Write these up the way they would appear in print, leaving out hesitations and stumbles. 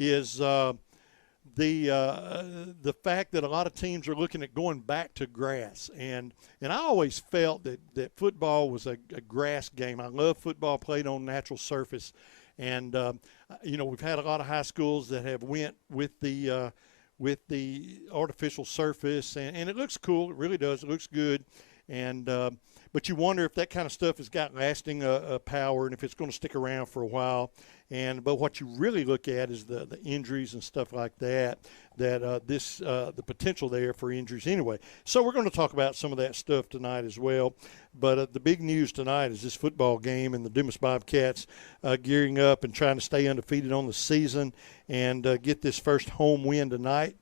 is the fact that a lot of teams are looking at going back to grass, and I always felt that football was a grass game. I love football played on natural surface, and we've had a lot of high schools that have went with the artificial surface, and it looks cool. It really does. It looks good, and but you wonder if that kind of stuff has got lasting power and if it's going to stick around for a while. But what you really look at is the injuries and stuff like that. The potential there for injuries anyway. So we're going to talk about some of that stuff tonight as well. But the big news tonight is this football game and the Dumas Bobcats gearing up and trying to stay undefeated on the season and get this first home win tonight.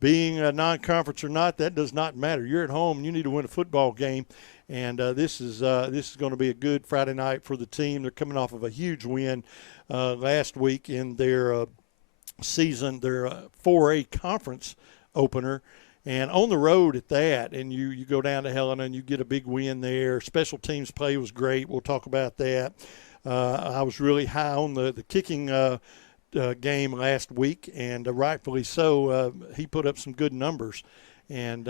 Being a non-conference or not, that does not matter. You're at home and you need to win a football game. And this is going to be a good Friday night for the team. They're coming off of a huge win last week in their season, their 4A conference opener, and on the road at that. And you go down to Helena and you get a big win there. Special teams play was great. We'll talk about that. I was really high on the kicking game last week, and rightfully so. He put up some good numbers. And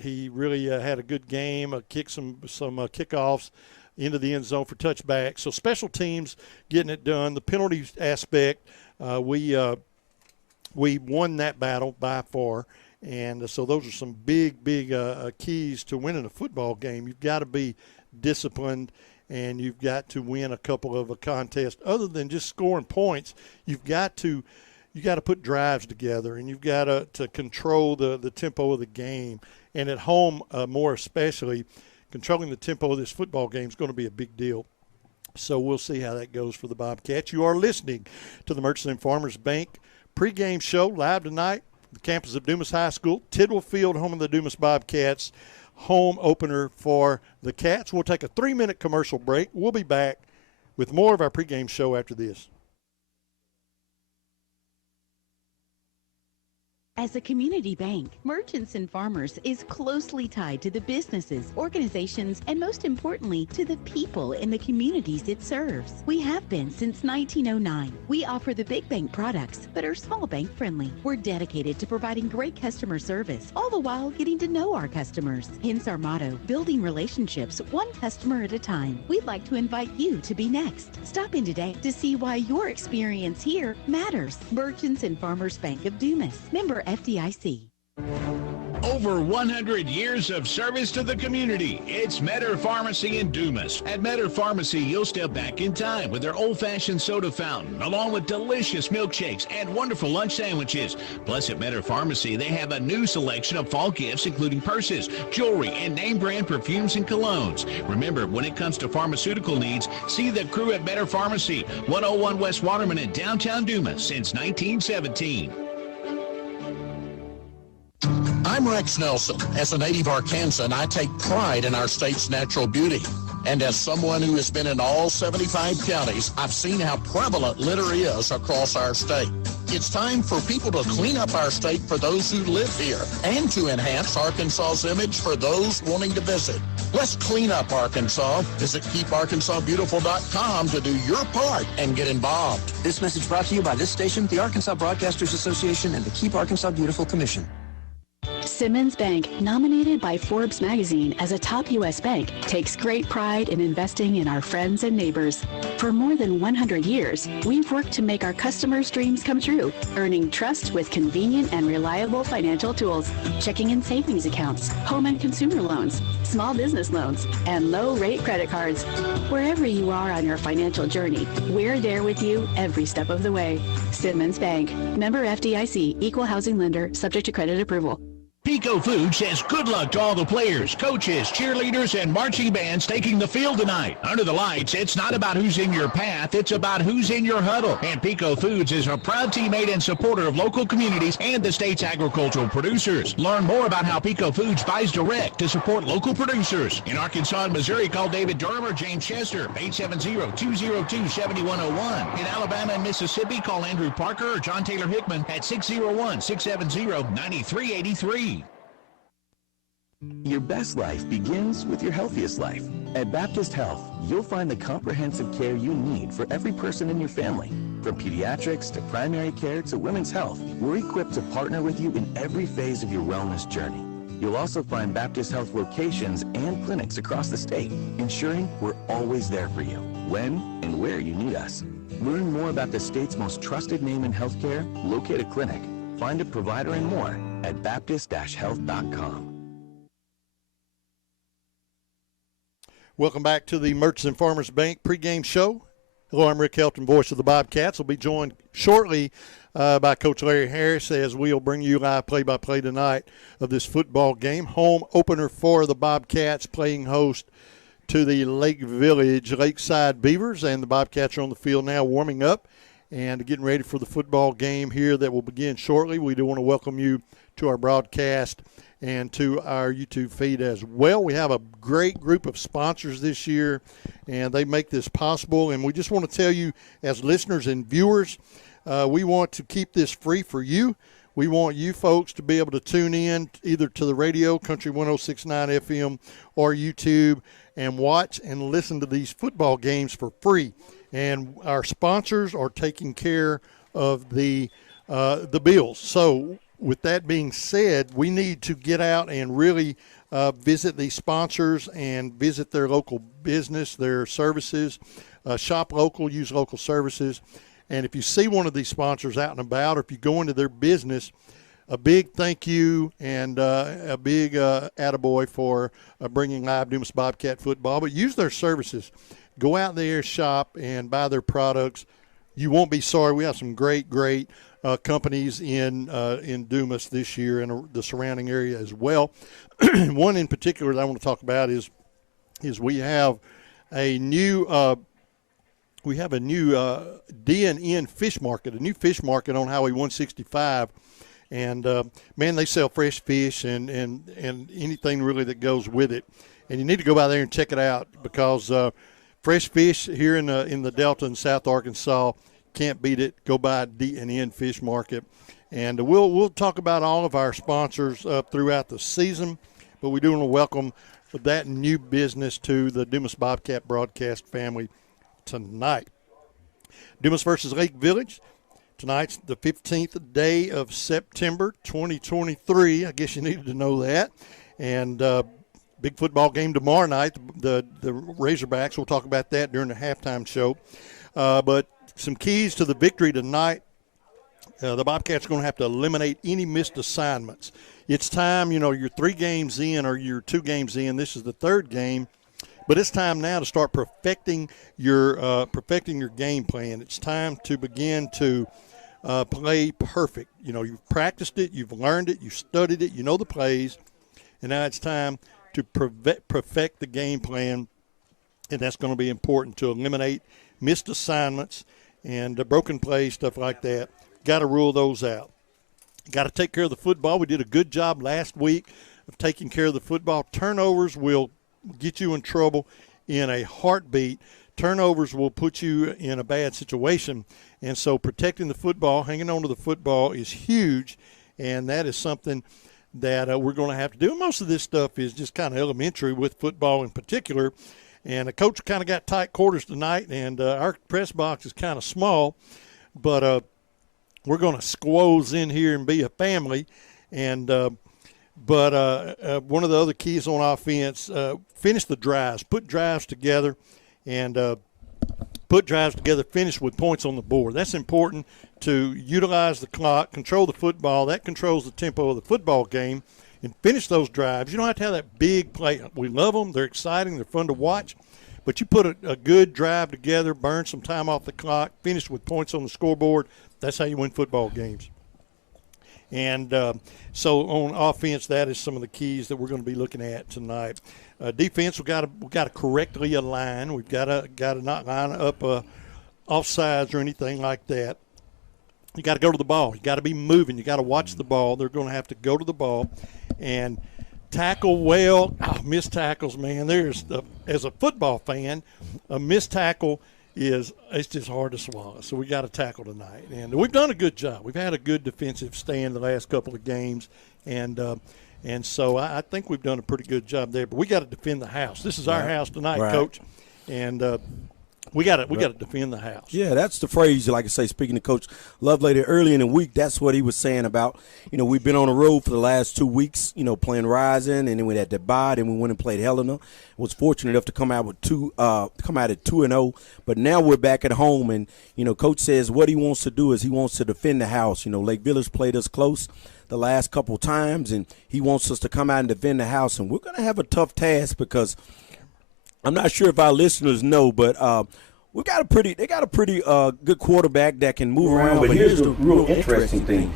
he really had a good game, kicked some kickoffs into the end zone for touchbacks. So special teams getting it done. The penalty aspect, we won that battle by far. And so those are some big keys to winning a football game. You've got to be disciplined, and you've got to win a couple of contests. Other than just scoring points, you got to put drives together, and you've got to control the tempo of the game. And at home, more especially, controlling the tempo of this football game is going to be a big deal. So we'll see how that goes for the Bobcats. You are listening to the Merchants and Farmers Bank pregame show live tonight, the campus of Dumas High School, Tidwell Field, home of the Dumas Bobcats, home opener for the Cats. We'll take a 3-minute commercial break. We'll be back with more of our pregame show after this. As a community bank, Merchants and Farmers is closely tied to the businesses, organizations, and most importantly, to the people in the communities it serves. We have been since 1909. We offer the big bank products, but are small bank friendly. We're dedicated to providing great customer service, all the while getting to know our customers. Hence our motto, building relationships one customer at a time. We'd like to invite you to be next. Stop in today to see why your experience here matters. Merchants and Farmers Bank of Dumas. Member FDIC. Over 100 years of service to the community. It's Metter Pharmacy in Dumas. At Metter Pharmacy, you'll step back in time with their old-fashioned soda fountain, along with delicious milkshakes and wonderful lunch sandwiches. Plus, at Metter Pharmacy, they have a new selection of fall gifts, including purses, jewelry, and name-brand perfumes and colognes. Remember, when it comes to pharmaceutical needs, see the crew at Metter Pharmacy, 101 West Waterman in downtown Dumas since 1917. I'm Rex Nelson. As a native Arkansan, I take pride in our state's natural beauty. And as someone who has been in all 75 counties, I've seen how prevalent litter is across our state. It's time for people to clean up our state for those who live here and to enhance Arkansas's image for those wanting to visit. Let's clean up Arkansas. Visit KeepArkansasBeautiful.com to do your part and get involved. This message brought to you by this station, the Arkansas Broadcasters Association, and the Keep Arkansas Beautiful Commission. Simmons Bank, nominated by Forbes magazine as a top U.S. bank, takes great pride in investing in our friends and neighbors. For more than 100 years, we've worked to make our customers' dreams come true, earning trust with convenient and reliable financial tools, checking and savings accounts, home and consumer loans, small business loans, and low-rate credit cards. Wherever you are on your financial journey, we're there with you every step of the way. Simmons Bank, member FDIC, equal housing lender, subject to credit approval. Pico Food says good luck to all the players, coaches, cheerleaders, and marching bands taking the field tonight. Under the lights, it's not about who's in your path, it's about who's in your huddle. And Pico Foods is a proud teammate and supporter of local communities and the state's agricultural producers. Learn more about how Pico Foods buys direct to support local producers. In Arkansas and Missouri, call David Durham or James Chester, 870-202-7101. In Alabama and Mississippi, call Andrew Parker or John Taylor Hickman at 601-670-9383. Your best life begins with your healthiest life. At Baptist Health, you'll find the comprehensive care you need for every person in your family. From pediatrics to primary care to women's health, we're equipped to partner with you in every phase of your wellness journey. You'll also find Baptist Health locations and clinics across the state, ensuring we're always there for you, when and where you need us. Learn more about the state's most trusted name in healthcare, locate a clinic, find a provider, and more at baptist-health.com. Welcome back to the Merchants and Farmers Bank pregame show. Hello, I'm Rick Helton, voice of the Bobcats. We'll be joined shortly by Coach Larry Harris as we'll bring you live play-by-play tonight of this football game. Home opener for the Bobcats, playing host to the Lakeside Beavers, and the Bobcats are on the field now warming up and getting ready for the football game here that will begin shortly. We do want to welcome you to our broadcast and to our YouTube feed as well. We have a great group of sponsors this year, and they make this possible. And we just want to tell you, as listeners and viewers, we want to keep this free for you. We want you folks to be able to tune in either to the radio, Country 106.9 FM, or YouTube, and watch and listen to these football games for free. And our sponsors are taking care of the bills. So with that being said, we need to get out and really visit these sponsors and visit their local business, their services, shop local, use local services. And if you see one of these sponsors out and about, or if you go into their business, a big thank you and a big attaboy for bringing live Dumas Bobcat football. But use their services. Go out there, shop, and buy their products. You won't be sorry. We have some great companies in Dumas this year and the surrounding area as well. One in particular that I want to talk about is we have a new D&N fish market, a new fish market on Highway 165. And, man, they sell fresh fish and anything really that goes with it. And you need to go by there and check it out because fresh fish here in the Delta in South Arkansas, can't beat it. Go by D&N Fish Market. And we'll talk about all of our sponsors throughout the season, but we do want to welcome that new business to the Dumas Bobcat broadcast family tonight. Dumas versus Lake Village. Tonight's the 15th day of September 2023. I guess you needed to know that. And big football game tomorrow night, the Razorbacks. We'll talk about that during the halftime show. But some keys to the victory tonight. The Bobcats are going to have to eliminate any missed assignments. It's time, you're 3 games in or you're 2 games in. This is the 3rd game. But it's time now to start perfecting your game plan. It's time to begin to play perfect. You've practiced it, you've learned it, you've studied it, you know the plays, and now it's time to perfect the game plan, and that's going to be important to eliminate missed assignments and broken plays, stuff like that. Got to rule those out. Got to take care of the football. We did a good job last week of taking care of the football. Turnovers will get you in trouble in a heartbeat. Turnovers will put you in a bad situation. And so protecting the football, hanging on to the football is huge, and that is something that we're going to have to do. Most of this stuff is just kind of elementary with football in particular. And the coach kind of got tight quarters tonight, and our press box is kind of small. But we're going to squoze in here and be a family. And But one of the other keys on offense, finish the drives, put drives together, and finish with points on the board. That's important to utilize the clock, control the football. That controls the tempo of the football game, and finish those drives. You don't have to have that big play. We love them. They're exciting. They're fun to watch. But you put a good drive together, burn some time off the clock, finish with points on the scoreboard. That's how you win football games. And so on offense, that is some of the keys that we're going to be looking at tonight. Defense, we've got to correctly align. We've got to not line up offsides or anything like that. You got to go to the ball. You got to be moving. You got to watch the ball. They're going to have to go to the ball and tackle well. Missed tackles, man. As a football fan, a missed tackle it's just hard to swallow. So we got to tackle tonight, and we've done a good job. We've had a good defensive stand the last couple of games, and so I think we've done a pretty good job there. But we got to defend the house. This is our house tonight, Coach, and We got to defend the house. Yeah, that's the phrase. Like I say, speaking to Coach Lovelady early in the week, that's what he was saying about. We've been on the road for the last 2 weeks. Playing Rising, and then we had that bye, and we went and played Helena. Was fortunate enough to come out at 2-0, but now we're back at home, and Coach says what he wants to do is he wants to defend the house. Lake Village played us close the last couple times, and he wants us to come out and defend the house, and we're going to have a tough task because I'm not sure if our listeners know, but they got a pretty good quarterback that can move around. But here's the real interesting thing.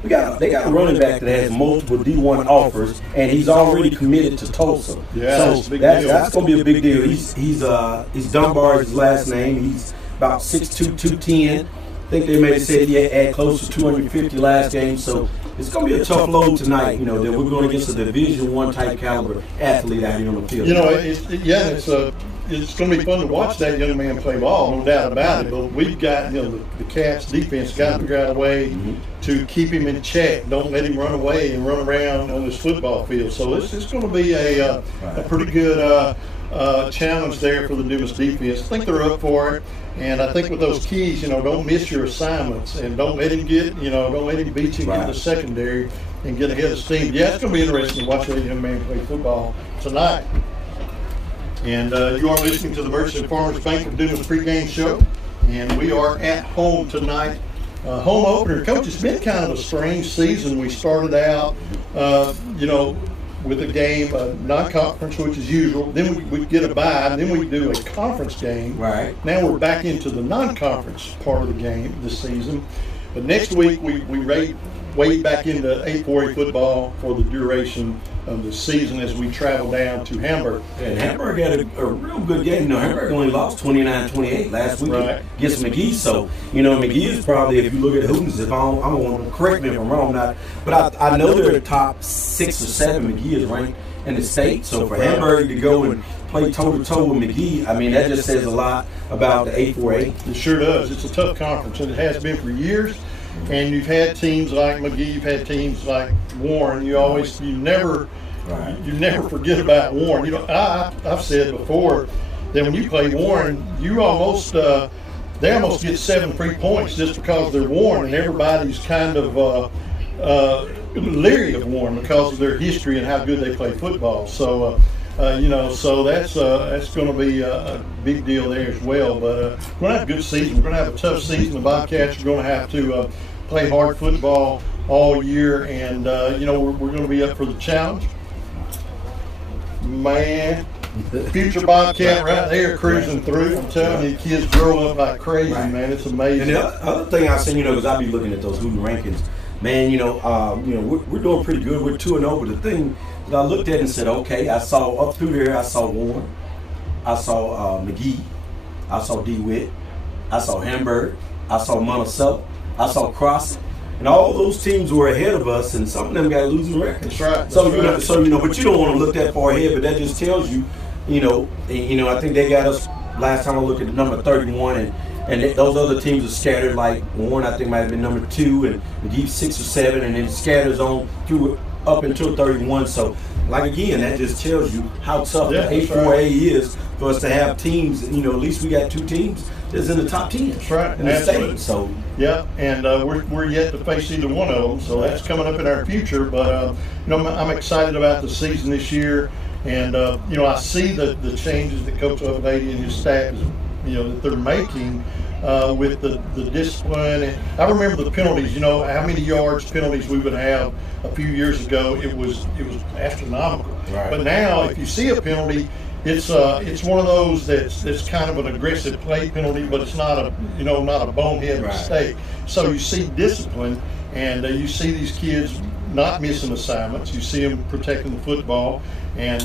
They got a running back that has multiple D1 offers, and he's already committed to Tulsa. Yeah, so that's going to be a big deal. He's Dunbar is his last name. He's about 6'2", 210. I think they may have said he had close to 250 last game. So it's going to be a tough load tonight. That we're going against a Division I type caliber athlete out here on the field. It's going to be fun to watch that young man play ball, no doubt about it. But we've got, the Cats defense got to figure out a way to keep him in check. Don't let him run away and run around on this football field. So it's going to be a pretty good challenge there for the Dumas defense. I think they're up for it. And I think with those keys, don't miss your assignments and don't let him beat you in the secondary and get ahead of steam. Yeah, it's going to be interesting to watch that young man play football tonight. And you are listening to the Merchants and Farmers Bank of Dumas pregame show, and we are at home tonight. Home opener, Coach. It's been kind of a strange season. We started out, with a game, non-conference, which is usual. Then we'd get a bye, and then we'd do a conference game. Right. Now we're back into the non-conference part of the game this season. But next week we wade back into 8-4A football for the duration of the season as we travel down to Hamburg. And Hamburg had a real good game. Hamburg only lost 29-28 last week against McGee. So, McGee is probably, if you look at Hootens, if I don't want to correct me if I'm wrong, but I know they're the top 6 or 7. McGee is ranked in the state. So for Hamburg to go and play toe-to-toe with McGee, that just says a lot about the 8-4A. It sure does. It's a tough conference, and it has been for years. And you've had teams like McGee, you've had teams like Warren. You never forget about Warren. I've said before that when you play Warren, you almost they almost get 7 free points just because they're Warren, and everybody's kind of leery of Warren because of their history and how good they play football. So. So that's going to be a big deal there as well. But we're going to have a good season. We're going to have a tough season. The Bobcats are going to have to play hard football all year, and we're going to be up for the challenge. Man, future Bobcat right there cruising through. I'm telling you, kids grow up like crazy, man. It's amazing. And the other thing I say, because I be looking at those Hooten rankings, man. We're doing pretty good. We're 2-0, but the thing that I looked at and said, okay, I saw up through there, I saw Warren, I saw McGee, I saw DeWitt, I saw Hamburg, I saw Monticello, I saw Cross, and all those teams were ahead of us, and some of them got losing records. That's right. But you don't want to look that far ahead, but that just tells you, I think they got us last time I looked at number 31, and those other teams are scattered. Like Warren, I think might have been number 2, and McGee 6 or 7, and then scatters on through up until 31. So, again, that just tells you how tough the 8-4A is for us to have teams. At least we got 2 teams that's in the top 10. That's right. In the state. So yeah, and we're yet to face either one of them. So that's coming up in our future. But I'm excited about the season this year, and I see the changes that Coach Lovelady and his staff that they're making. With the discipline, and I remember the penalties. How many yards penalties we would have a few years ago. It was astronomical. Right. But now, if you see a penalty, it's one of those that's kind of an aggressive play penalty, but it's not a bonehead mistake. So you see discipline, and you see these kids not missing assignments. You see them protecting the football, and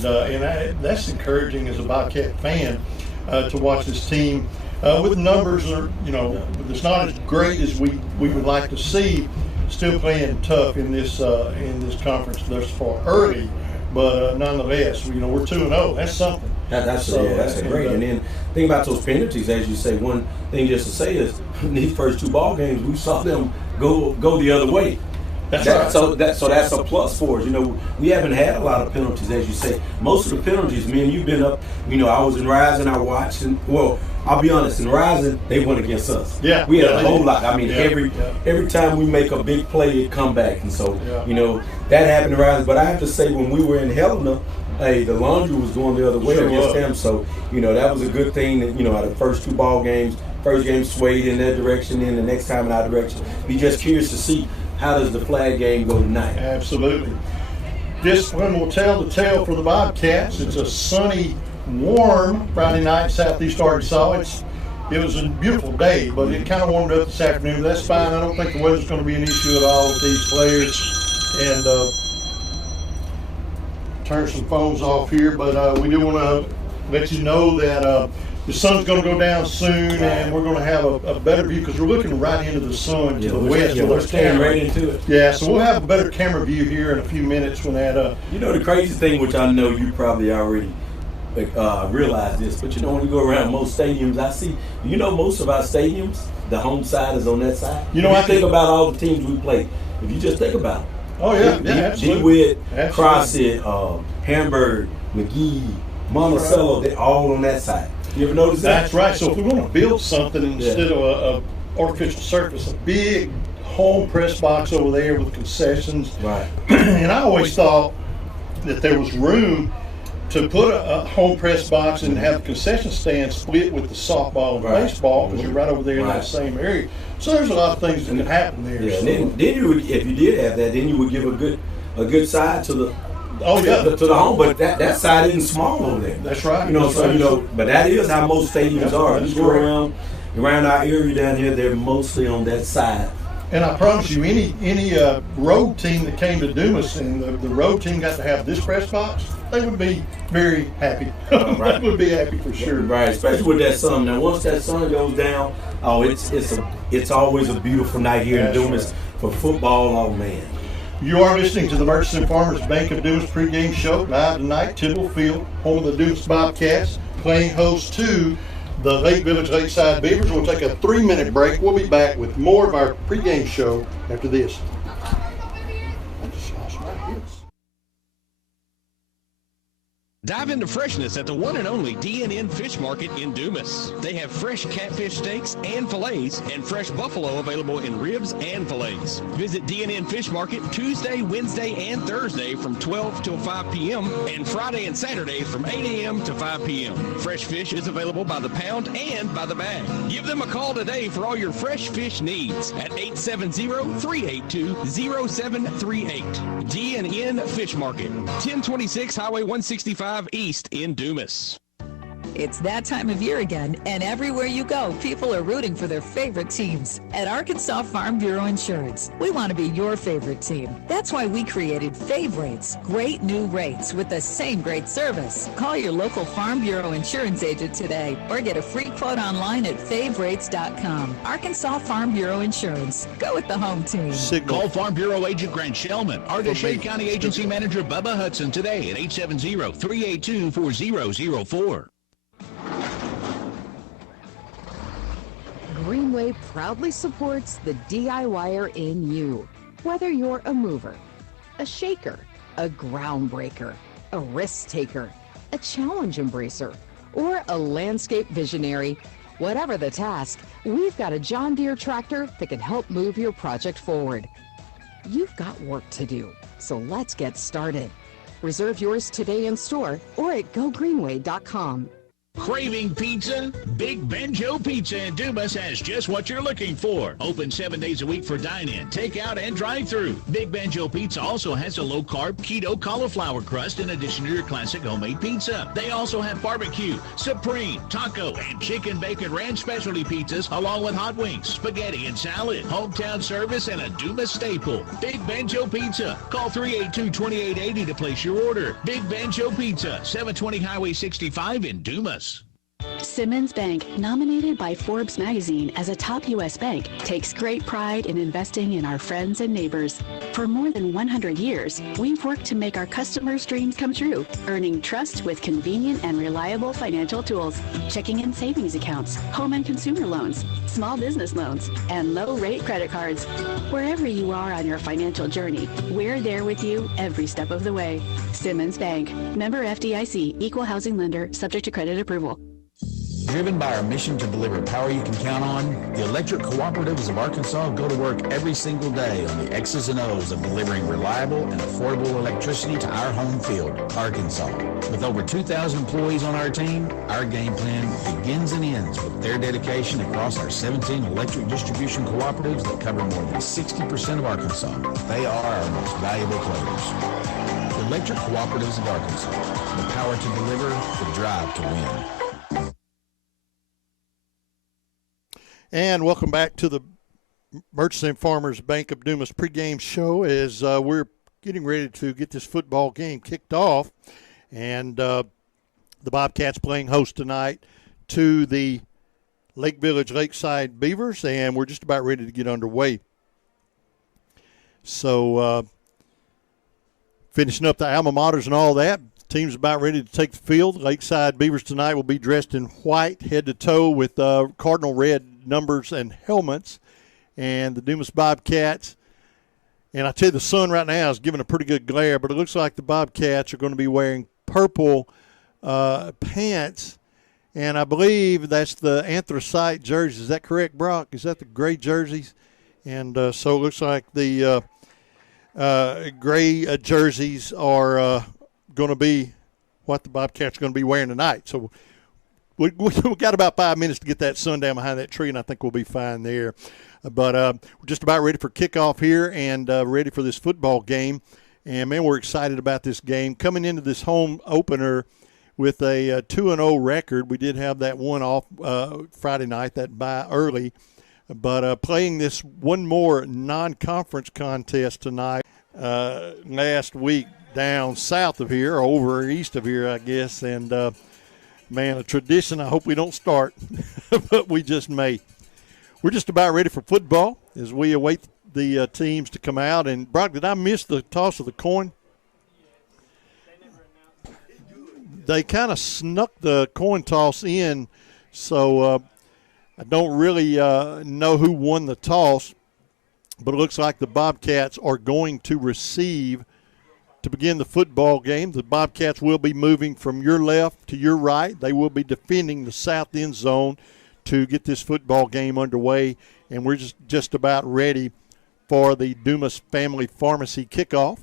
that's encouraging as a Bobcat fan to watch this team. With numbers it's not as great as we would like to see, still playing tough in this conference thus far early, but nonetheless, we're 2-0. That's something. That's great. And then think about those penalties, as you say. One thing just to say is, in these first 2 ball games, we saw them go the other way. That's right. So that's a plus for us. We haven't had a lot of penalties, as you say. Most of the penalties, man, you've been up. I was in Rising, I watched, and I'll be honest, in Rising, they went against us. Yeah. We had Yeah, a they whole did. lot. I mean, Yeah. every time we make a big play, it come back. And so, Yeah. you know, that happened in Rising. But I have to say, when we were in Helena, hey, the laundry was going the other way Sure against was. them. So, you know, that was a good thing that, you know, out of the first 2 ball games, first game swayed in their direction, and the next time in our direction. Be just curious to see how does the flag game go tonight. Absolutely. This one will tell the tale for the Bobcats. It's a sunny, warm Friday night in Southeast Arkansas. It was a beautiful day, but it kind of warmed up this afternoon. That's fine. I don't think the weather's going to be an issue at all with these players. And turn some phones off here, but we do want to let you know that the sun's going to go down soon, and we're going to have a better view because we're looking right into the sun to the west. Yeah, we're staying right into it. Yeah, so we'll have a better camera view here in a few minutes when that. You know, the crazy thing, which I know you probably already realize this, but you know, when you go around most stadiums, I see, you know, most of our stadiums, the home side is on that side. You know, if I you think about all the teams we play. If you just think about it. Oh yeah, absolutely. DeWitt, Crossett, Hamburg, McGee, Monticello, they're all on that side. You ever notice that? That's right. So if we want to build something instead of a artificial surface, a big home press box over there with concessions. Right. And I always thought that there was room to put a home press box and have a concession stand split with the softball and baseball because you're right over there in that same area. So there's a lot of things that can happen there. Yeah, so. and then you would, if you did have that, then you would give a good side to the to the home, but that side isn't small over there. That's right. You know, That's so right. you know, but that is how most stadiums are. That's You go correct. around our area down here, they're mostly on that side. And I promise you, any road team that came to Dumas and the road team got to have this press box, they would be very happy. Right. They would be happy for sure. Right, especially with that sun. Now, once that sun goes down, it's always a beautiful night here in Dumas for football. Oh man. You are listening to the Merchants and Farmers Bank of Dumas pregame show live tonight, Tidwell Field, home of the Dumas Bobcats, playing host to the Lake Village Lakeside Beavers. We'll take a 3-minute break. We'll be back with more of our pregame show after this. Dive into freshness at the one and only D&N Fish Market in Dumas. They have fresh catfish steaks and fillets and fresh buffalo available in ribs and fillets. Visit D&N Fish Market Tuesday, Wednesday, and Thursday from 12 till 5 p.m. and Friday and Saturday from 8 a.m. to 5 p.m. Fresh fish is available by the pound and by the bag. Give them a call today for all your fresh fish needs at 870-382-0738. D&N Fish Market, 1026 Highway 165 East in Dumas. It's that time of year again, and everywhere you go, people are rooting for their favorite teams. At Arkansas Farm Bureau Insurance, we want to be your favorite team. That's why we created Fave Rates, great new rates with the same great service. Call your local Farm Bureau Insurance agent today or get a free quote online at faverates.com. Arkansas Farm Bureau Insurance. Go with the home team. Call Farm Bureau Agent Grant Shellman or Deshae County Agency Manager Bubba Hudson today at 870-382-4004. Greenway proudly supports the DIYer in you. Whether you're a mover, a shaker, a groundbreaker, a risk taker, a challenge embracer, or a landscape visionary, whatever the task, we've got a John Deere tractor that can help move your project forward. You've got work to do, so let's get started. Reserve yours today in store or at gogreenway.com. Craving pizza? Big Benjo Pizza in Dumas has just what you're looking for. Open 7 days a week for dine-in, take-out, and drive-through. Big Benjo Pizza also has a low-carb keto cauliflower crust in addition to your classic homemade pizza. They also have barbecue, supreme, taco, and chicken bacon ranch specialty pizzas along with hot wings, spaghetti, and salad. Hometown service and a Dumas staple. Big Benjo Pizza. Call 382-2880 to place your order. Big Benjo Pizza, 720 Highway 65 in Dumas. Simmons Bank, nominated by Forbes magazine as a top U.S. bank, takes great pride in investing in our friends and neighbors. For more than 100 years, we've worked to make our customers' dreams come true, earning trust with convenient and reliable financial tools, checking and savings accounts, home and consumer loans, small business loans, and low-rate credit cards. Wherever you are on your financial journey, we're there with you every step of the way. Simmons Bank, member FDIC, equal housing lender, subject to credit approval. Driven by our mission to deliver power you can count on, the Electric Cooperatives of Arkansas go to work every single day on the X's and O's of delivering reliable and affordable electricity to our home field, Arkansas. With over 2,000 employees on our team, our game plan begins and ends with their dedication across our 17 electric distribution cooperatives that cover more than 60% of Arkansas. They are our most valuable players. The Electric Cooperatives of Arkansas, the power to deliver, the drive to win. And welcome back to the Merchants and Farmers Bank of Dumas pregame show as we're getting ready to get this football game kicked off. And the Bobcats playing host tonight to the Lake Village Lakeside Beavers, and we're just about ready to get underway. So finishing up the alma maters and all that, the team's about ready to take the field. Lakeside Beavers tonight will be dressed in white head to toe with cardinal red numbers and helmets, and the Dumas Bobcats, and I tell you, the sun right now is giving a pretty good glare, but it looks like the Bobcats are going to be wearing purple pants, and I believe that's the anthracite jerseys. Is that correct, Brock? Is that the gray jerseys? And so it looks like the gray jerseys are going to be what the Bobcats are going to be wearing tonight. So we got about 5 minutes to get that sun down behind that tree, and I think we'll be fine there. But we're just about ready for kickoff here and ready for this football game. And, man, we're excited about this game. Coming into this home opener with a 2-0 record. We did have that one off Friday night, that bye early. But playing this one more non-conference contest tonight last week down south of here, or over east of here, I guess. And, man, a tradition I hope we don't start, but we just may. We're just about ready for football as we await the teams to come out. And, Brock, did I miss the toss of the coin? They kind of snuck the coin toss in, so I don't really know who won the toss, but it looks like the Bobcats are going to receive to begin the football game. The Bobcats will be moving from your left to your right. They will be defending the south end zone to get this football game underway, and we're just about ready for the Dumas Family Pharmacy kickoff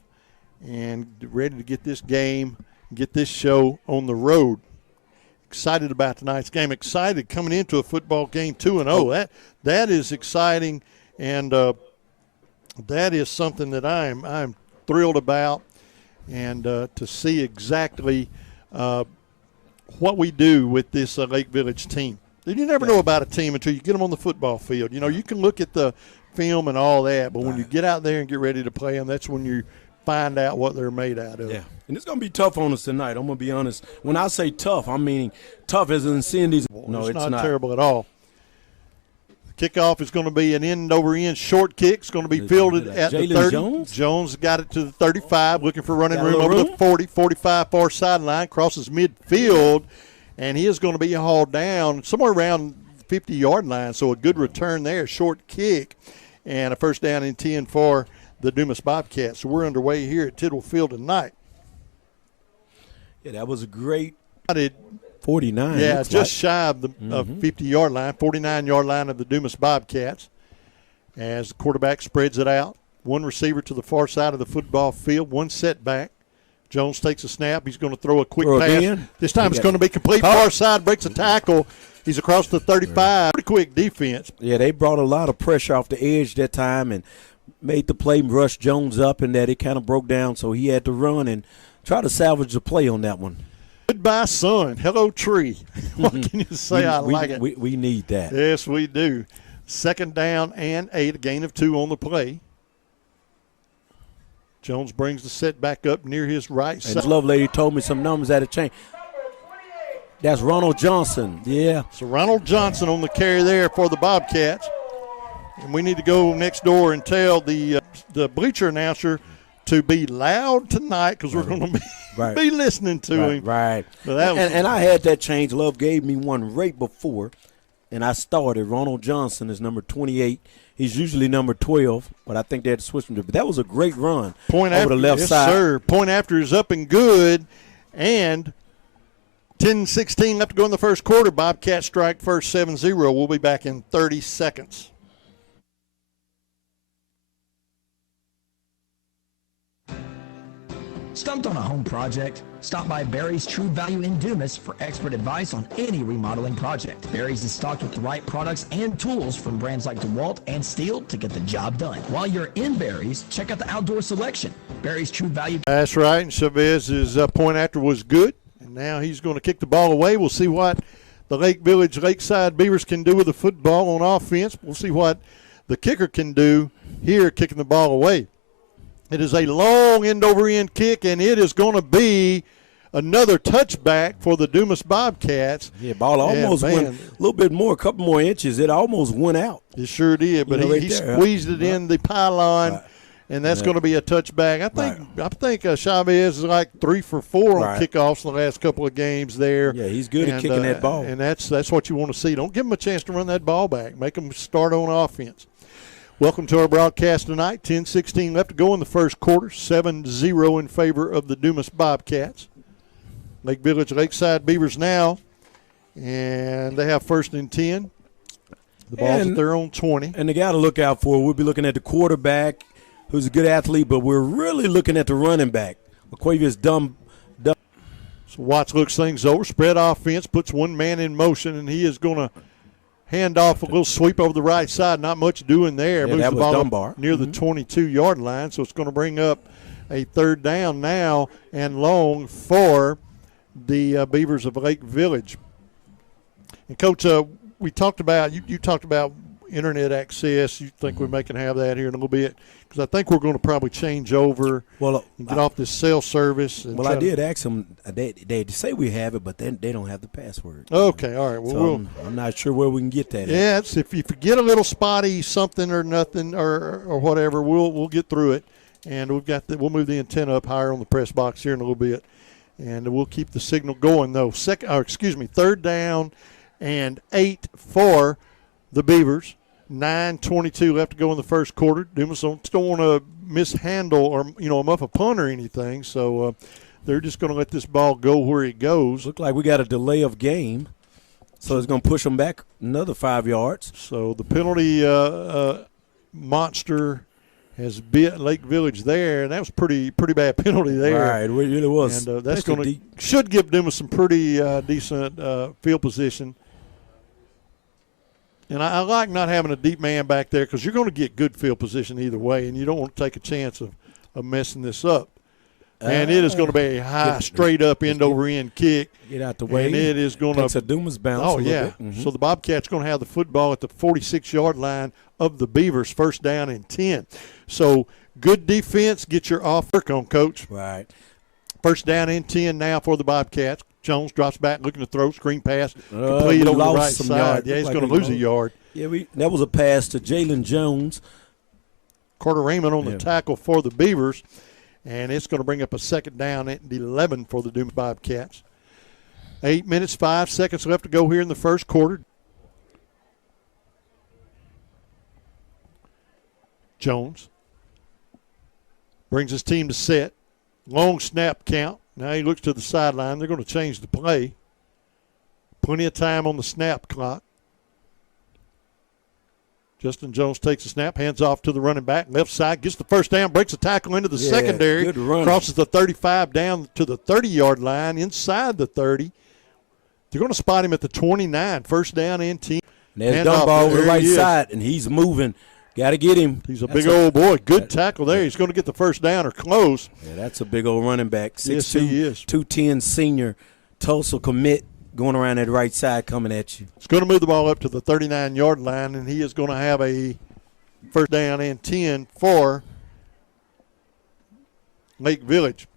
and ready to get this game, get this show on the road. Excited about tonight's game. Excited coming into a football game 2-0. That is exciting, and that is something that I'm thrilled about, and to see exactly what we do with this Lake Village team. You never know about a team until you get them on the football field. You know, you can look at the film and all that, but when you get out there and get ready to play them, that's when you find out what they're made out of. Yeah, and it's going to be tough on us tonight. I'm going to be honest. When I say tough, I'm meaning tough as in seeing these. No, it's not terrible at all. Kickoff is going to be an end-over-end short kick. It's going to be fielded at the 30. Jones got it to the 35, looking for running room over the 40, 45 far sideline, crosses midfield, and he is going to be hauled down somewhere around the 50-yard line. So a good return there, short kick, and a first down and 10 for the Dumas Bobcats. So we're underway here at Tidwell Field tonight. Yeah, that was a great 49. Yeah, just shy of the 50-yard line, 49-yard line of the Dumas Bobcats. As the quarterback spreads it out, one receiver to the far side of the football field, one setback. Jones takes a snap. He's going to throw a quick pass. Again. This time it's going to be complete. Far side, breaks a tackle. He's across the 35. Pretty quick defense. Yeah, they brought a lot of pressure off the edge that time and made the play rush Jones up, and that it kind of broke down, so he had to run and try to salvage the play on that one. Goodbye, sun. Hello, tree. What can you say? I like it. We need that. Yes, we do. Second down and 8, a gain of 2 on the play. Jones brings the set back up near his right side. And this love lady told me some numbers had to change. That's Ronald Johnson. Yeah. So Ronald Johnson on the carry there for the Bobcats. And we need to go next door and tell the bleacher announcer to be loud tonight because we're going to be listening to him. Right. So that was and I had that change. Love gave me one right before, and I started. Ronald Johnson is number 28. He's usually number 12, but I think they had to switch him to. But that was a great run over the left side. Yes, sir. Point after is up and good, and 10:16 left to go in the first quarter. Bobcats strike first 7-0. We'll be back in 30 seconds. Stumped on a home project? Stop by Barry's True Value in Dumas for expert advice on any remodeling project. Barry's is stocked with the right products and tools from brands like DeWalt and Steel to get the job done. While you're in Barry's, check out the outdoor selection. Barry's True Value. That's right, and Chavez's point after was good, and now he's going to kick the ball away. We'll see what the Lake Village Lakeside Beavers can do with the football on offense. We'll see what the kicker can do here kicking the ball away. It is a long end-over-end kick, and it is going to be another touchback for the Dumas Bobcats. Yeah, ball almost went a little bit more, a couple more inches. It almost went out. It sure did, but he squeezed it in the pylon, and that's going to be a touchback. I think Chavez is like 3 for 4 on kickoffs in the last couple of games there. Yeah, he's good at kicking that ball. And that's what you want to see. Don't give him a chance to run that ball back. Make him start on offense. Welcome to our broadcast tonight. 10:16 left to go in the first quarter. 7-0 in favor of the Dumas Bobcats. Lake Village Lakeside Beavers now, and they have first and 10. The ball's at their own 20. And they got to look out for, we'll be looking at the quarterback, who's a good athlete, but we're really looking at the running back. Aquavius Dumb. So Watts looks things over. Spread offense, puts one man in motion, and he is going to hand off a little sweep over the right side. Not much doing there. Yeah, moves that the was ball Dunbar. up near the 22-yard line, so it's going to bring up a third down now and long for the Beavers of Lake Village. And, Coach, we talked about, you talked about internet access. You think we may can have that here in a little bit? Because I think we're going to probably change over and get off this cell service. And I did ask them. They say we have it, but then they don't have the password. Okay, all right. Well, so I'm not sure where we can get that. Yeah, it's, if you get a little spotty something or nothing or whatever, we'll get through it. And we'll move the antenna up higher on the press box here in a little bit, and we'll keep the signal going though. Third down and 8 for the Beavers. 9:22 left to go in the first quarter. Dumas don't want to mishandle or muff a punt or anything, so they're just going to let this ball go where it goes. Look like we got a delay of game, so it's going to push them back another 5 yards. So the penalty monster has bit Lake Village there, and that was pretty bad penalty there. Right, it really was. And that's going to should give Dumas some pretty decent field position. And I like not having a deep man back there because you're going to get good field position either way, and you don't want to take a chance of messing this up. And it is going to be a high, straight-up end-over-end kick. Get out the way. And it is going to – It's a Dumas bounce. Oh, yeah. So the Bobcats going to have the football at the 46-yard line of the Beavers, first down and 10. So good defense. Get your off work on, Coach. Right. First down and 10 now for the Bobcats. Jones drops back, looking to throw, screen pass, complete over the right side. Yeah, he's going to lose a yard. Yeah, that was a pass to Jalen Jones. Carter Raymond on the tackle for the Beavers, and it's going to bring up a second down and 11 for the Dumas Bobcats. 8 minutes, 5 seconds left to go here in the first quarter. Jones brings his team to set. Long snap count. Now he looks to the sideline. They're going to change the play. Plenty of time on the snap clock. Justin Jones takes a snap, hands off to the running back, left side, gets the first down, breaks a tackle into the secondary, good run. Crosses the 35 down to the 30-yard line, inside the 30. They're going to spot him at the 29, first down and 10. There's Dunbar over the right side, and he's moving. Got to get him. He's a big old boy. Good tackle there. He's going to get the first down or close. Yeah, that's a big old running back. 6'2", yes, he is. 210 senior, Tulsa commit, going around that right side coming at you. He's going to move the ball up to the 39-yard line, and he is going to have a first down and 10 for Lake Village.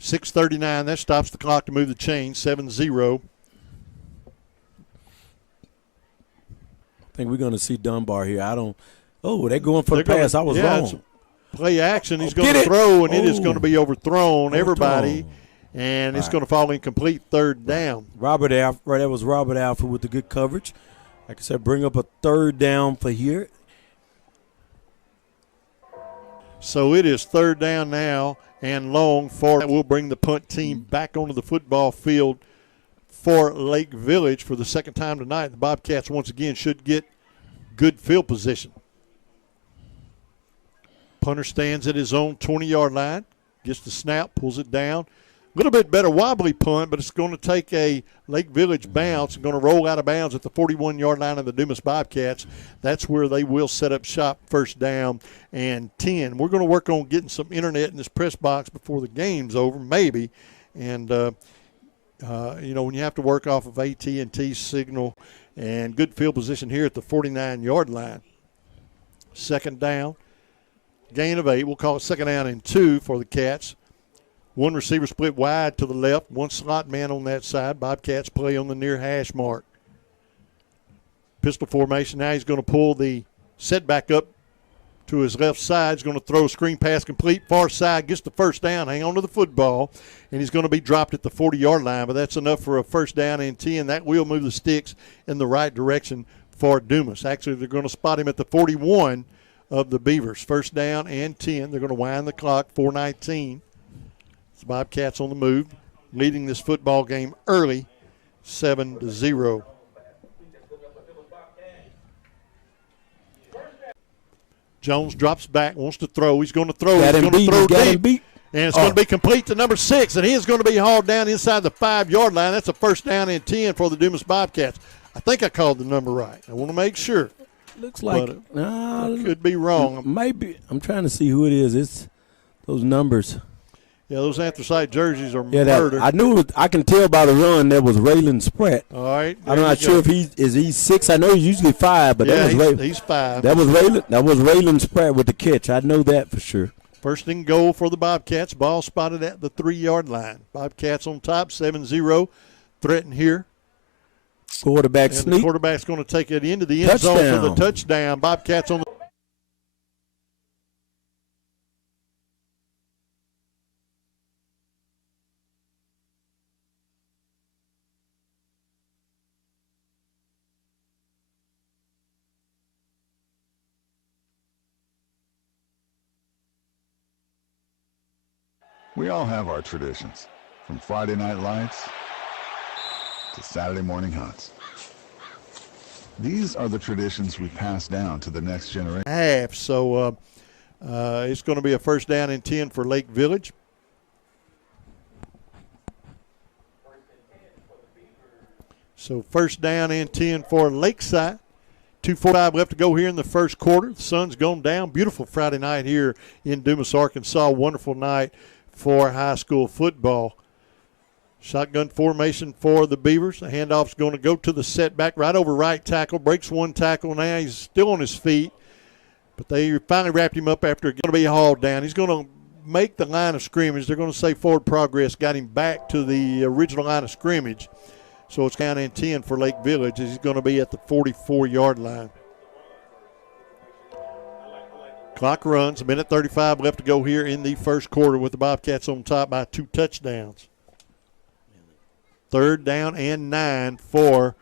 6:39. That stops the clock to move the chain. 7-0. I think we're going to see Dunbar here. They're going for the pass. I was wrong. Play action. He's going to throw, and it is going to be overthrown. Everybody, and it's going to fall incomplete. Third down. Robert Alford. Right, that was Robert Alford with the good coverage. Like I said, bring up a third down for here. So it is third down now and long for that will bring the punt team back onto the football field for Lake Village for the second time tonight. The Bobcats once again should get good field position. Punter stands at his own 20-yard line, gets the snap, pulls it down. A little bit better wobbly punt, but it's going to take a Lake Village bounce and going to roll out of bounds at the 41-yard line of the Dumas Bobcats. That's where they will set up shop, first down and 10. We're going to work on getting some internet in this press box before the game's over, maybe. And, when you have to work off of AT&T signal and good field position here at the 49-yard line. Second down, gain of 8. We'll call it second down and 2 for the Cats. One receiver split wide to the left, one slot man on that side. Bobcats play on the near hash mark. Pistol formation. Now he's going to pull the setback up to his left side. He's going to throw a screen pass complete. Far side, gets the first down, hang on to the football, and he's going to be dropped at the 40-yard line. But that's enough for a first down and 10. That will move the sticks in the right direction for Dumas. Actually, they're going to spot him at the 41 of the Beavers. First down and 10. They're going to wind the clock, 4:19. The Bobcats on the move, leading this football game early, 7-0. Jones drops back, wants to throw. He's going to throw. He's going to throw deep. And it's going to be complete to number 6, and he is going to be hauled down inside the 5-yard line. That's a first down and 10 for the Dumas Bobcats. I think I called the number right. I want to make sure. Looks like I could be wrong. Maybe. I'm trying to see who it is. It's those numbers. Yeah, those anthracite jerseys are murder. I knew. I can tell by the run that was Raylan Spratt. All right. I'm not sure if he's 6. I know he's usually 5, but that was Raylan. He's 5. That was Raylan Spratt with the catch. I know that for sure. First and goal for the Bobcats. Ball spotted at the 3-yard line. Bobcats on top, 7-0. Threaten here. Quarterback and sneak. The quarterback's going to take it into the end zone for the touchdown. Bobcats on the We all have our traditions, from Friday night lights to Saturday morning huts. These are the traditions we pass down to the next generation. So it's going to be a first down and 10 for Lake Village. So first down and 10 for Lakeside. 2:45 left to go here in the first quarter. The sun's gone down. Beautiful Friday night here in Dumas, Arkansas. Wonderful night for high school football. Shotgun formation for the Beavers. The handoff's going to go to the setback right over right tackle. Breaks one tackle. Now he's still on his feet. But they finally wrapped him up after going to be hauled down. He's going to make the line of scrimmage. They're going to say forward progress got him back to the original line of scrimmage. So it's down and 10 for Lake Village. He's going to be at the 44-yard line. Clock runs. 1:35 left to go here in the first quarter with the Bobcats on top by 2 touchdowns. Third down and 9 for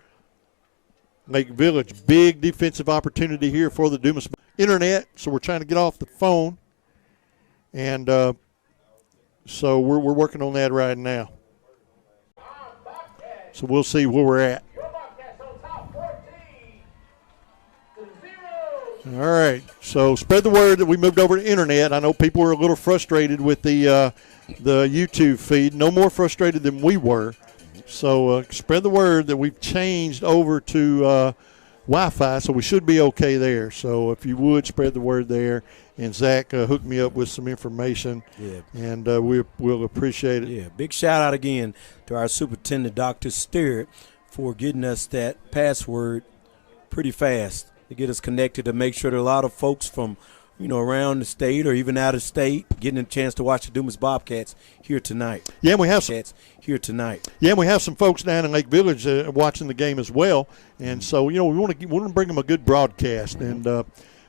Lake Village. Big defensive opportunity here for the Dumas internet. So we're trying to get off the phone. And so we're working on that right now. So we'll see where we're at. All right, so spread the word that we moved over to internet. I know people were a little frustrated with the YouTube feed. No more frustrated than we were. So spread the word that we've changed over to Wi-Fi, so we should be okay there. So if you would, spread the word there. And Zach hooked me up with some information, and we'll appreciate it. Yeah, big shout-out again to our superintendent, Dr. Stewart, for getting us that password pretty fast to get us connected, to make sure that a lot of folks from, around the state or even out of state getting a chance to watch the Dumas Bobcats here tonight. Yeah, and we have here tonight. Yeah, and we have some folks down in Lake Village watching the game as well, and so we want to bring them a good broadcast, and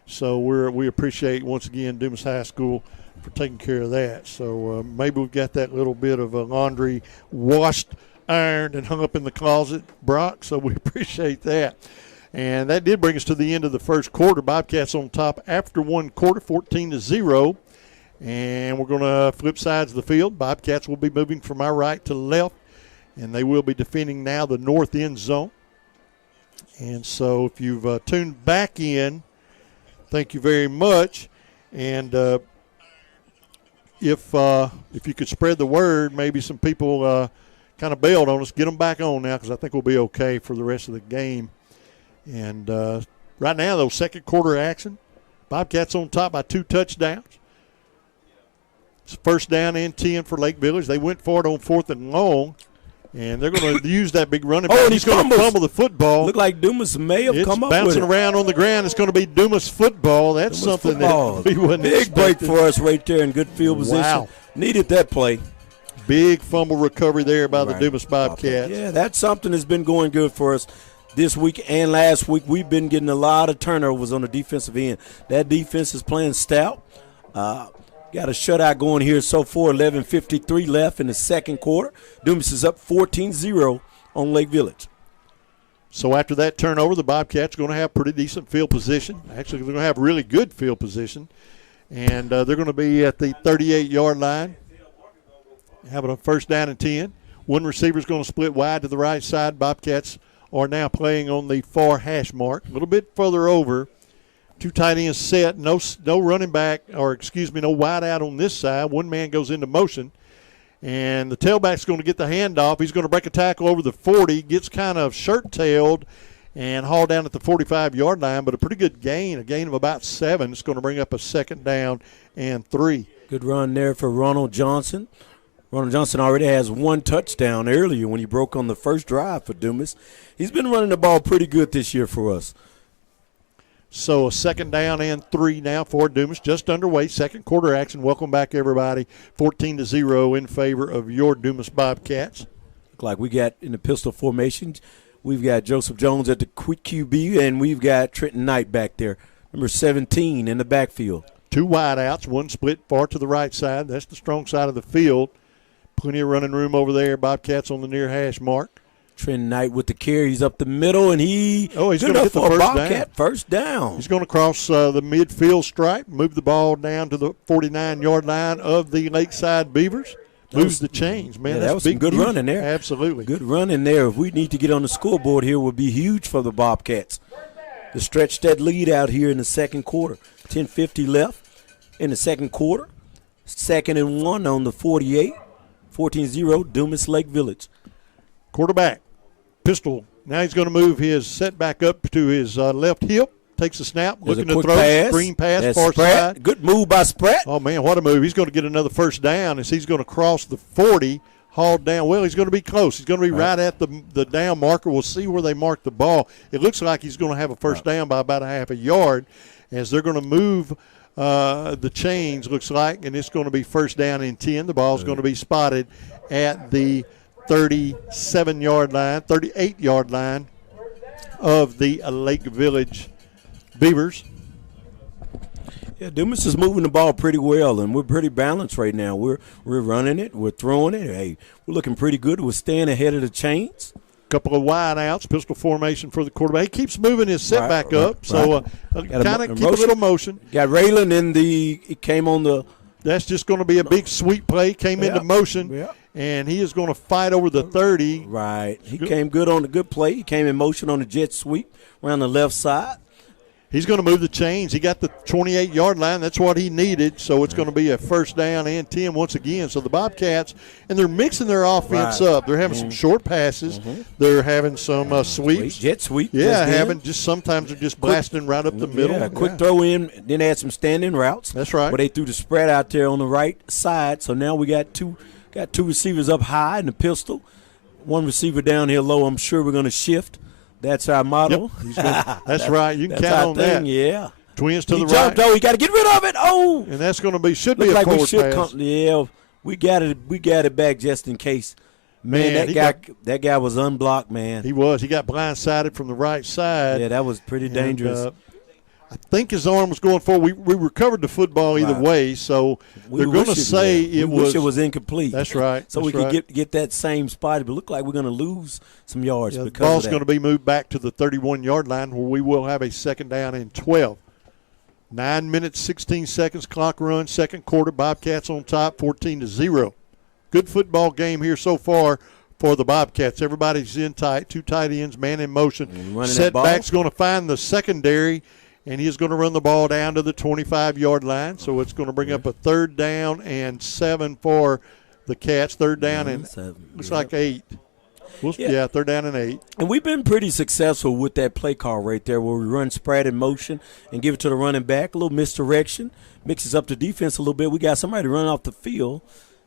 so we appreciate once again Dumas High School for taking care of that. So maybe we've got that little bit of laundry washed, ironed, and hung up in the closet, Brock. So we appreciate that. And that did bring us to the end of the first quarter. Bobcats on top after one quarter, 14-0. And we're going to flip sides of the field. Bobcats will be moving from our right to left, and they will be defending now the north end zone. And so if you've tuned back in, thank you very much. And if you could spread the word, maybe some people kind of bailed on us. Get them back on now, because I think we'll be okay for the rest of the game. And right now, though, second quarter action. Bobcats on top by 2 touchdowns. It's first down and 10 for Lake Village. They went for it on 4th and long, and they're going to use that big running back. And he's going to fumble the football. Look like Dumas may have come up with it. It's bouncing around on the ground. It's going to be Dumas football. That's Dumas something football. that we wouldn't Big break expected. for us right there in good field position. Wow. Needed that play. Big fumble recovery there by the Dumas Bobcats. Yeah, that's something that's been going good for us this week and last week. We've been getting a lot of turnovers on the defensive end. That defense is playing stout. Got a shutout going here so far, 11:53 left in the second quarter. Dumas is up 14-0 on Lake Village. So after that turnover, the Bobcats are going to have pretty decent field position. Actually, they're going to have really good field position. And they're going to be at the 38-yard line, having a first down and 10. One receiver is going to split wide to the right side. Bobcats are now playing on the far hash mark, a little bit further over. 2 tight ends set, no running back, or no wide out on this side. One man goes into motion, and the tailback's going to get the handoff. He's going to break a tackle over the 40, gets kind of shirt-tailed and hauled down at the 45-yard line, but a pretty good gain, a gain of about 7. It's going to bring up a second down and 3. Good run there for Ronald Johnson. Ronald Johnson already has 1 touchdown earlier when he broke on the first drive for Dumas. He's been running the ball pretty good this year for us. So a second down and 3 now for Dumas, just underway. Second quarter action. Welcome back, everybody. 14-0 in favor of your Dumas Bobcats. Look like we got in the pistol formation, we've got Joseph Jones at the quick QB, and we've got Trenton Knight back there, number 17 in the backfield. 2 wideouts, one split far to the right side. That's the strong side of the field. Plenty of running room over there. Bobcats on the near hash mark. Trent Knight with the carry. He's up the middle, and he's going to get the first down. He's going to cross the midfield stripe, move the ball down to the 49-yard line of the Lakeside Beavers. Moves the chains, man. Yeah, that's that was some good running there. Absolutely. Good running there. If we need to get on the scoreboard here, would be huge for the Bobcats to stretch that lead out here in the second quarter. 10:50 left in the second quarter. 2nd and 1 on the 48. 14-0, Dumas Lake Village. Quarterback. Pistol. Now he's going to move his setback up to his left hip. Takes a snap. There's looking a to throw. Pass. Screen pass, That's far Spratt. side. Good move by Spratt. Oh, man, what a move. He's going to get another first down as he's going to cross the 40, hauled down. Well, he's going to be close. He's going to be right at the down marker. We'll see where they mark the ball. It looks like he's going to have a first down by about a half a yard as they're going to move the chains, looks like, and it's going to be first down and 10. The ball's going to be spotted at the 37-yard line, 38-yard line of the Lake Village Beavers. Yeah, Dumas is moving the ball pretty well, and we're pretty balanced right now. We're running it. We're throwing it. Hey, we're looking pretty good. We're staying ahead of the chains. Couple of wide outs, pistol formation for the quarterback. He keeps moving his setback up, so kind of keep a little motion. Got Raylan he came on the. That's just going to be a big sweep play. Came into motion, and he is going to fight over the 30. Right. He came good on the good play. He came in motion on the jet sweep around the left side. He's going to move the chains. He got the 28-yard line. That's what he needed. So it's going to be a first down and 10 once again. So the Bobcats, and they're mixing their offense up. They're having some short passes. They're having some sweeps. Jet sweep. Yeah, sometimes they're just blasting right up the middle. Yeah, quick throw in. Then they had some standing routes. That's right. Where they threw the spread out there on the right side. So now we got two receivers up high in the pistol. One receiver down here low. I'm sure we're going to shift. That's our motto. Yep. That's right. You can count on that. Yeah. Twins to the jumped, right. Oh, he got to get rid of it. Oh. And that's going to be a forward pass. Yeah, we got it back just in case. Man, that guy was unblocked, man. He was. He got blindsided from the right side. Yeah, that was pretty dangerous. I think his arm was going forward. We recovered the football either way, so they're going to say it was incomplete. That's right. So we could get that same spot. But it looked like we're going to lose some yards because the ball's going to be moved back to the 31-yard line where we will have a second down and 12. 9 minutes, 16 seconds, clock run, second quarter. Bobcats on top, 14-0. Good football game here so far for the Bobcats. Everybody's in tight, two tight ends, man in motion. Setback's going to find the secondary, and he's going to run the ball down to the 25-yard line. So it's going to bring up a 3rd down and 7 for the Cats. 3rd down and 7. Looks like 8. Yeah, 3rd down and 8. And we've been pretty successful with that play call right there where we run spread in motion and give it to the running back. A little misdirection, mixes up the defense a little bit. We got somebody running off the field.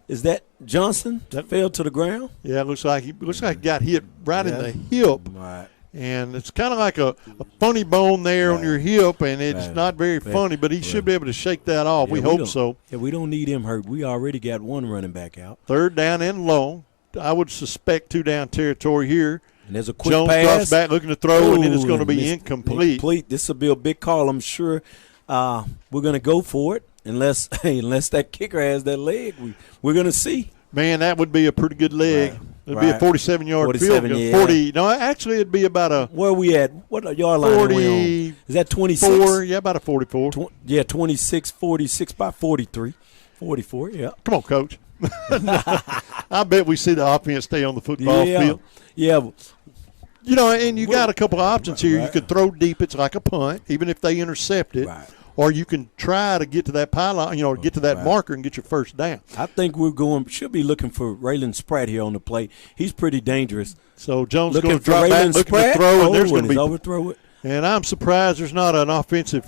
Is that Johnson that fell to the ground? Yeah, it looks like he got hit right in the hip. Right. And it's kind of like a funny bone there on your hip, and it's not very funny, but he should be able to shake that off. Yeah, we hope so. Yeah, we don't need him hurt. We already got one running back out. 3rd down and long. I would suspect 2-down territory here. And there's a quick Jones pass. drops back looking to throw, and then it's going to be incomplete. This will be a big call, I'm sure. We're going to go for it unless that kicker has that leg. We're going to see. Man, that would be a pretty good leg. Right. It'd be a 47-yard field goal. Yeah. 40. No, actually, it'd be about a. Where are we at? What yard line 40, are we on? Is that 26? 4, yeah, about a 44. 26, 46 by 43. 44, yeah. Come on, Coach. I bet we see the offense stay on the football field. Yeah. You know, and you got a couple of options here. Right. You can throw deep. It's like a punt, even if they intercept it. Right. Or you can try to get to that pylon, get to that marker and get your 1st down. I think should be looking for Raylan Spratt here on the play. He's pretty dangerous. So Jones is going to drop back, looking to throw, and there's going to be overthrow it. And I'm surprised there's not an offensive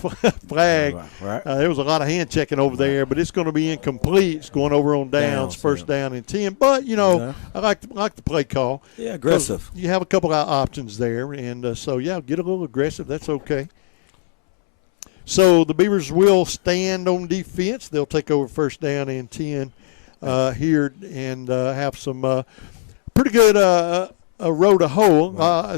flag. Right. There was a lot of hand checking over there, but it's going to be incomplete. It's going over on downs, 1st down and 10. But I like the play call. Yeah, aggressive. You have a couple of options there, and get a little aggressive. That's okay. So the Beavers will stand on defense. They'll take over 1st down and 10 here and have some pretty good a row to hoe.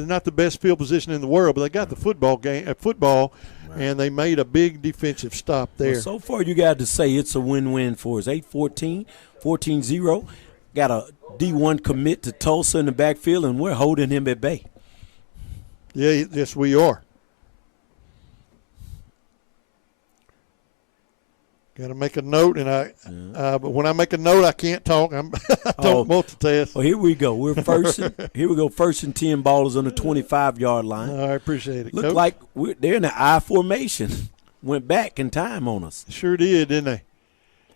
Not the best field position in the world, but they got the football, and they made a big defensive stop there. Well, so far, you got to say it's a win-win for us. 8-14, 14-0. Got a D1 commit to Tulsa in the backfield, and we're holding him at bay. Yeah, yes, we are. Got to make a note, and but when I make a note, I can't talk. I don't multitask. Well, here we go. We're first. Here we go. 1st and 10. Ball is on the 25-yard line. I appreciate it. Looked Coach. like they're in the I formation. Went back in time on us. Sure did, didn't they?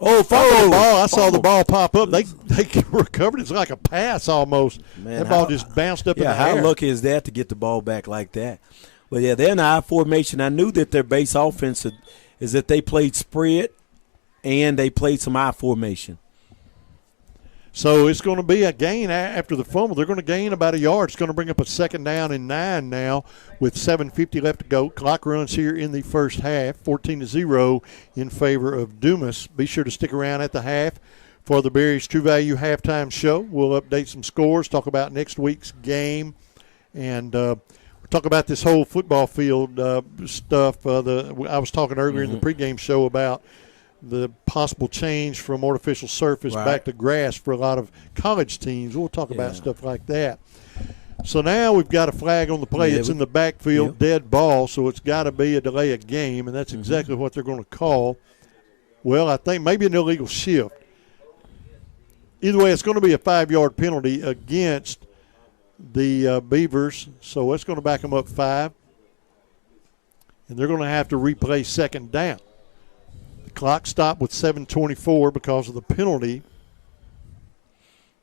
Oh, follow the ball! I saw the ball pop up. They recovered. It's like a pass almost. Man, that ball just bounced up in the air. How lucky is that to get the ball back like that? Well, yeah, they're in the I formation. I knew that their base offense is that they played spread. And they played some I formation. So it's going to be a gain after the fumble. They're going to gain about a yard. It's going to bring up a 2nd down and 9 now with 7:50 left to go. Clock runs here in the 1st half, 14-0 in favor of Dumas. Be sure to stick around at the half for the Berry's True Value halftime show. We'll update some scores, talk about next week's game, and we'll talk about this whole football field stuff. I was talking earlier in the pregame show about the possible change from artificial surface back to grass for a lot of college teams. We'll talk about stuff like that. So now we've got a flag on the play. It's in the backfield, dead ball, so it's got to be a delay of game, and that's exactly what they're going to call. Well, I think maybe an illegal shift. Either way, it's going to be a 5-yard penalty against the Beavers, so it's going to back them up 5. And they're going to have to replay 2nd down. Clock stopped with 7:24 because of the penalty.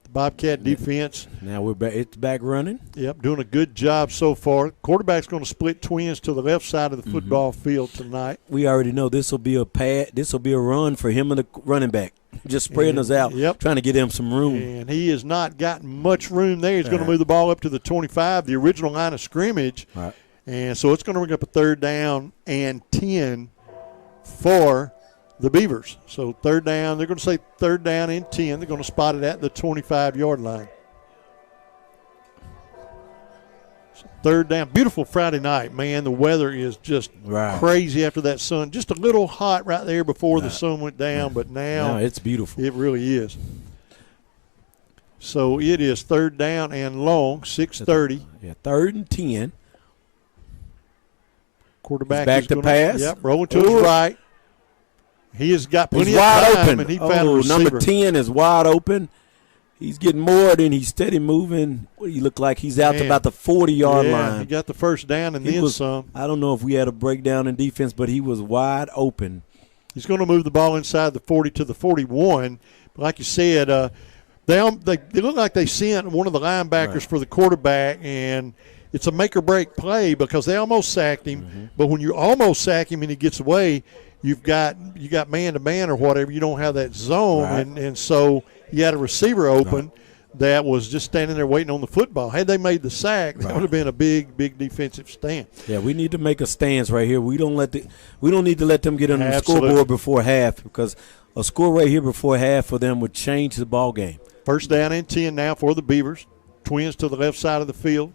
The Bobcat defense. Now we're back. It's back running. Yep, doing a good job so far. Quarterback's going to split twins to the left side of the football field tonight. We already know this will be a pad. This will be a run for him and the running back. Just spreading us out, trying to get him some room. And he has not gotten much room there. He's going to move the ball up to the 25, the original line of scrimmage. Right. And so it's going to bring up a 3rd down and 10 for the Beavers. So 3rd down, they're going to say 3rd down and 10. They're going to spot it at the 25-yard line. So 3rd down. Beautiful Friday night, man. The weather is just crazy after that sun. Just a little hot right there before the sun went down, but now it's beautiful. It really is. So it is 3rd down and long, 6:30. Yeah, 3rd and 10. Quarterback back is to gonna, pass. Yep, rolling to his right. He has got plenty He's of wide time, open. and he found a receiver. Number 10 is wide open. He's getting more than he's steady moving. What do you look like? He's out to about the 40-yard line. He got the first down and then some. I don't know if we had a breakdown in defense, but he was wide open. He's going to move the ball inside the 40 to the 41. But like you said, they look like they sent one of the linebackers for the quarterback, and it's a make-or-break play because they almost sacked him. Mm-hmm. But when you almost sack him and he gets away, you got man-to-man or whatever. You don't have that zone, Right. and so you had a receiver open that was just standing there waiting on the football. Had they made the sack, that would have been a big defensive stand. Yeah, we need to make a stance right here. We don't need to let them get on the scoreboard before half, because a score right here before half for them would change the ball game. First down and 10 now for the Beavers. Twins to the left side of the field.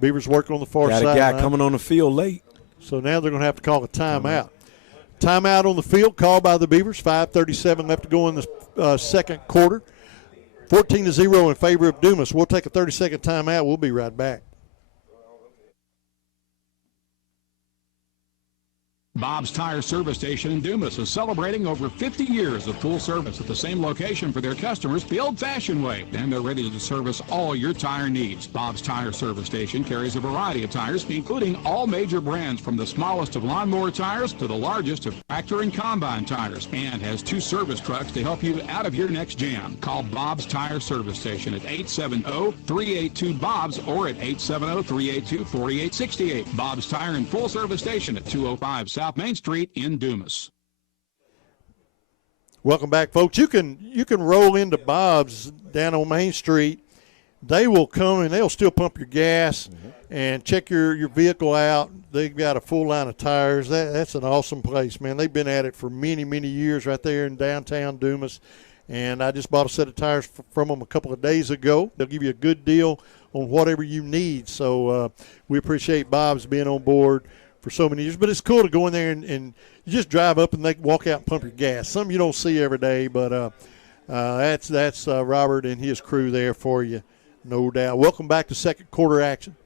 Beavers working on the far side. Got a guy coming on the field late. So now they're going to have to call a timeout. Timeout on the field called by the Beavers. 5:37 left to go in the second quarter. 14-0 in favor of Dumas. We'll take a 30-second timeout. We'll be right back. Bob's Tire Service Station in Dumas is celebrating over 50 years of full service at the same location for their customers the old-fashioned way, and they're ready to service all your tire needs. Bob's Tire Service Station carries a variety of tires, including all major brands from the smallest of lawnmower tires to the largest of tractor and combine tires, and has 2 service trucks to help you out of your next jam. Call Bob's Tire Service Station at 870-382-BOBS or at 870-382-4868. Bob's Tire and Full Service Station at 205 South Main Street in Dumas. Welcome back, folks. You can roll into Bob's down on Main Street. They will come and they'll still pump your gas and check your vehicle out. They've got a full line of tires. That's an awesome place, man. They've been at it for many years right there in downtown Dumas. And I just bought a set of tires from them a couple of days ago. They'll give you a good deal on whatever you need. So we appreciate Bob's being on board for so many years. But it's cool to go in there and you just drive up and they walk out and pump your gas. Something you don't see every day, but that's Robert and his crew there for you, no doubt. Welcome back to second quarter action.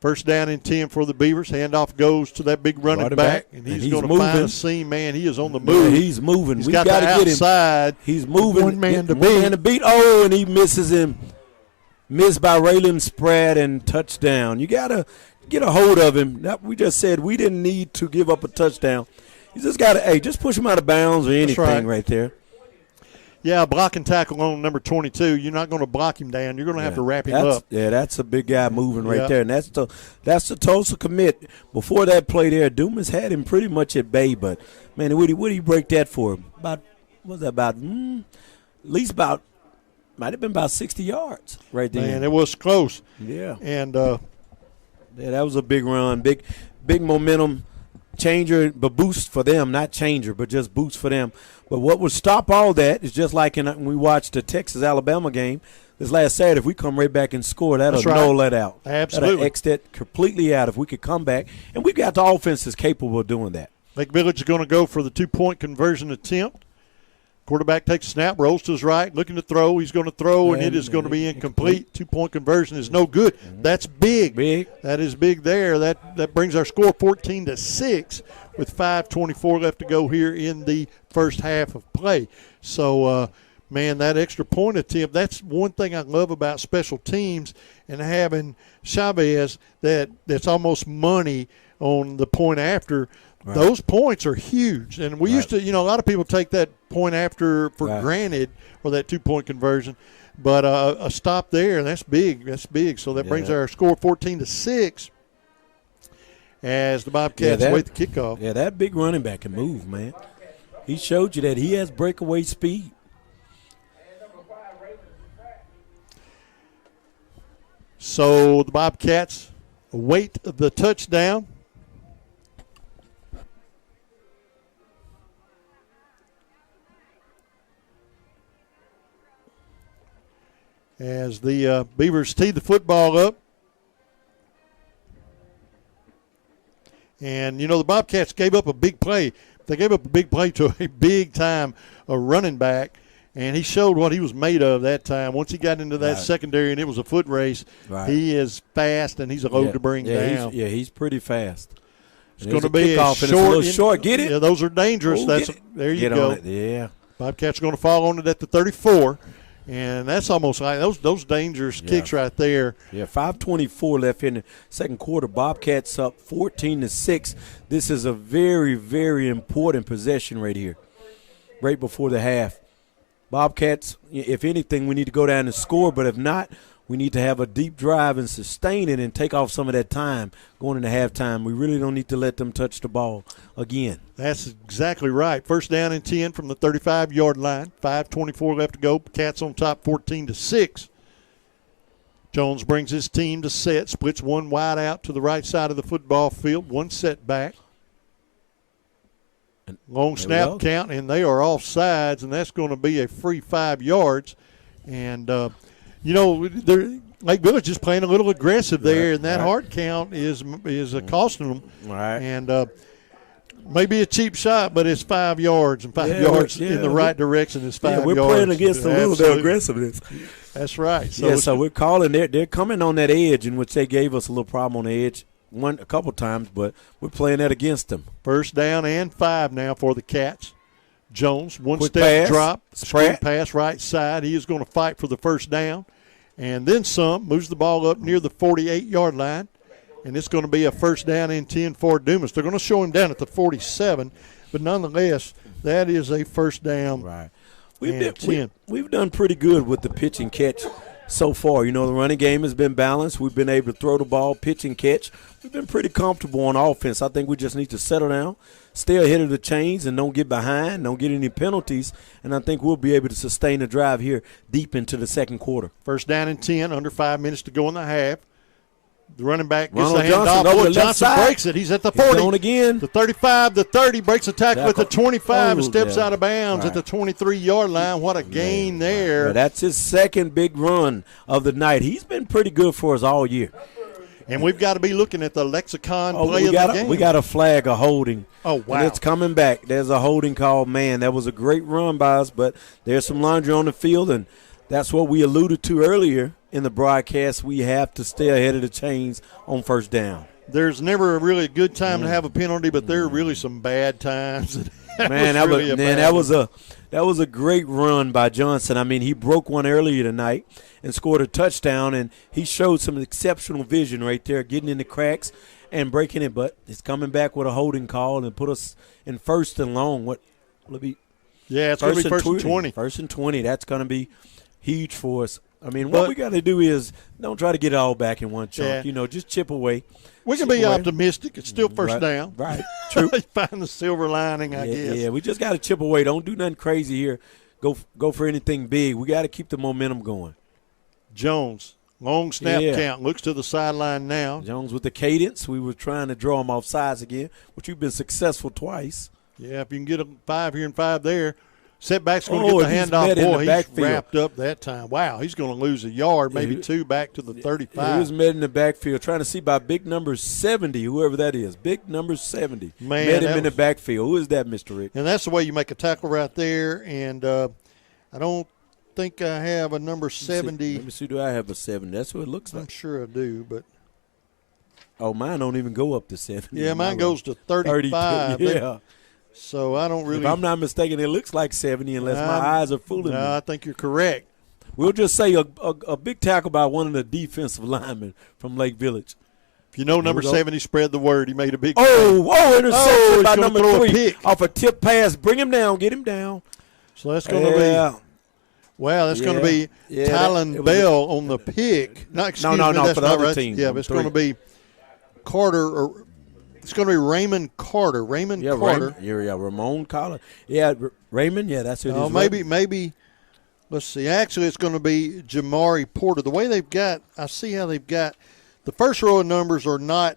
First down and 10 for the Beavers. Handoff goes to that big running back, and he's going to find a seam. Man, he is on the move. Yeah, he's moving. He's got the outside. He's moving. One man to beat. Oh, and he misses him. Missed by Raylan Spratt and touchdown. You got to get a hold of him. We just said we didn't need to give up a touchdown. You just got to, just push him out of bounds or anything right there. Yeah, block and tackle on number 22. You're not going to block him down. You're going to have to wrap him up. Yeah, that's a big guy moving right there, and that's the Tulsa commit. Before that play there, Dumas had him pretty much at bay, but, man, what did he break that for? At least about might have been about 60 yards right there. Man, it was close. Yeah. And yeah, that was a big run, big momentum changer, but boost for them, not changer, but just boost for them. But what would stop all that is just like when we watched the Texas-Alabama game this last Saturday. If we come right back and score, that'll null that out. Absolutely. That'll X that completely out if we could come back. And we've got the offenses capable of doing that. Lake Village is going to go for the 2-point conversion attempt. Quarterback takes a snap, rolls to his right, looking to throw. He's going to throw, and it is going to be incomplete. 2-point conversion is no good. That's big. That is big there. That brings our score 14-6 with 5:24 left to go here in the first half of play. So, man, that extra point attempt, that's one thing I love about special teams and having Chavez that's almost money on the point after. Right. Those points are huge. And we used to, a lot of people take that point after for granted, or that 2-point conversion. But a stop there, that's big. That's big. So that brings our score 14-6 as the Bobcats wait the kickoff. Yeah, that big running back can move, man. He showed you that he has breakaway speed. So the Bobcats await the touchdown. As the Beavers tee the football up. And, the Bobcats gave up a big play. They gave up a big play to a big-time running back. And he showed what he was made of that time. Once he got into that secondary and it was a foot race, he is fast and he's a load to bring down. He's pretty fast. It's going to be a short. Get it? Yeah, those are dangerous. There you go. Yeah. Bobcats are going to fall on it at the 34. And that's almost like those dangerous kicks right there. Yeah, 5:24 left in the second quarter. Bobcats up 14-6. This is a very, very important possession right here, right before the half. Bobcats, if anything, we need to go down and score. But if not, we need to have a deep drive and sustain it and take off some of that time going into halftime. We really don't need to let them touch the ball again. That's exactly right. First down and 10 from the 35-yard line. 5:24 left to go. Cats on top 14-6. Jones brings his team to set, splits one wide out to the right side of the football field, one set back. Long snap count, and they are off sides, and that's going to be a free 5 yards. And, Lake Village is playing a little aggressive there, and that hard count is costing them. Right. And maybe a cheap shot, but it's 5 yards, and 5 yards in the right direction is 5 yards. We're playing against a little bit of aggressiveness. That's right. So we're calling. They're coming on that edge, in which they gave us a little problem on the edge a couple times, but we're playing that against them. First down and 5 now for the Cats. Jones, one-step drop, screen pass right side. He is going to fight for the first down. And then some, moves the ball up near the 48-yard line. And it's going to be a first down and 10 for Dumas. They're going to show him down at the 47, but nonetheless, that is a first down. Right. We've done pretty good with the pitch and catch so far. The running game has been balanced. We've been able to throw the ball, pitch and catch. We've been pretty comfortable on offense. I think we just need to settle down, stay ahead of the chains, and don't get behind, don't get any penalties, and I think we'll be able to sustain the drive here deep into the second quarter. First down and 10, under 5 minutes to go in the half. The running back gets the handoff. Johnson breaks it. He's at the 40. On again. The 35, the 30, breaks the tackle at the 25 and steps out of bounds at the 23-yard line. What a gain there. That's his second big run of the night. He's been pretty good for us all year. And we've got to be looking at the lexicon play of the game. We got a flag, a holding. Oh, wow. And it's coming back. There's a holding call. Man, that was a great run by us, but there's some laundry on the field, and that's what we alluded to earlier in the broadcast. We have to stay ahead of the chains on first down. There's never a really good time to have a penalty, but there are really some bad times. That was a great run by Johnson. I mean, he broke one earlier tonight and scored a touchdown, and he showed some exceptional vision right there, getting in the cracks and breaking it. But it's coming back with a holding call and put us in first and long. What will it be? Yeah, it's going to be first and 20. First and 20. That's going to be huge for us. I mean, what we got to do is don't try to get it all back in one chunk. Just chip away. We can be optimistic. It's still first down. Right. True. Find the silver lining, I guess. Yeah, we just got to chip away. Don't do nothing crazy here. Go for anything big. We got to keep the momentum going. Jones, long snap count, looks to the sideline now. Jones with the cadence. We were trying to draw him off sides again, which we've been successful twice. Yeah, if you can get a 5 here and 5 there. Setback's going to get the handoff. Boy, he's wrapped up that time. Wow, he's going to lose a yard, maybe 2 back to the 35. He was met in the backfield, trying to see by big number 70, whoever that is. Big number 70. Man, met him in the backfield. Who is that, Mr. Rick? And that's the way you make a tackle right there. And I don't think I have a number 70. Let me see. Do I have a 70? That's what it looks like. I'm sure I do, but. Oh, mine don't even go up to 70. Yeah, mine goes to 35. Yeah. So I don't really. If I'm not mistaken, it looks like 70 unless my eyes are fooling me. No, I think you're correct. We'll just say a big tackle by one of the defensive linemen from Lake Village. If you know number 70, spread the word. He made a big. Interception by number 3 off a tip pass. Bring him down. Get him down. So that's going to be. Wow, that's going to be Tylen Bell on the pick. No, that's for the other right. team. Yeah, but it's going to be Carter. It's going to be Raymond Carter. Carter. Ramon Carter. Yeah, Raymond. Yeah, that's who it is. Maybe. Let's see. Actually, it's going to be Jamari Porter. The way they've got, I see how they've got. The first row of numbers are not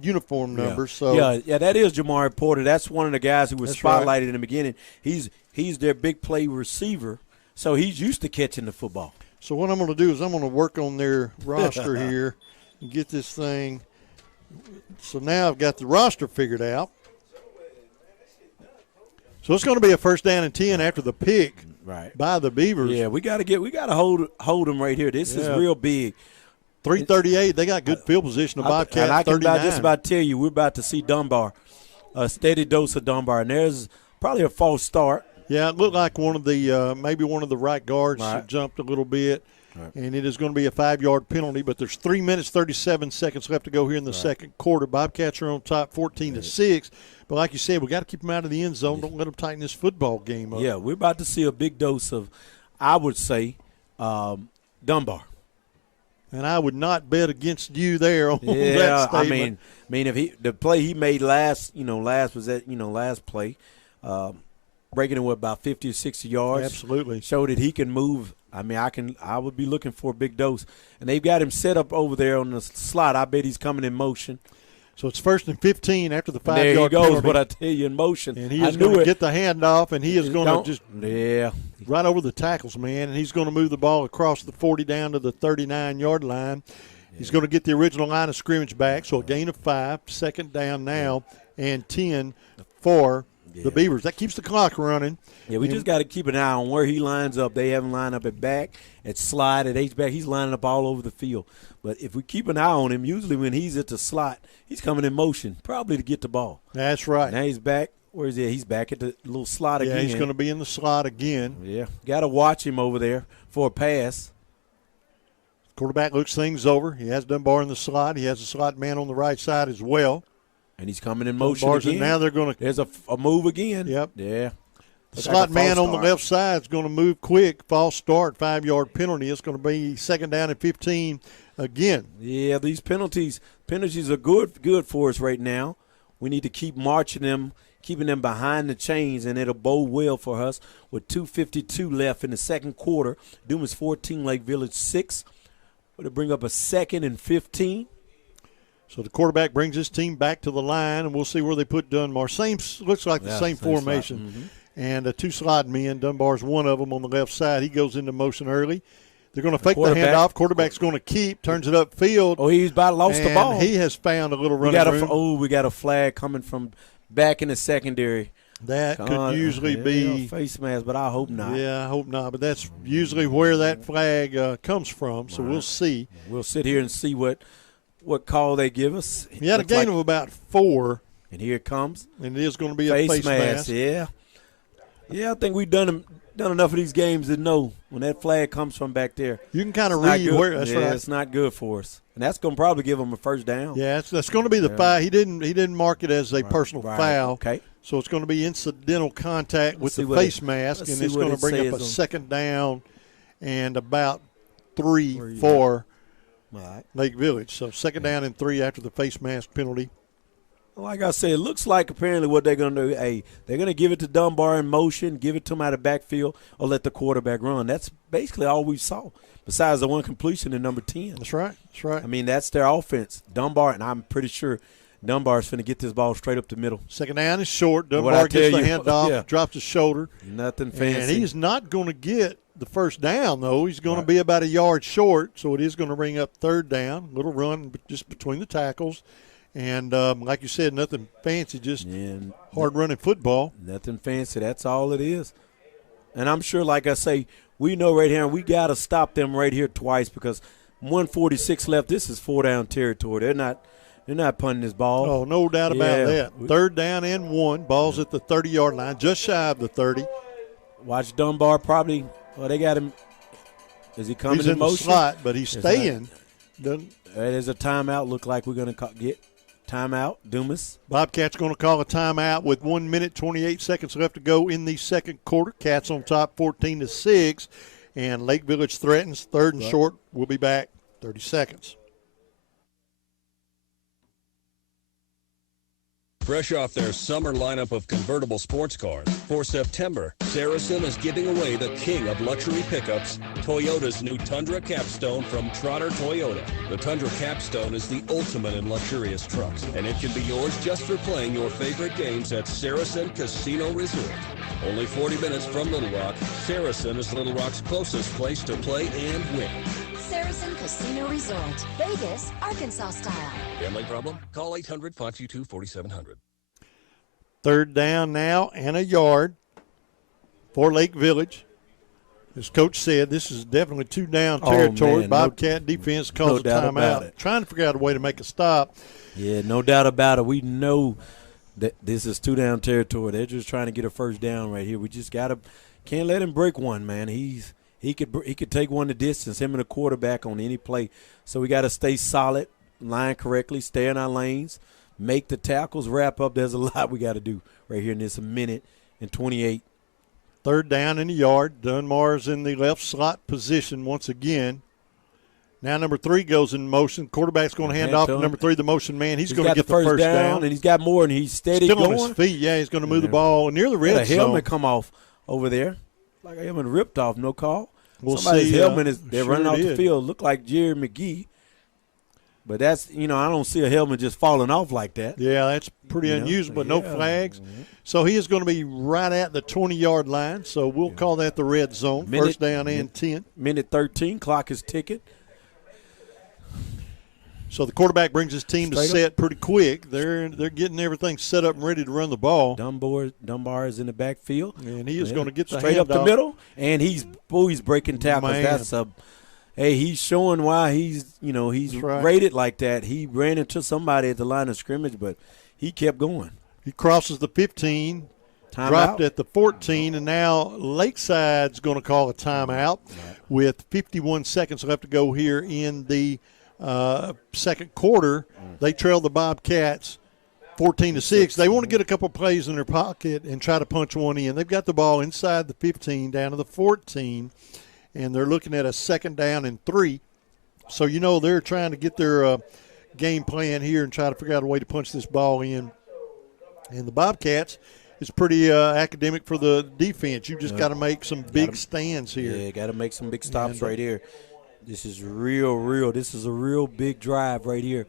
uniform numbers. So that is Jamari Porter. That's one of the guys who was spotlighted in the beginning. He's their big play receiver, so he's used to catching the football. So what I'm going to do is I'm going to work on their roster here and get this thing. So now I've got the roster figured out. So it's going to be a first down and 10 after the pick by the Beavers. Yeah, we got to hold them right here. This is real big. 3:38. They got good field position. The Bobcats. And I can 39. just about tell you, we're about to see Dunbar, a steady dose of Dunbar, and there's probably a false start. Yeah, it looked like one of the maybe one of the right guards jumped a little bit, and it is going to be a 5-yard penalty. But there's 3 minutes 37 seconds left to go here in the second quarter. Bobcats are on top, 14-6. But like you said, we got to keep them out of the end zone. Don't let them tighten this football game up. Yeah, we're about to see a big dose of, I would say, Dunbar. And I would not bet against you there on that Yeah, statement. I mean, if the play he made last play, breaking it with about 50 or 60 yards. Absolutely. Showed that he can move. I mean, I would be looking for a big dose. And they've got him set up over there on the slot. I bet he's coming in motion. So it's 1st and 15 after the 5-yard penalty. There he goes, penalty. what I tell you, in motion. And he is going to get the handoff, and he is going to just right over the tackles, man. And he's going to move the ball across the 40 down to the 39-yard line. He's going to get the original line of scrimmage back, so a gain of 5, second down now, and 10 for the Beavers. That keeps the clock running. Yeah, we just got to keep an eye on where he lines up. They have him lined up at back, at slot, at H-back. He's lining up all over the field. But if we keep an eye on him, usually when he's at the slot, he's coming in motion, probably to get the ball. That's right. Now he's back. Where is he? He's back at the little slot again. Yeah, he's going to be in the slot again. Yeah, got to watch him over there for a pass. Quarterback looks things over. He has Dunbar in the slot. He has a slot man on the right side as well. And he's coming in motion Dunbar's again. Now they're going to. There's a move again. Yep. Yeah. The slot man on the left side is going to move quick. False start, 5-yard penalty. It's going to be second down and 15 again. Yeah, these penalties are good for us right now. We need to keep marching them, keeping them behind the chains, and it'll bode well for us with 2:52 left in the second quarter. Dumas 14, Lake Village 6. It'll bring up a 2nd and 15. So the quarterback brings his team back to the line, and we'll see where they put Dunbar. Looks like the same formation. Mm-hmm. And 2 slot men. Dunbar's one of them on the left side. He goes into motion early. They're going to fake the handoff. Quarterback's going to keep, turns it upfield. Oh, he's about lost the ball. He has found a little running room. We got a flag coming from back in the secondary. That could usually be face mask, but I hope not. Yeah, I hope not. But that's usually where that flag comes from. So we'll see. We'll sit here and see what call they give us. He had a gain of about 4. And here it comes. And it is going to be a face mask. Yeah. Yeah, I think we've done enough of these games to know when that flag comes from back there. You can kind of read where that's right. It's not good for us. And that's going to probably give them a first down. Yeah, that's going to be the foul. He didn't mark it as a personal foul. Okay. So it's going to be incidental contact with the face mask, and it's going to bring up a second down and about 3 for Lake Village. So second down and 3 after the face mask penalty. Like I said, it looks like apparently what they're going to do, they're going to give it to Dunbar in motion, give it to him out of backfield, or let the quarterback run. That's basically all we saw, besides the one completion in number 10. That's right. I mean, that's their offense. Dunbar, and I'm pretty sure Dunbar's going to get this ball straight up the middle. Second down is short. Dunbar gets the handoff, drops his shoulder. Nothing fancy. And he's not going to get the first down, though. He's going to be about a yard short, so it is going to bring up third down. Little run just between the tackles. And like you said, nothing fancy, just hard-running football. Nothing fancy. That's all it is. And I'm sure, like I say, we know right here, we got to stop them right here twice because 1:46 left. This is 4-down territory. They're not punting this ball. Oh, no doubt about that. Third down and 1. Ball's at the 30-yard line, just shy of the 30. Watch Dunbar probably. Well, they got him. Is he coming in motion? The slot, but he's staying. There's a timeout. Look like we're going to get. Timeout, Dumas. Bobcats going to call a timeout with 1 minute, 28 seconds left to go in the second quarter. Cats on top 14-6, and Lake Village threatens. Third and short. We'll be back 30 seconds. Fresh off their summer lineup of convertible sports cars, for September, Saracen is giving away the king of luxury pickups, Toyota's new Tundra Capstone from Trotter Toyota. The Tundra Capstone is the ultimate in luxurious trucks, and it can be yours just for playing your favorite games at Saracen Casino Resort. Only 40 minutes from Little Rock, Saracen is Little Rock's closest place to play and win. Saracen Casino Resort, Vegas, Arkansas style. Gambling problem? Call 800-522-4700. Third down now and a yard for Lake Village. As Coach said, this is definitely two-down Oh, territory. man, Bobcat defense calls a doubt about timeout. it. Trying to figure out a way to make a stop. Yeah, no doubt about it. We know that this is two-down territory. They're just trying to get a first down right here. We just can't let him break one, man. He could take one the distance, him and the quarterback on any play. So we got to stay solid, line correctly, stay in our lanes, make the tackles, wrap up. There's a lot we got to do right here in this minute and 28. Third down in the yard. Dunbar's in the left slot position once again. Now number 3 goes in motion. Quarterback's going to hand off to number 3, the motion man. He's going to get the first down. And he's got more, and he's steady Still going. on his feet. Yeah, he's going to move the ball near the red A zone. helmet come off over there. Like a helmet ripped off, no call. We'll Somebody's see, helmet they're sure running off the did. field. Look like Jerry McGee. But that's, I don't see a helmet just falling off like that. Yeah, that's pretty unusual, but no flags. So he is going to be right at the 20-yard line, so we'll call that the red zone. First down and 10. Minute 13, clock is ticking. So the quarterback brings his team to set pretty quick. They're getting everything set up and ready to run the ball. Dunbar is in the backfield. And he is going to get the straight up the handoff. middle, and he's breaking tackles. Man. He's showing why he's right. rated like that. He ran into somebody at the line of scrimmage, but he kept going. He crosses the 15, dropped at the 14, and now Lakeside's going to call a timeout with 51 seconds left to go here in the second quarter. They trail the Bobcats 14-6. They want to get a couple plays in their pocket and try to punch one in. They've got the ball inside the 15 down to the 14, and they're looking at a second down and 3. So, they're trying to get their game plan here and try to figure out a way to punch this ball in. And the Bobcats is pretty academic for the defense. You just got to make some big stands here. Yeah, got to make some big stops right here. This is real. This is a real big drive right here.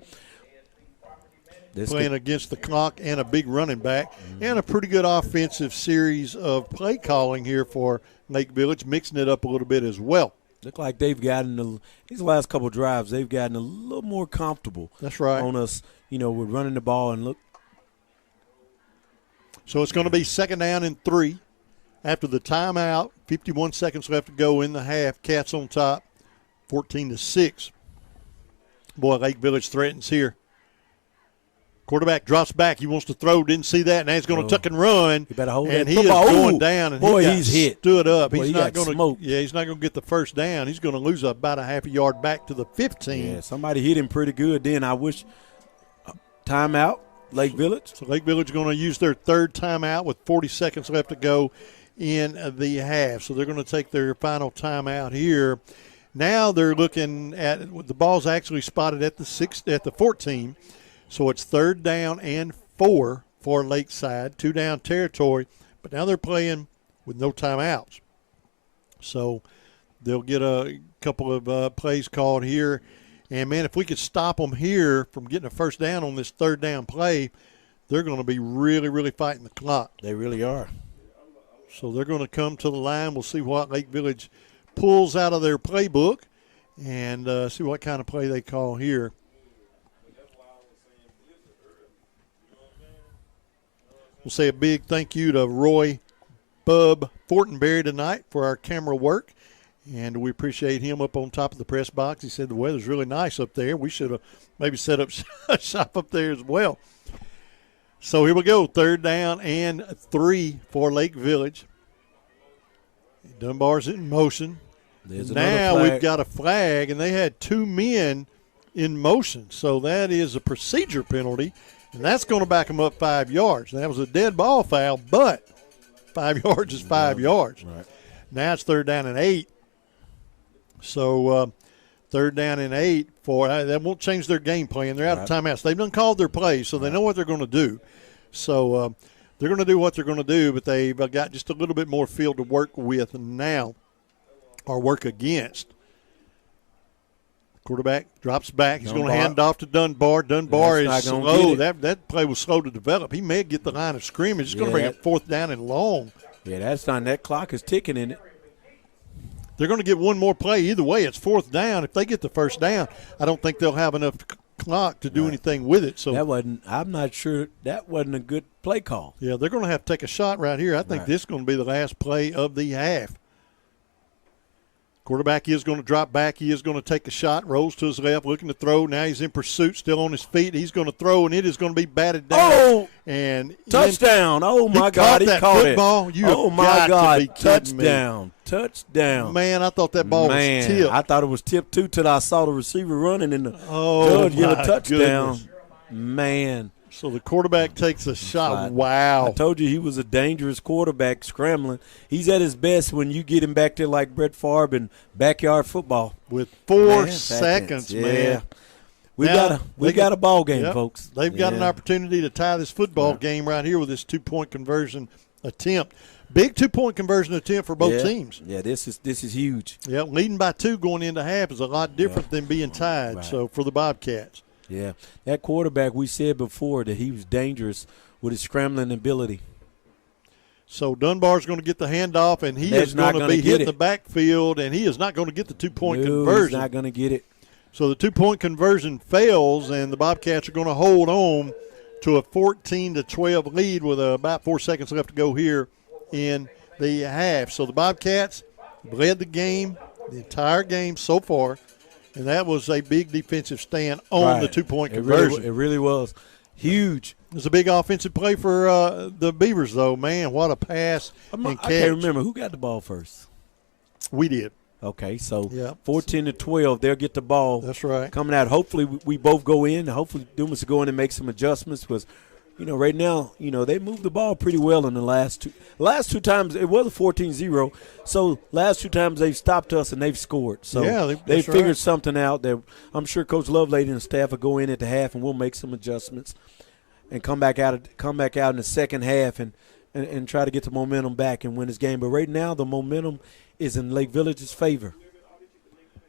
Playing against the clock and a big running back and a pretty good offensive series of play calling here for Lake Village, mixing it up a little bit as well. Look like they've gotten these last couple drives, they've gotten a little more comfortable. That's right. On us, with running the ball and look. So it's going to be second down and 3 after the timeout. 51 seconds left to go in the half. Cats on top, 14-6. Boy, Lake Village threatens here. Quarterback drops back. He wants to throw. Didn't see that. Now he's going to tuck and run. You better hold and that he is football. going down. And he's hit. Stood up. Boy, he's not going smoked. to. Yeah, he's not going to get the first down. He's going to lose about a half a yard back to the 15. Yeah, somebody hit him pretty good. Then I wish timeout. Lake Village. So Lake Village is going to use their third timeout with 40 seconds left to go in the half. So they're going to take their final timeout here. Now they're looking at the ball's actually spotted at the 14. So it's third down and 4 for Lakeside, 2-down territory. But now they're playing with no timeouts. So they'll get a couple of plays called here. And, man, if we could stop them here from getting a first down on this third down play, they're going to be really, really fighting the clock. They really are. So they're going to come to the line. We'll see what Lake Village pulls out of their playbook and see what kind of play they call here. We'll say a big thank you to Roy Bub Fortenberry tonight for our camera work. And we appreciate him up on top of the press box. He said the weather's really nice up there. We should have maybe set up shop up there as well. So here we go, third down and 3 for Lake Village. Dunbar's in motion. Now we've got a flag, and they had 2 men in motion. So that is a procedure penalty, and that's going to back them up 5 yards. That was a dead ball foul, but 5 yards is 5 yards. Right. Now it's third down and 8. So third down and 8 for that won't change their game plan. They're out of timeouts. They've done called their plays, so they know what they're going to do. So they're going to do what they're going to do, but they've got just a little bit more field to work with now or work against. Quarterback drops back. He's going to hand off to Dunbar. Dunbar is slow. That play was slow to develop. He may get the line of scrimmage. It's going to bring it fourth down and long. Yeah, that's not. That clock is ticking in it. They're going to get one more play. Either way, it's fourth down. If they get the first down, I don't think they'll have enough clock to do anything with it. So I'm not sure that wasn't a good play call. Yeah, they're going to have to take a shot right here. I think this is going to be the last play of the half. Quarterback is going to drop back. He is going to take a shot, rolls to his left, looking to throw. Now he's in pursuit, still on his feet. He's going to throw, and it is going to be batted down. Oh, and touchdown. Oh, my God, he that caught football. it. You oh, my got God, to be touchdown. me. Touchdown. Man, I thought that ball was tipped. I thought it was tipped, too, till I saw the receiver running and the judge give a touchdown. Goodness. Man. So the quarterback takes a shot. Wow. I told you he was a dangerous quarterback scrambling. He's at his best when you get him back there like Brett Favre in backyard football. With 4 seconds, yeah. man. We got a ball game, folks. They've got an opportunity to tie this football game right here with this 2-point conversion attempt. Big 2-point conversion attempt for both teams. Yeah, this is huge. Yeah, leading by 2 going into half is a lot different than being tied. Right. So for the Bobcats. Yeah, that quarterback, we said before that he was dangerous with his scrambling ability. So Dunbar's going to get the handoff, and he is going to be hitting the backfield, and he is not going to get the 2-point conversion. He's not going to get it. So the 2-point conversion fails, and the Bobcats are going to hold on to a 14-12 lead with about 4 seconds left to go here in the half. So the Bobcats led the game, the entire game so far. And that was a big defensive stand on the 2-point conversion. It really was. Huge. It was a big offensive play for the Beavers, though. Man, what a pass and catch. I can't remember. Who got the ball first? We did. Okay, so 14-12, they'll get the ball. That's right. Coming out. Hopefully we both go in. Hopefully Dumas will go in and make some adjustments because, right now, they moved the ball pretty well in the last two. Last 2 times, it was a 14-0. So last 2 times they've stopped us and they've scored. So they figured something out that I'm sure Coach Lovelady and staff will go in at the half and we'll make some adjustments and come back out in the second half and try to get the momentum back and win this game. But right now the momentum is in Lake Village's favor.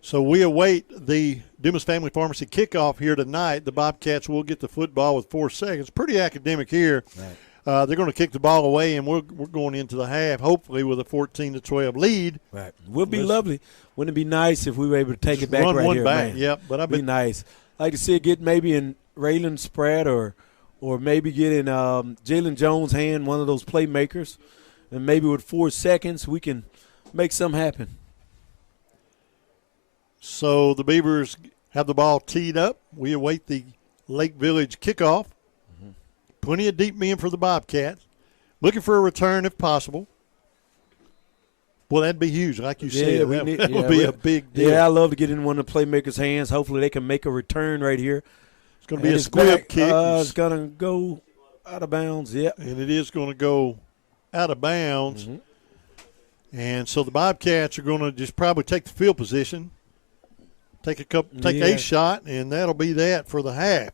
So we await the Dumas Family Pharmacy kickoff here tonight. The Bobcats will get the football with 4 seconds. Pretty academic here. Right. They're going to kick the ball away, and we're going into the half, hopefully with a 14-12 lead. Right. Would be lovely. Wouldn't it be nice if we were able to take it back right here, man? Yep. But It'd be nice. Like to see it get maybe in Raylan Spratt or maybe get in Jalen Jones' hand, one of those playmakers, and maybe with 4 seconds we can make something happen. So the Beavers have the ball teed up. We await the Lake Village kickoff. Plenty of deep men for the Bobcats. Looking for a return if possible. Well, that'd be huge. Like you said, that would be a big deal. Yeah, I love to get in one of the playmakers' hands. Hopefully they can make a return right here. It's going to be a squib kick. It's going to go out of bounds, yeah. And it is going to go out of bounds. Mm-hmm. And so the Bobcats are going to just probably take the field position, take a shot, and that'll be that for the half.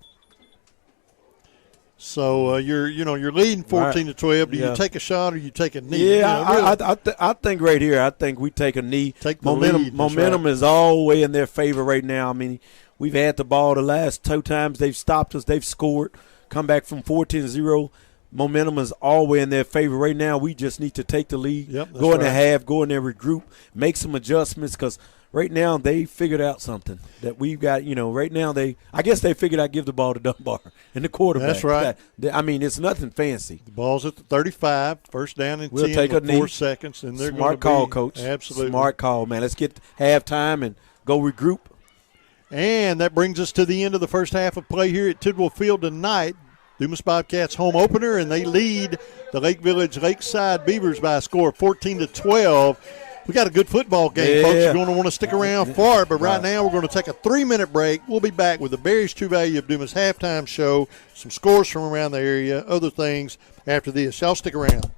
So you're leading 14-12. Do you take a shot or you take a knee? Yeah, I think right here, I think we take a knee. Take the lead. Momentum is all the way in their favor right now. I mean, we've had the ball the last 2 times they've stopped us. They've scored, come back from 14-0. Momentum is all the way in their favor right now. We just need to take the lead, go in the half, go in there, regroup, make some adjustments because right now they figured out something that we've got. Right now I guess they figured out give the ball to Dunbar and the quarterback. That's right. I mean, it's nothing fancy. The ball's at the 35, first down and 10 take with a knee. 4 seconds. And they're Smart call, Coach. Absolutely. Smart call, man. Let's get halftime and go regroup. And that brings us to the end of the first half of play here at Tidwell Field tonight. Dumas Bobcats home opener, and they lead the Lake Village Lakeside Beavers by a score of 14-12. We got a good football game, folks. You're going to want to stick around for it, but right now we're going to take a 3-minute break. We'll be back with the Barry's True Value of Dumas halftime show, some scores from around the area, other things after this. Y'all stick around.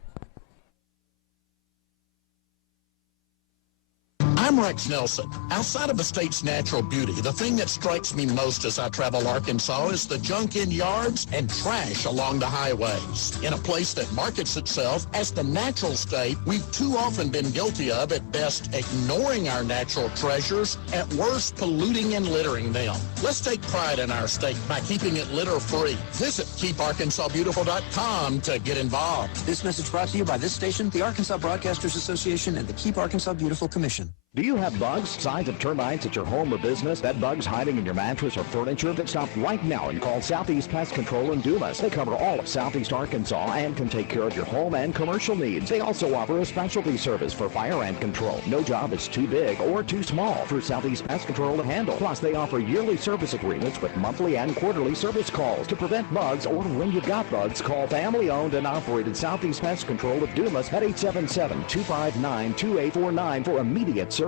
I'm Rex Nelson. Outside of the state's natural beauty, the thing that strikes me most as I travel Arkansas is the junk in yards and trash along the highways. In a place that markets itself as the natural state, we've too often been guilty of, at best, ignoring our natural treasures, at worst, polluting and littering them. Let's take pride in our state by keeping it litter-free. Visit KeepArkansasBeautiful.com to get involved. This message brought to you by this station, the Arkansas Broadcasters Association, and the Keep Arkansas Beautiful Commission. Do you have bugs, signs of termites at your home or business? That bug's hiding in your mattress or furniture? Then stop right now and call Southeast Pest Control in Dumas. They cover all of Southeast Arkansas and can take care of your home and commercial needs. They also offer a specialty service for fire ant control. No job is too big or too small for Southeast Pest Control to handle. Plus, they offer yearly service agreements with monthly and quarterly service calls. To prevent bugs or when you've got bugs, call family-owned and operated Southeast Pest Control of Dumas at 877-259-2849 for immediate service.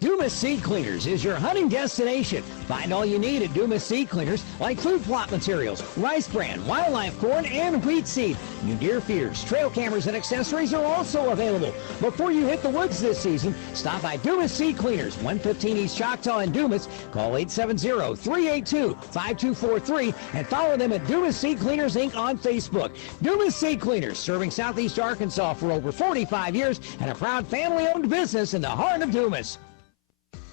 Dumas Seed Cleaners is your hunting destination. Find all you need at Dumas Seed Cleaners, like food plot materials, rice bran, wildlife corn, and wheat seed. New deer feeders, trail cameras, and accessories are also available. Before you hit the woods this season, stop by Dumas Seed Cleaners, 115 East Choctaw in Dumas. Call 870-382-5243 and follow them at Dumas Seed Cleaners Inc. on Facebook. Dumas Seed Cleaners, serving Southeast Arkansas for over 45 years and a proud family-owned business in the heart of Dumas.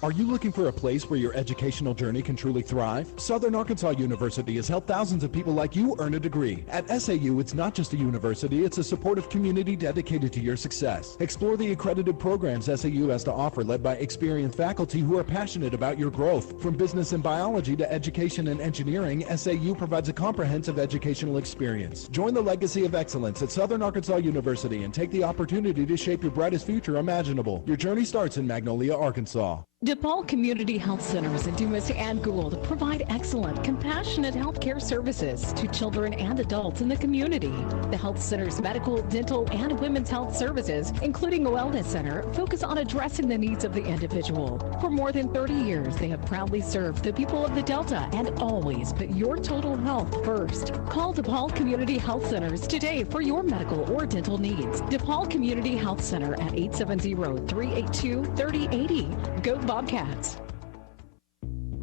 Are you looking for a place where your educational journey can truly thrive? Southern Arkansas University has helped thousands of people like you earn a degree. At SAU, it's not just a university, it's a supportive community dedicated to your success. Explore the accredited programs SAU has to offer, led by experienced faculty who are passionate about your growth. From business and biology to education and engineering, SAU provides a comprehensive educational experience. Join the legacy of excellence at Southern Arkansas University and take the opportunity to shape your brightest future imaginable. Your journey starts in Magnolia, Arkansas. DePaul Community Health Centers in Dumas and Gould provide excellent, compassionate health care services to children and adults in the community. The health center's medical, dental, and women's health services, including a wellness center, focus on addressing the needs of the individual. For more than 30 years, they have proudly served the people of the Delta and always put your total health first. Call DePaul Community Health Centers today for your medical or dental needs. DePaul Community Health Center at 870-382-3080. Go Bobcats.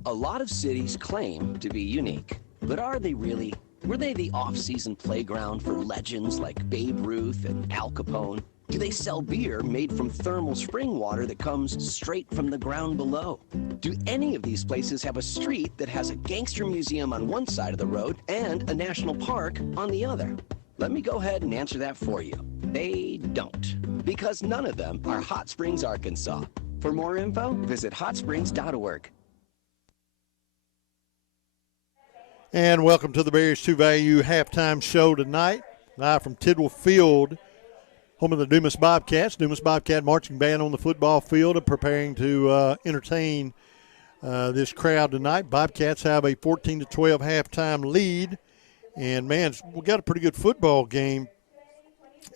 A lot of cities claim to be unique, but are they really? Were they the off-season playground for legends like Babe Ruth and Al Capone? Do they sell beer made from thermal spring water that comes straight from the ground below? Do any of these places have a street that has a gangster museum on one side of the road and a national park on the other? Let me go ahead and answer that for you. They don't, because none of them are Hot Springs, Arkansas. For more info, visit hotsprings.org. And welcome to the Barriers to Value halftime show tonight. Live from Tidwell Field, home of the Dumas Bobcats. Dumas Bobcat marching band on the football field and preparing to entertain this crowd tonight. Bobcats have a 14-12 halftime lead. And, man, we got a pretty good football game.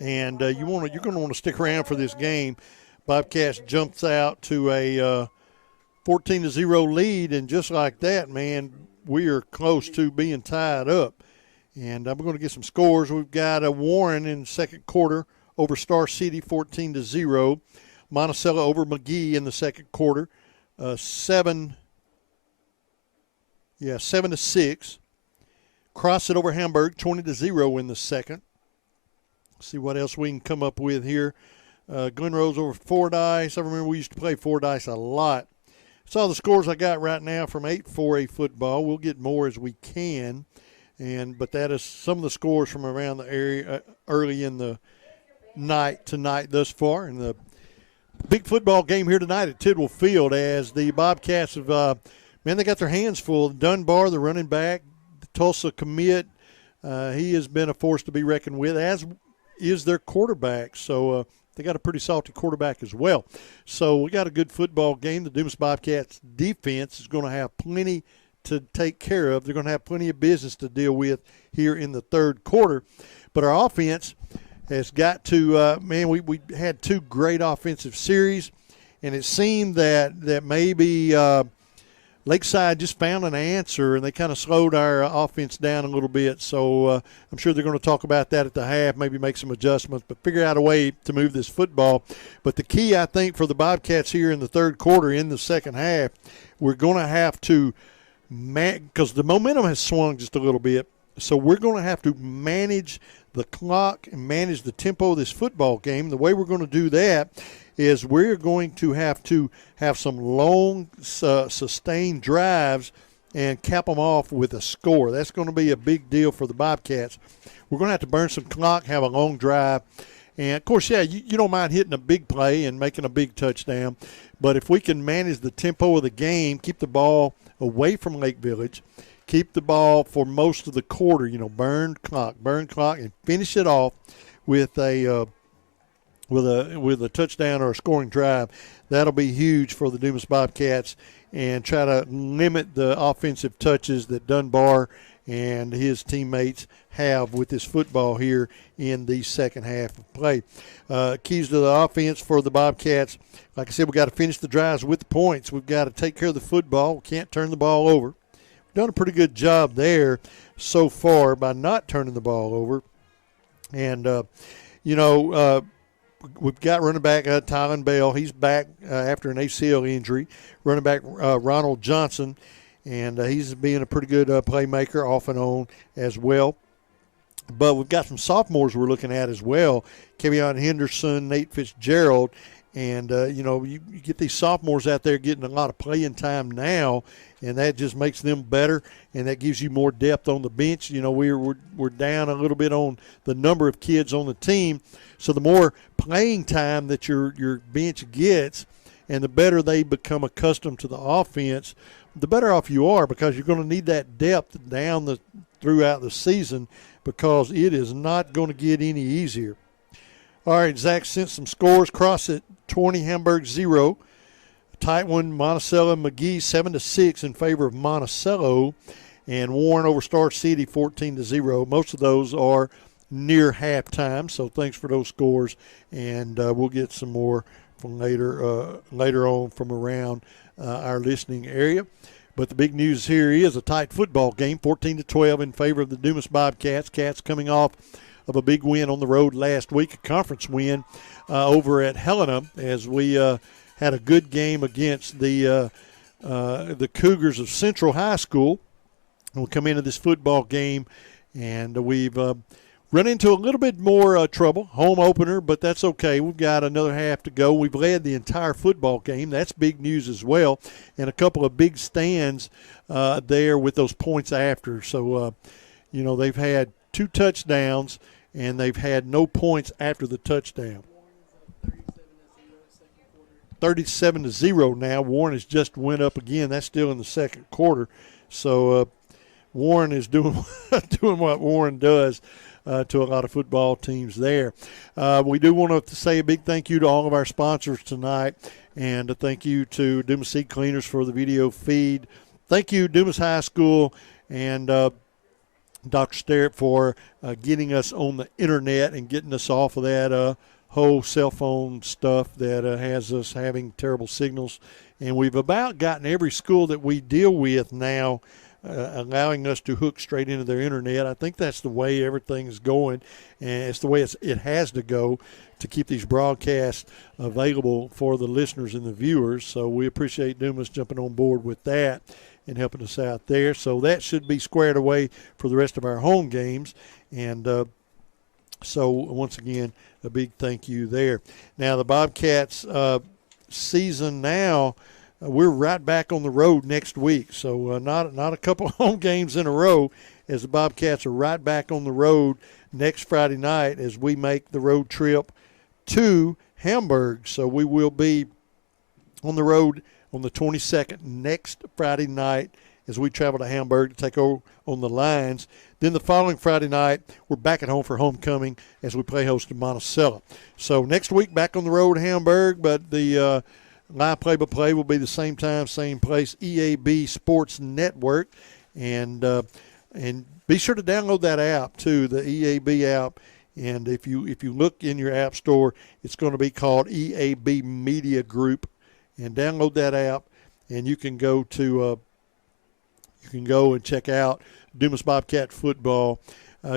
And you're going to want to stick around for this game. Bobcats jumps out to a 14-0 lead, and just like that, man, we are close to being tied up. And I'm going to get some scores. We've got a Warren in the second quarter over Star City, 14-0. Monticello over McGee in the second quarter, 7-6. Crosset over Hamburg, 20-0 in the second. Let's see what else we can come up with here. Glenrose over Fordyce. I remember we used to play Fordyce a lot. That's all the scores I got right now from 8-4A football. We'll get more as we can, but that is some of the scores from around the area early in the night tonight thus far. And the big football game here tonight at Tidwell Field, as the Bobcats have, they got their hands full. Dunbar, the running back, the Tulsa commit, he has been a force to be reckoned with, as is their quarterback. So they got a pretty salty quarterback as well. So we got a good football game. The Dumas Bobcats defense is going to have plenty to take care of. They're going to have plenty of business to deal with here in the third quarter. But our offense has got to, we had two great offensive series, and it seemed that maybe Lakeside just found an answer, and they kind of slowed our offense down a little bit. So I'm sure they're going to talk about that at the half, maybe make some adjustments, but figure out a way to move this football. But the key, I think, for the Bobcats here in the third quarter, in the second half, we're going to have to because the momentum has swung just a little bit, so we're going to have to manage the clock and manage the tempo of this football game. The way we're going to do that is we're going to have some long, sustained drives and cap them off with a score. That's going to be a big deal for the Bobcats. We're going to have to burn some clock, have a long drive, And, of course, you don't mind hitting a big play and making a big touchdown. But if we can manage the tempo of the game, keep the ball away from Lake Village, keep the ball for most of the quarter, burn clock, and finish it off with a touchdown or a scoring drive, that'll be huge for the Dumas Bobcats, and try to limit the offensive touches that Dunbar and his teammates have with this football here in the second half of play. Keys to the offense for the Bobcats, like I said, we've got to finish the drives with the points. We've got to take care of the football. We can't turn the ball over. We've done a pretty good job there so far by not turning the ball over. And, we've got running back Tylen Bell. He's back after an ACL injury. Running back Ronald Johnson, and he's being a pretty good playmaker off and on as well. But we've got some sophomores we're looking at as well. Kevion Henderson, Nate Fitzgerald. And, you get these sophomores out there getting a lot of playing time now, and that just makes them better, and that gives you more depth on the bench. We're down a little bit on the number of kids on the team, so the more playing time that your bench gets and the better they become accustomed to the offense, the better off you are, because you're going to need that depth throughout the season, because it is not going to get any easier. All right, Zach sent some scores. Crossett 20, Hamburg 0. Tight one, Monticello and McGee 7-6 in favor of Monticello, and Warren over Star City 14-0. Most of those are near halftime, so thanks for those scores, and we'll get some more from later on from around our listening area. But the big news here is a tight football game, 14-12 in favor of the Dumas Bobcats. Cats coming off of a big win on the road last week, a conference win over at Helena, as we had a good game against the Cougars of Central High School. We'll come into this football game, and we've run into a little bit more trouble, home opener, but that's okay. We've got another half to go. We've led the entire football game. That's big news as well, and a couple of big stands there with those points after. So, they've had 2 touchdowns, and they've had no points after the touchdown. 37-0 now. Warren has just went up again. That's still in the second quarter. So Warren is doing what Warren does to a lot of football teams there. We do want to say a big thank you to all of our sponsors tonight, and a thank you to Dumas Seed Cleaners for the video feed. Thank you, Dumas High School, and Dr. Sterrett for getting us on the internet and getting us off of that whole cell phone stuff that has us having terrible signals. And we've about gotten every school that we deal with now allowing us to hook straight into their internet. I think that's the way everything's going, and it's the way it has to go to keep these broadcasts available for the listeners and the viewers. So we appreciate Dumas jumping on board with that and helping us out there. So that should be squared away for the rest of our home games. And so once again, a big thank you there. Now the Bobcats season now, we're right back on the road next week. So not a couple of home games in a row, as the Bobcats are right back on the road next Friday night as we make the road trip to Hamburg. So we will be on the road on the 22nd next Friday night as we travel to Hamburg to take over on the Lions. Then the following Friday night, we're back at home for homecoming as we play host to Monticello. So next week, back on the road to Hamburg, but the live play-by-play will be the same time, same place, EAB Sports Network. And be sure to download that app, too, the EAB app. And if you look in your app store, it's going to be called EAB Media Group. And download that app, and you can go and check out Dumas Bobcat football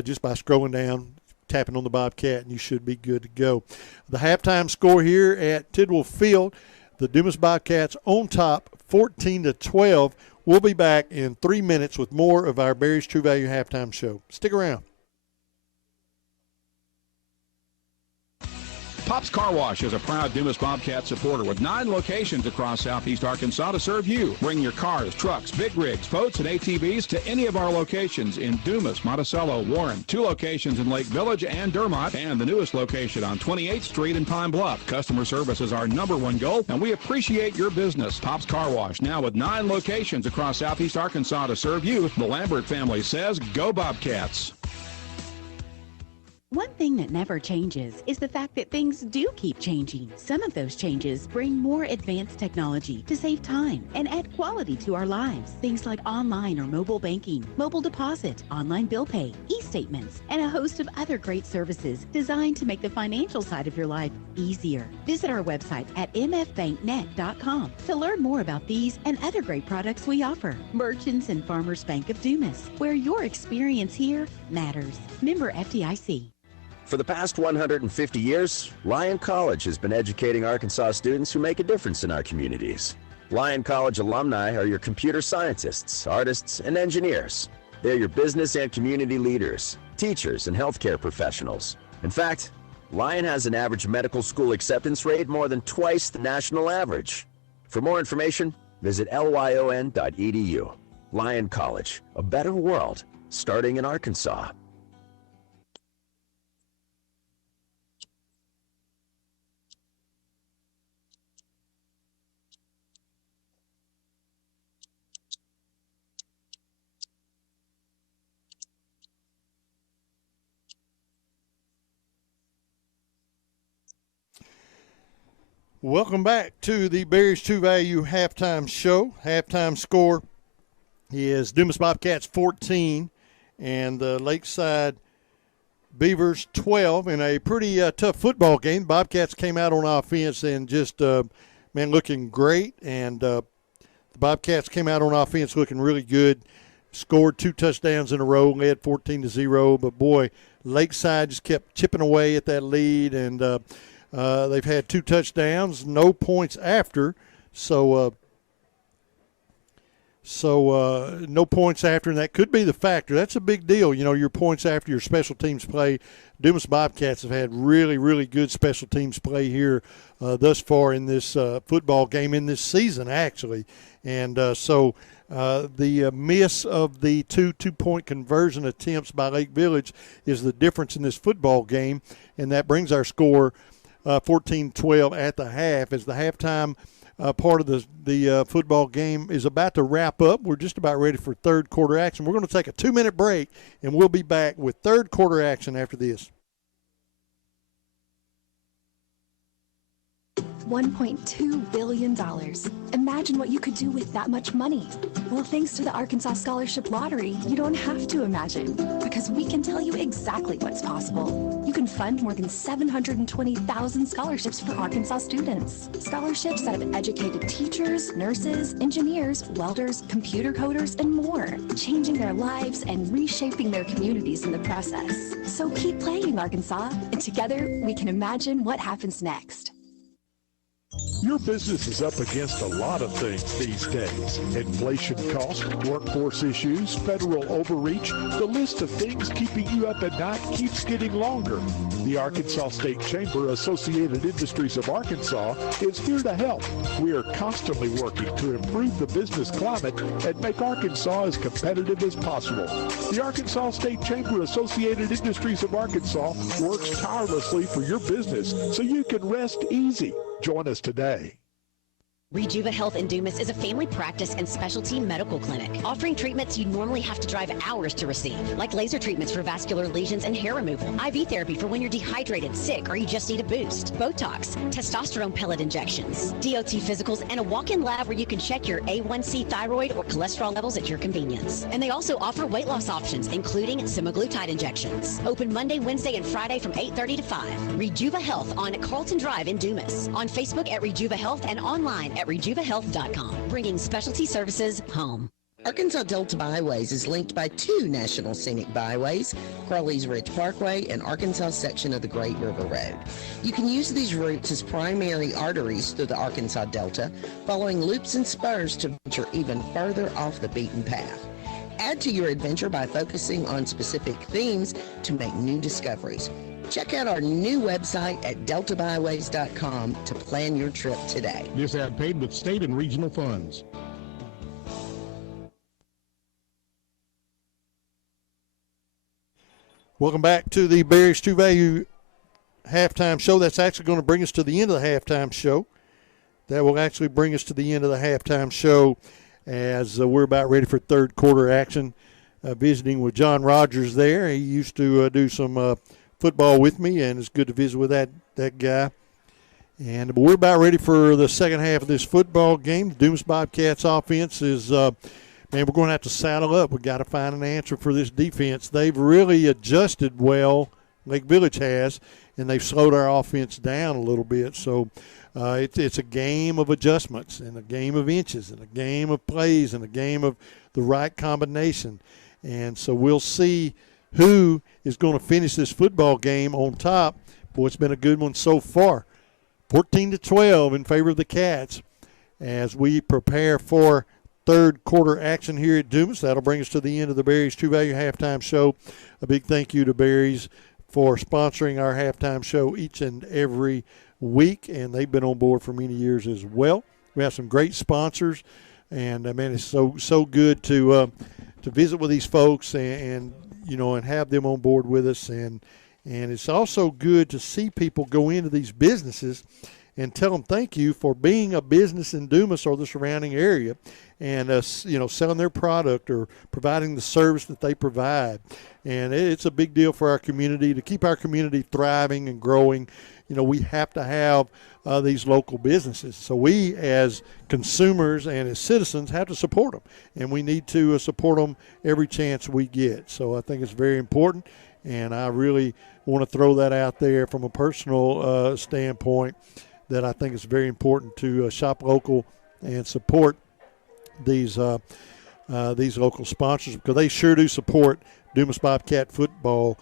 just by scrolling down, tapping on the Bobcat, and you should be good to go. The halftime score here at Tidwell Field, the Dumas Bobcats on top, 14-12. We'll be back in 3 minutes with more of our Barry's True Value halftime show. Stick around. Pop's Car Wash is a proud Dumas Bobcat supporter with 9 locations across southeast Arkansas to serve you. Bring your cars, trucks, big rigs, boats, and ATVs to any of our locations in Dumas, Monticello, Warren, 2 locations in Lake Village and Dermott, and the newest location on 28th Street in Pine Bluff. Customer service is our #1 goal, and we appreciate your business. Pop's Car Wash, now with 9 locations across southeast Arkansas to serve you. The Lambert family says, go Bobcats. One thing that never changes is the fact that things do keep changing. Some of those changes bring more advanced technology to save time and add quality to our lives. Things like online or mobile banking, mobile deposit, online bill pay, e-statements, and a host of other great services designed to make the financial side of your life easier. Visit our website at mfbanknet.com to learn more about these and other great products we offer. Merchants and Farmers Bank of Dumas, where your experience here matters. Member FDIC. For the past 150 years, Lyon College has been educating Arkansas students who make a difference in our communities. Lyon College alumni are your computer scientists, artists, and engineers. They're your business and community leaders, teachers, and healthcare professionals. In fact, Lyon has an average medical school acceptance rate more than twice the national average. For more information, visit lyon.edu. Lyon College, a better world, starting in Arkansas. Welcome back to the Berries True Value halftime show. Halftime score is Dumas Bobcats 14 and the Lakeside Beavers 12 in a pretty tough football game. Bobcats came out on offense and just, looking great. And the Bobcats came out on offense looking really good. Scored 2 touchdowns in a row, led 14-0. But, boy, Lakeside just kept chipping away at that lead, and they've had 2 touchdowns, no points after. So no points after, and that could be the factor. That's a big deal. You know, your points after your special teams play. Dumas Bobcats have had really, really good special teams play here thus far in this football game, in this season, actually. And the miss of the 2 two-point conversion attempts by Lake Village is the difference in this football game, and that brings our score 14-12 at the half. As the halftime part of the football game is about to wrap up, we're just about ready for third quarter action. We're going to take a 2-minute break, and we'll be back with third quarter action after this. $1.2 billion. Imagine what you could do with that much money. Well, thanks to the Arkansas Scholarship Lottery, you don't have to imagine, because we can tell you exactly what's possible. You can fund more than 720,000 scholarships for Arkansas students. Scholarships that have educated teachers, nurses, engineers, welders, computer coders, and more, changing their lives and reshaping their communities in the process. So keep playing, Arkansas, and together we can imagine what happens next. Your business is up against a lot of things these days. Inflation costs, workforce issues, federal overreach. The list of things keeping you up at night keeps getting longer. The Arkansas State Chamber Associated Industries of Arkansas is here to help. We are constantly working to improve the business climate and make Arkansas as competitive as possible. The Arkansas State Chamber Associated Industries of Arkansas works tirelessly for your business so you can rest easy. Join us today. Rejuva Health in Dumas is a family practice and specialty medical clinic offering treatments you'd normally have to drive hours to receive, like laser treatments for vascular lesions and hair removal, IV therapy for when you're dehydrated, sick, or you just need a boost, Botox, testosterone pellet injections, DOT physicals, and a walk-in lab where you can check your A1C, thyroid, or cholesterol levels at your convenience. And they also offer weight loss options, including semaglutide injections. Open Monday, Wednesday, and Friday from 8:30 to 5. Rejuva Health on Carlton Drive in Dumas. On Facebook at Rejuva Health and online at rejuvahealth.com, bringing specialty services home. Arkansas Delta Byways is linked by 2 national scenic byways, Crowley's Ridge Parkway and Arkansas section of the Great River Road. You can use these routes as primary arteries through the Arkansas Delta, following loops and spurs to venture even further off the beaten path. Add to your adventure by focusing on specific themes to make new discoveries. Check out our new website at deltabyways.com to plan your trip today. This ad paid with state and regional funds. Welcome back to the Berry's True Value halftime show. That's actually going to bring us to the end of the halftime show. That will actually bring us to the end of the halftime show as we're about ready for third quarter action. Visiting with John Rogers there. He used to do some football with me, and it's good to visit with that guy. And we're about ready for the second half of this football game. The Dumas Bobcats offense is, man, we're going to have to saddle up. We've got to find an answer for this defense. They've really adjusted well, Lake Village has, and they've slowed our offense down a little bit. So it's a game of adjustments and a game of inches and a game of plays and a game of the right combination. And so we'll see who is going to finish this football game on top. Boy, it's been a good one so far. 14-12 in favor of the Cats as we prepare for third quarter action here at Dumas. That'll bring us to the end of the Berry's True Value halftime show. A big thank you to Berry's for sponsoring our halftime show each and every week, and they've been on board for many years as well. We have some great sponsors, and man, it's so good to visit with these folks and have them on board with us, and it's also good to see people go into these businesses and tell them thank you for being a business in Dumas or the surrounding area, and selling their product or providing the service that they provide. And it's a big deal for our community to keep our community thriving and growing. We have to have these local businesses. So we as consumers and as citizens have to support them, and we need to support them every chance we get. So I think it's very important, and I really want to throw that out there from a personal standpoint, that I think it's very important to shop local and support these local sponsors, because they sure do support Dumas Bobcat football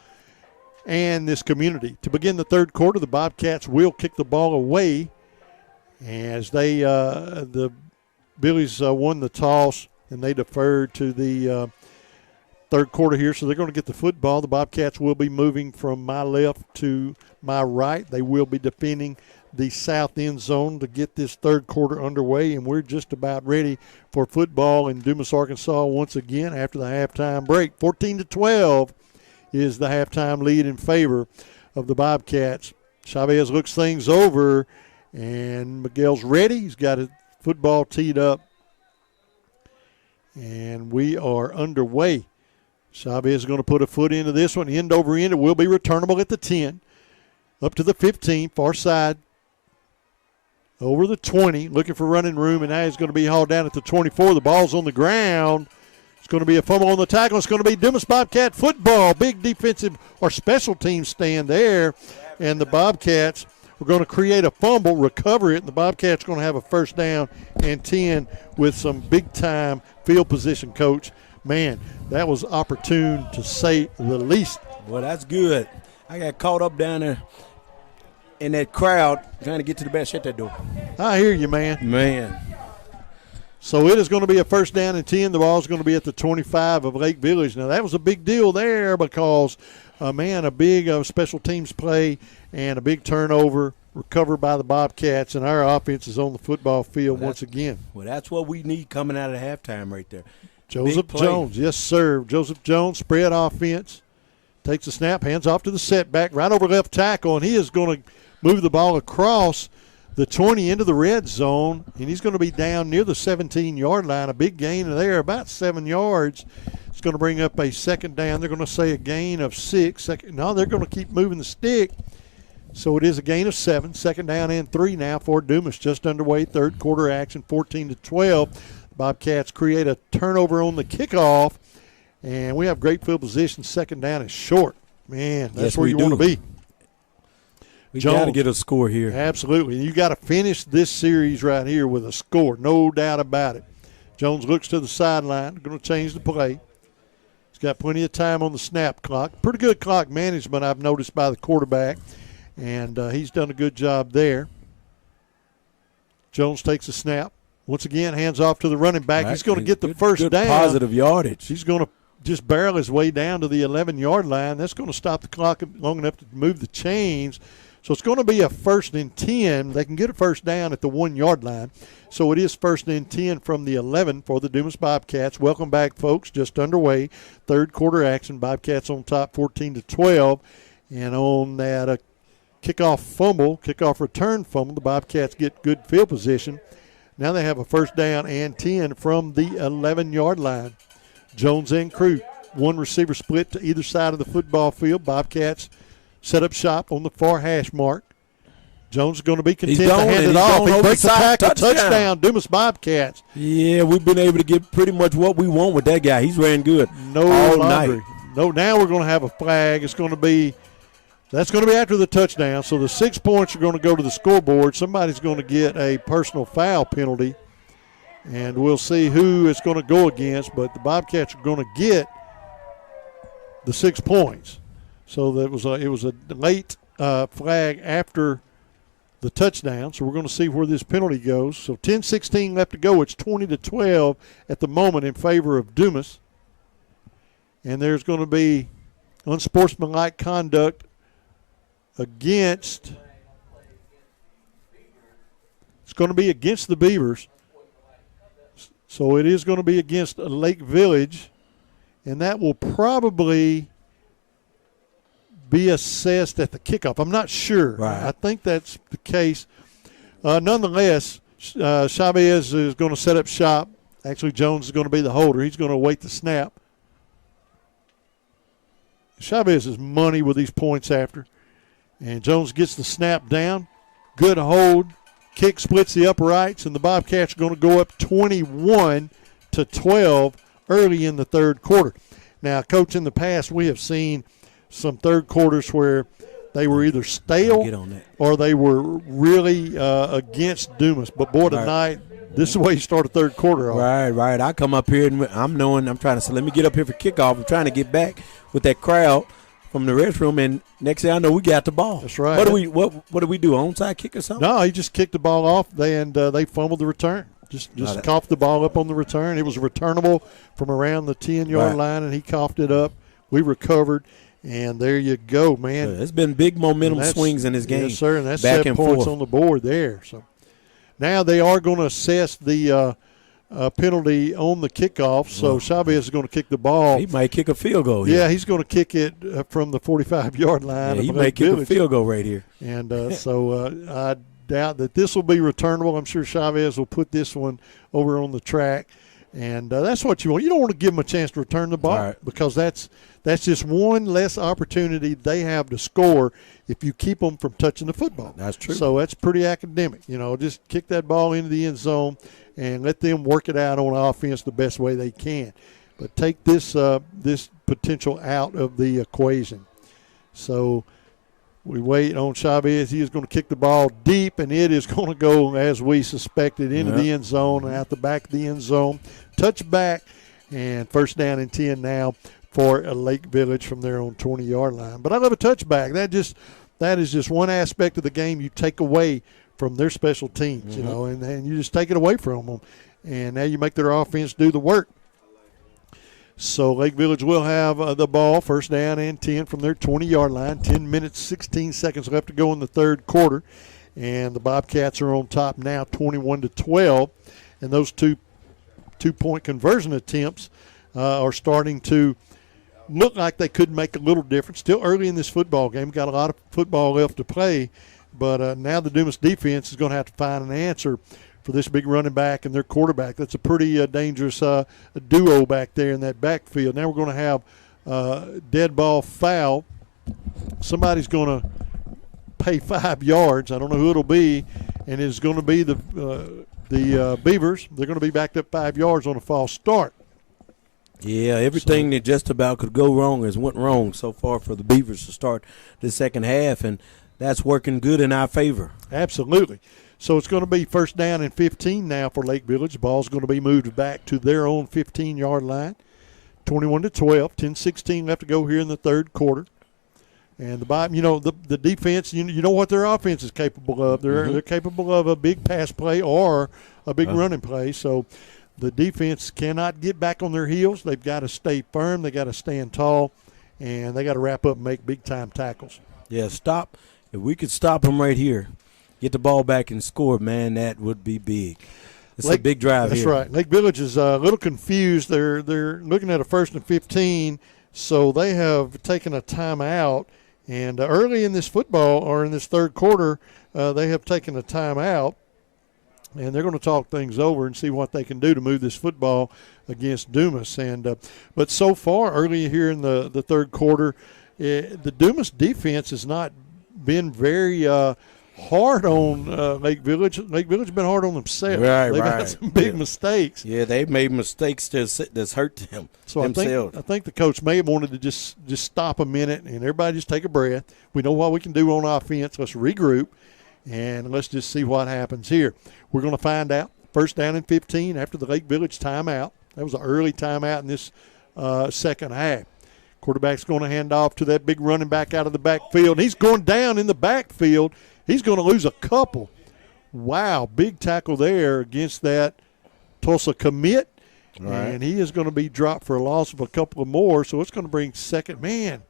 and this community. To begin the third quarter, the Bobcats will kick the ball away as the Billies won the toss, and they deferred to the third quarter here, so they're going to get the football. The Bobcats will be moving from my left to my right. They will be defending the south end zone to get this third quarter underway, and we're just about ready for football in Dumas, Arkansas once again after the halftime break. 14-12 is the halftime lead in favor of the Bobcats. Chavez looks things over, and Miguel's ready. He's got his football teed up, and we are underway. Chavez is going to put a foot into this one, end over end. It will be returnable at the 10, up to the 15, far side, over the 20, looking for running room, and now he's going to be hauled down at the 24. The ball's on the ground. It's going to be a fumble on the tackle. It's going to be Dumas Bobcat football. Big defensive or special team stand there, and the Bobcats are going to create a fumble, recover it, and the Bobcats are going to have a first down and 10 with some big-time field position, Coach. Man, that was opportune to say the least. Well, that's good. I got caught up down there in that crowd trying to get to the best. Shut that door. I hear you, man. So it is going to be a first down and 10. The ball is going to be at the 25 of Lake Village. Now, that was a big deal there because, a big special teams play and a big turnover recovered by the Bobcats, and our offense is on the football field once again. Well, that's what we need coming out of halftime right there. Joseph Jones, yes, sir. Joseph Jones, spread offense, takes a snap, hands off to the setback, right over left tackle, and he is going to move the ball across the 20 into the red zone, and he's going to be down near the 17-yard line. A big gain there, about 7 yards. It's going to bring up a second down. They're going to say a gain of 6. No, they're going to keep moving the stick. So it is a gain of 7. Second down and 3 now for Dumas. Just underway, third quarter action, 14-12. Bobcats create a turnover on the kickoff, and we have great field position. Second down is short. Man, that's where you want to be. We got to get a score here. Absolutely. You got to finish this series right here with a score, no doubt about it. Jones looks to the sideline, going to change the play. He's got plenty of time on the snap clock. Pretty good clock management, I've noticed, by the quarterback, and he's done a good job there. Jones takes a snap. Once again, hands off to the running back. He's going to get the first down. Positive yardage. He's going to just barrel his way down to the 11-yard line. That's going to stop the clock long enough to move the chains. So it's going to be a 1st and 10. They can get a first down at the 1-yard line. So it is 1st and 10 from the 11 for the Dumas Bobcats. Welcome back, folks. Just underway. Third quarter action. Bobcats on top 14-12. And on that kickoff return fumble, the Bobcats get good field position. Now they have a first down and 10 from the 11-yard line. Jones and Crew, one receiver split to either side of the football field. Bobcats set up shop on the far hash mark. Jones is going to be content to hand it off. He breaks the tackle. Touchdown, Dumas Bobcats. Yeah, we've been able to get pretty much what we want with that guy. He's ran good all night. No, now we're going to have a flag. That's going to be after the touchdown. So the 6 points are going to go to the scoreboard. Somebody's going to get a personal foul penalty, and we'll see who it's going to go against. But the Bobcats are going to get the 6 points. So it was a late flag after the touchdown. So we're going to see where this penalty goes. So 10-16 left to go. It's 20-12 at the moment in favor of Dumas. And there's going to be unsportsmanlike conduct against the Beavers. So it is going to be against Lake Village, and that will probably be assessed at the kickoff. I'm not sure. Right. I think that's the case. Nonetheless, Chavez is going to set up shop. Actually, Jones is going to be the holder. He's going to await the snap. Chavez is money with these points after. And Jones gets the snap down. Good hold. Kick splits the uprights, and the Bobcats are going to go up 21-12 early in the third quarter. Now, Coach, in the past we have seen some third quarters where they were either stale or they were really against Dumas. But, boy, tonight, this is the way you start a third quarter off. Right. I come up here, and I'm trying to say, let me get up here for kickoff. I'm trying to get back with that crowd from the restroom, and next thing I know, we got the ball. That's right. What do we do? Onside kick or something? No, he just kicked the ball off, and they fumbled the return. Just coughed the ball up on the return. It was returnable from around the 10-yard line, and he coughed it up. We recovered, and there you go, man. There's been big momentum swings in this game. Yes, sir, and that's back 7 and points forth on the board there. So now they are going to assess the penalty on the kickoff. So Chavez is going to kick the ball. He might kick a field goal here. Yeah, he's going to kick it from the 45-yard line. Yeah, he may kick a field goal right here. And so I doubt that this will be returnable. I'm sure Chavez will put this one over on the track. And that's what you want. You don't want to give them a chance to return the ball because that's just one less opportunity they have to score if you keep them from touching the football. That's true. So that's pretty academic. Just kick that ball into the end zone and let them work it out on offense the best way they can. But take this potential out of the equation. So we wait on Chavez. He is going to kick the ball deep, and it is going to go, as we suspected, into the end zone and out the back of the end zone. Touchback, and first down and 10 now for Lake Village from their own 20-yard line. But I love a touchback. That is just one aspect of the game you take away from their special teams, and you just take it away from them. And now you make their offense do the work. So Lake Village will have the ball, first down and 10 from their 20-yard line. 10 minutes, 16 seconds left to go in the third quarter. And the Bobcats are on top now, 21-12. And those two-point conversion attempts are starting to look like they could make a little difference. Still early in this football game. Got a lot of football left to play. But now the Dumas defense is going to have to find an answer for this big running back and their quarterback. That's a pretty dangerous duo back there in that backfield. Now we're going to have dead ball foul. Somebody's going to pay 5 yards. I don't know who it'll be, and it's going to be the Beavers. They're going to be backed up 5 yards on a false start. Yeah, everything that just about could go wrong has went wrong so far for the Beavers to start the second half, and that's working good in our favor. Absolutely. So it's going to be first down and 15 now for Lake Village. The ball's going to be moved back to their own 15-yard line. 21-12, 10-16 left to go here in the third quarter. And the defense, you know what their offense is capable of. They're capable of a big pass play or a big running play. So the defense cannot get back on their heels. They've got to stay firm. They got to stand tall, and they got to wrap up and make big-time tackles. Yeah, stop. If we could stop them right here, get the ball back and score, man, that would be big. It's a big drive that's here. That's right. Lake Village is a little confused. They're looking at a 1st and 15, so they have taken a timeout. And early in this football, or in this third quarter, they have taken a timeout, and they're going to talk things over and see what they can do to move this football against Dumas. And but so far, early here in the third quarter, the Dumas defense has not been very hard on Lake Village. Lake Village has been hard on themselves. They've had some big mistakes. Yeah, they've made mistakes that's hurt them themselves. I think the coach may have wanted to just stop a minute and everybody just take a breath. We know what we can do on offense. Let's regroup, and let's just see what happens here. We're going to find out. 1st down and 15 after the Lake Village timeout. That was an early timeout in this second half. Quarterback's going to hand off to that big running back out of the backfield. He's going down in the backfield. He's going to lose a couple. Wow, big tackle there against that Tulsa commit. Right. And he is going to be dropped for a loss of a couple of more, so it's going to bring second. Man,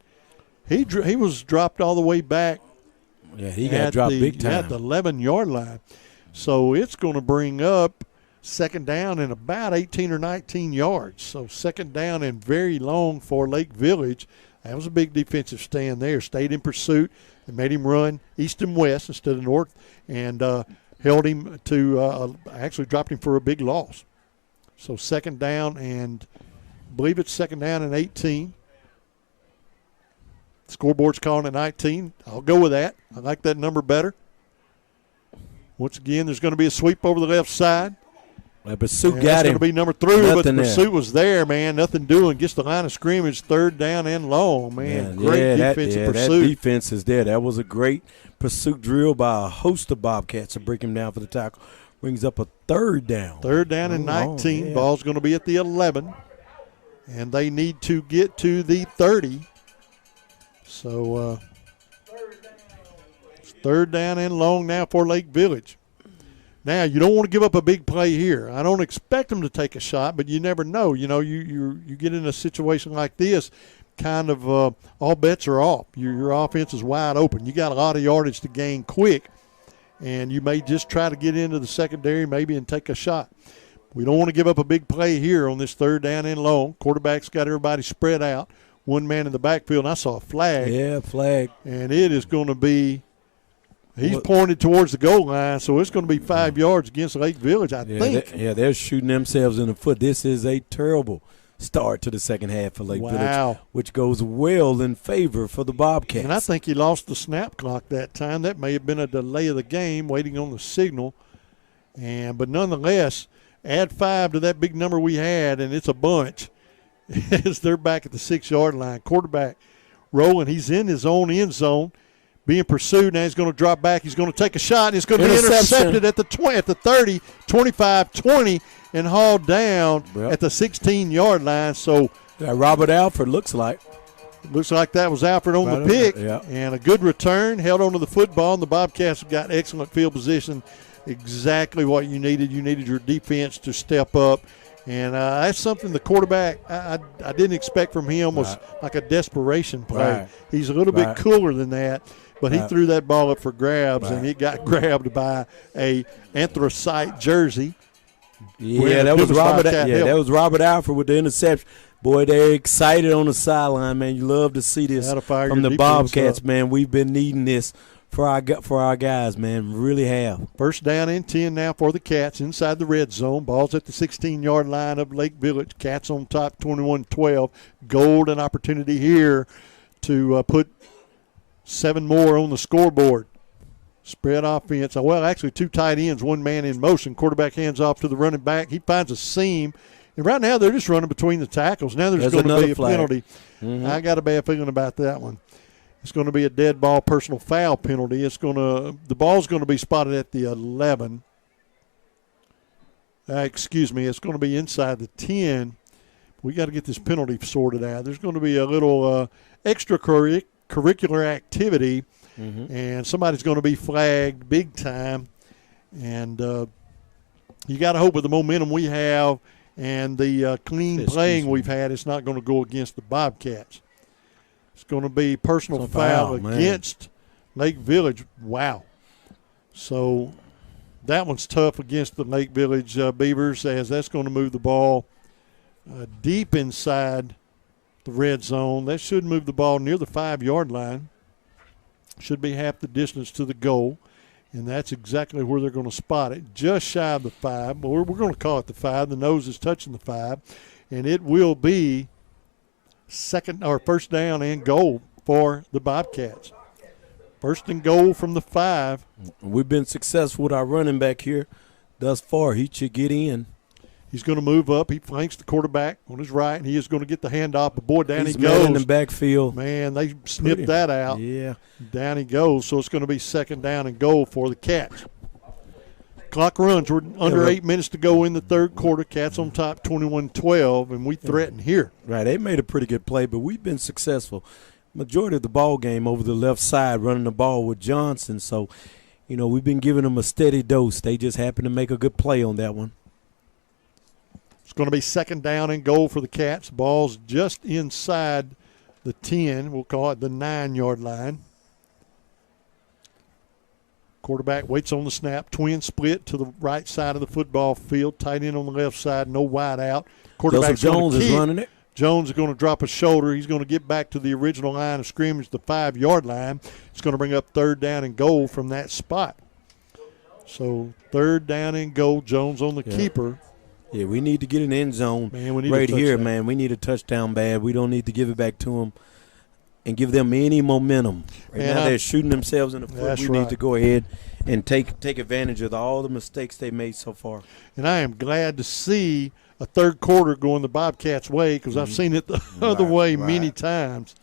he was dropped all the way back. Yeah, he got dropped big time. At the 11-yard line. So it's going to bring up second down in about 18 or 19 yards. So second down and very long for Lake Village. That was a big defensive stand there. Stayed in pursuit. They made him run east and west instead of north, and held him to actually dropped him for a big loss. So second down, and I believe it's second down and 18. Scoreboard's calling it 19. I'll go with that. I like that number better. Once again, there's going to be a sweep over the left side. Well, Pursuit got him. That's going to be number 3, but the there. Pursuit was there, man. Nothing doing. Gets the line of scrimmage, 3rd down and long, man. Great defensive Pursuit. That defense is there. That was a great pursuit drill by a host of Bobcats to break him down for the tackle. Brings up a 3rd down. 3rd down and 19. Ball's going to be at the 11. And they need to get to the 30. So, 3rd down and long now for Lake Village. Now, you don't want to give up a big play here. I don't expect them to take a shot, but you never know. You know, you get in a situation like this, kind of all bets are off. Your offense is wide open. You got a lot of yardage to gain quick, and you may just try to get into the secondary maybe and take a shot. We don't want to give up a big play here on this 3rd down and long. Quarterback's got everybody spread out. One man in the backfield, and I saw a flag. Yeah, flag. And it is going to be – he's pointed towards the goal line, so it's going to be 5 yards against Lake Village, I think. They're shooting themselves in the foot. This is a terrible start to the second half for Lake Village, which goes well in favor for the Bobcats. And I think he lost the snap clock that time. That may have been a delay of the game, waiting on the signal. But nonetheless, add 5 to that big number we had, and it's a bunch. As they're back at the 6-yard line. Quarterback rolling. He's in his own end zone. Being pursued. Now he's going to drop back. He's going to take a shot. And it's going to be intercepted at the 30, 25, 20, and hauled down at the 16-yard line. So Robert Alford looks like that was Alford on the pick. And a good return. Held onto the football. And the Bobcats have got excellent field position. Exactly what you needed. You needed your defense to step up. And that's something the quarterback I didn't expect from him was like a desperation play. He's a little bit cooler than that. But he threw that ball up for grabs, and it got grabbed by a anthracite jersey. Yeah, that was Robert. That was Robert Alford with the interception. Boy, they're excited on the sideline, man. You love to see this from the Bobcats, man. We've been needing this for our guys, man. Really have. 1st down and 10 now for the Cats inside the red zone. Ball's at the 16-yard line of Lake Village. Cats on top, 21-12. Golden opportunity here to put 7 more on the scoreboard. Spread offense. Well, actually 2 tight ends, 1 man in motion. Quarterback hands off to the running back. He finds a seam. And right now they're just running between the tackles. Now there's going to be a penalty. I got a bad feeling about that one. It's going to be a dead ball personal foul penalty. The ball's going to be spotted at the 11. It's going to be inside the 10. We got to get this penalty sorted out. There's going to be a little extracurricular activity, and somebody's going to be flagged big time. And you got to hope with the momentum we have and the clean playing we've had, it's not going to go against the Bobcats. It's going to be personal foul against Lake Village. Wow. So that one's tough against the Lake Village Beavers, as that's going to move the ball deep inside the red zone. That should move the ball near the 5-yard line. Should be half the distance to the goal, and that's exactly where they're going to spot it, just shy of the 5. But we're going to call it the 5. The nose is touching the 5, and it will be first down and goal for the Bobcats. First and goal from the 5. We've been successful with our running back here thus far. He should get in. He's going to move up. He flanks the quarterback on his right, and he is going to get the handoff. But, boy, down He's he goes. in the backfield. Man, they snipped that out. Yeah. Down he goes. So it's going to be second down and goal for the Cats. Clock runs. We're under 8 minutes to go in the third quarter. Cats on top 21-12, and we threaten here. Right. They made a pretty good play, but we've been successful. Majority of the ball game over the left side running the ball with Johnson. So, we've been giving them a steady dose. They just happened to make a good play on that one. It's going to be second down and goal for the Cats. Ball's just inside the 10. We'll call it the 9-yard line. Quarterback waits on the snap. Twin split to the right side of the football field. Tight end on the left side. No wide out. Quarterback Jones is running it. Jones is going to drop a shoulder. He's going to get back to the original line of scrimmage, the 5-yard line. It's going to bring up third down and goal from that spot. So third down and goal. Jones on the keeper. Yeah, we need to get an end zone right here, man. We need a touchdown bad. We don't need to give it back to them and give them any momentum. Right now they're shooting themselves in the foot. We need to go ahead and take advantage of all the mistakes they made so far. And I am glad to see a third quarter going the Bobcats' way, because I've seen it the other way many times.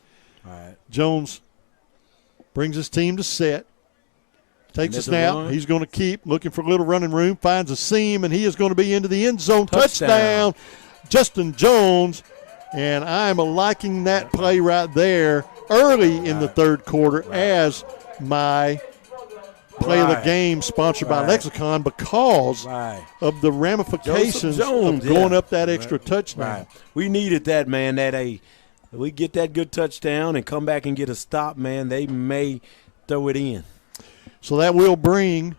Right. Jones brings his team to set. Takes a snap. He's going to keep looking for a little running room, finds a seam, and he is going to be into the end zone. Touchdown, Justin Jones. And I'm liking that play right there early in the third quarter as my play of the game, sponsored by Lexicon, because of the ramifications of going up that extra touchdown. Right. We needed that, man. We get that good touchdown and come back and get a stop, man, they may throw it in. So that will bring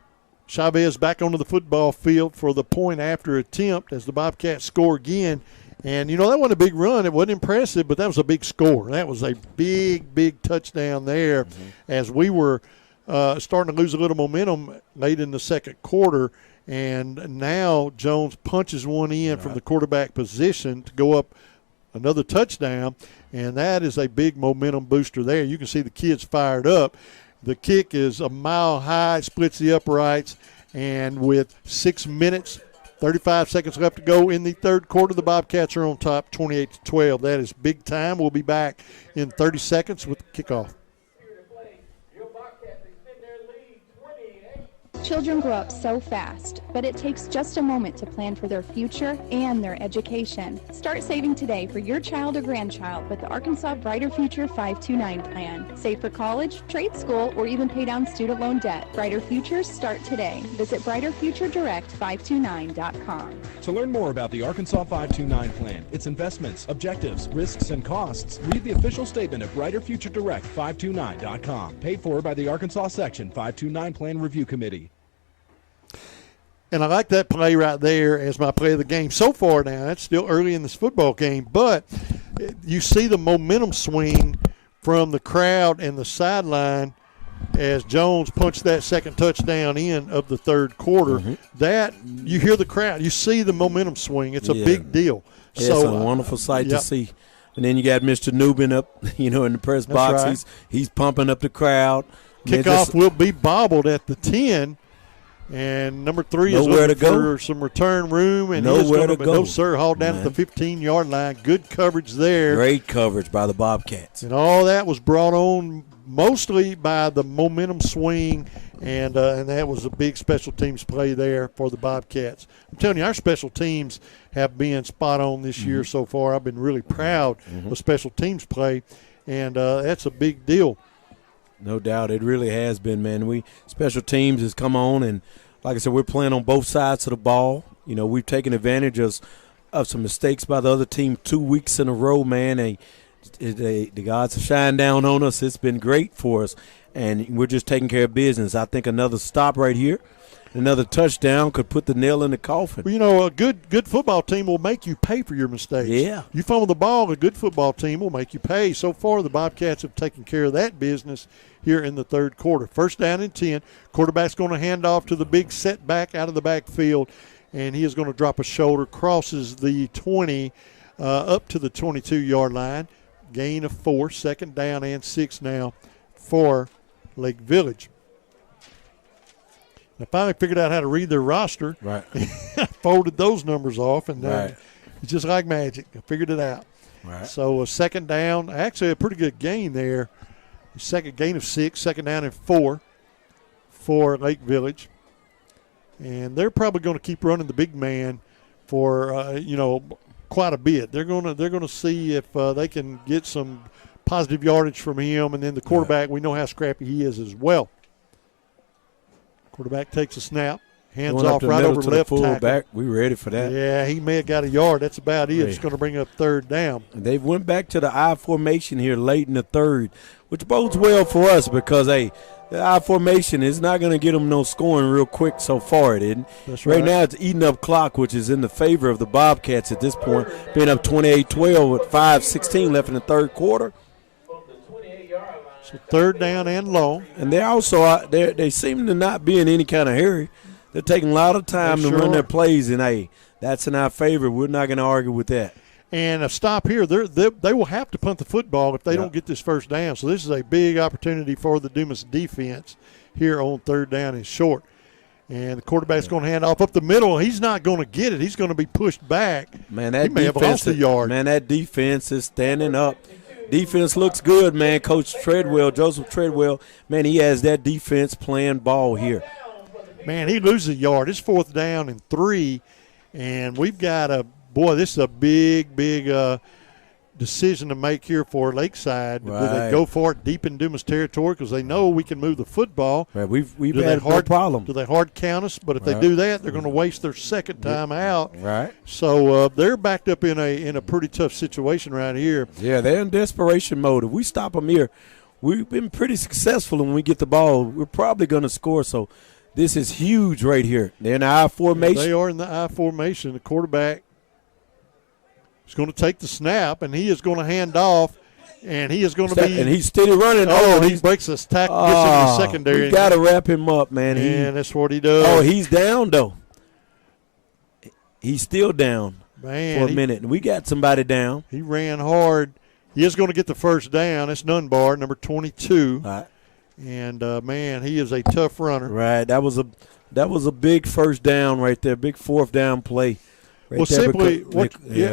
Chavez back onto the football field for the point after attempt as the Bobcats score again. And, that wasn't a big run. It wasn't impressive, but that was a big score. That was a big, big touchdown there as we were starting to lose a little momentum late in the second quarter. And now Jones punches one in from the quarterback position to go up another touchdown. And that is a big momentum booster there. You can see the kids fired up. The kick is a mile high, splits the uprights, and with 6 minutes, 35 seconds left to go in the third quarter, the Bobcats are on top 28-12. That is big time. We'll be back in 30 seconds with the kickoff. Children grow up so fast, but it takes just a moment to plan for their future and their education. Start saving today for your child or grandchild with the Arkansas Brighter Future 529 plan. Save for college, trade school, or even pay down student loan debt. Brighter Futures start today. Visit brighterfuturedirect529.com. To learn more about the Arkansas 529 plan, its investments, objectives, risks, and costs, read the official statement at brighterfuturedirect529.com. Paid for by the Arkansas Section 529 Plan Review Committee. And I like that play right there as my play of the game. So far now, it's still early in this football game, but you see the momentum swing from the crowd and the sideline as Jones punched that second touchdown in of the third quarter. That, you hear the crowd. You see the momentum swing. It's a big deal. Yeah, so, it's a wonderful sight to see. And then you got Mr. Newbin up, in the press box. Right. He's pumping up the crowd. Kickoff will be bobbled at the 10. And number 3 is looking for some return room. And nowhere to go. No, sir, hauled down at the 15-yard line. Good coverage there. Great coverage by the Bobcats. And all that was brought on mostly by the momentum swing, and that was a big special teams play there for the Bobcats. I'm telling you, our special teams have been spot on this year so far. I've been really proud of special teams play, and that's a big deal. No doubt. It really has been, man. Special teams has come on and like I said, we're playing on both sides of the ball. You know, we've taken advantage of some mistakes by the other team 2 weeks in a row, man. The gods have shined down on us. It's been great for us, and we're just taking care of business. I think another stop right here, another touchdown could put the nail in the coffin. Well, you know, a good football team will make you pay for your mistakes. Yeah. You fumble the ball, a good football team will make you pay. So far, the Bobcats have taken care of that business here in the third quarter. First down and 10. Quarterback's going to hand off to the big setback out of the backfield, and he is going to drop a shoulder, crosses the 20 up to the 22-yard line. Gain of 4, second down and 6 now for Lake Village. I finally figured out how to read their roster. Right. I folded those numbers off, and right. It's just like magic. I figured it out. Right. So a second down, actually a pretty good gain there. Second gain of 6, second down and 4 for Lake Village. And they're probably going to keep running the big man for, quite a bit. They're going to see if they can get some positive yardage from him, and then the quarterback, we know how scrappy he is as well. Quarterback takes a snap, hands off right over left tackle. We ready for that. Yeah, he may have got a yard. That's about it. Yeah. It's going to bring up third down. And they went back to the I formation here late in the third, which bodes well for us because, the I formation is not going to get them no scoring real quick so far. It isn't. That's right right. now it's eating up clock, which is in the favor of the Bobcats at this point, being up 28-12 with 5:16 left in the third quarter. So third down and long. And they're also they seem to not be in any kind of hurry. They're taking a lot of time to run their plays, and that's in our favor. We're not going to argue with that. And a stop here, they will have to punt the football if they don't get this first down. So this is a big opportunity for the Dumas defense here on third down and short. And the quarterback's going to hand off up the middle. He's not going to get it. He's going to be pushed back. Man, that he may have lost a yard. Man, that defense is standing up. Defense looks good, man. Coach Treadwell, Joseph Treadwell, man, he has that defense playing ball here. Man, he loses a yard. It's fourth down and 3, and we've got this is a big decision to make here for Lakeside. Right. Do they go for it deep in Dumas territory because they know we can move the football? Right. We've had no problem. Do they hard count us? But if they do that, they're going to waste their second time out. Right. So they're backed up in a pretty tough situation right here. Yeah, they're in desperation mode. If we stop them here, we've been pretty successful when we get the ball. We're probably going to score. So this is huge right here. They're in the I formation. They are in the I formation. The quarterback is going to take the snap, and he is going to hand off, and he is going to be – and he's steady running. He breaks his tackle, gets into the secondary. We got to wrap him up, man. And that's what he does. Oh, he's down, though. He's still down for a minute. And we got somebody down. He ran hard. He is going to get the first down. It's Dunbar, number 22. Right. And, man, he is a tough runner. Right. That was a big first down right there, big fourth down play. Right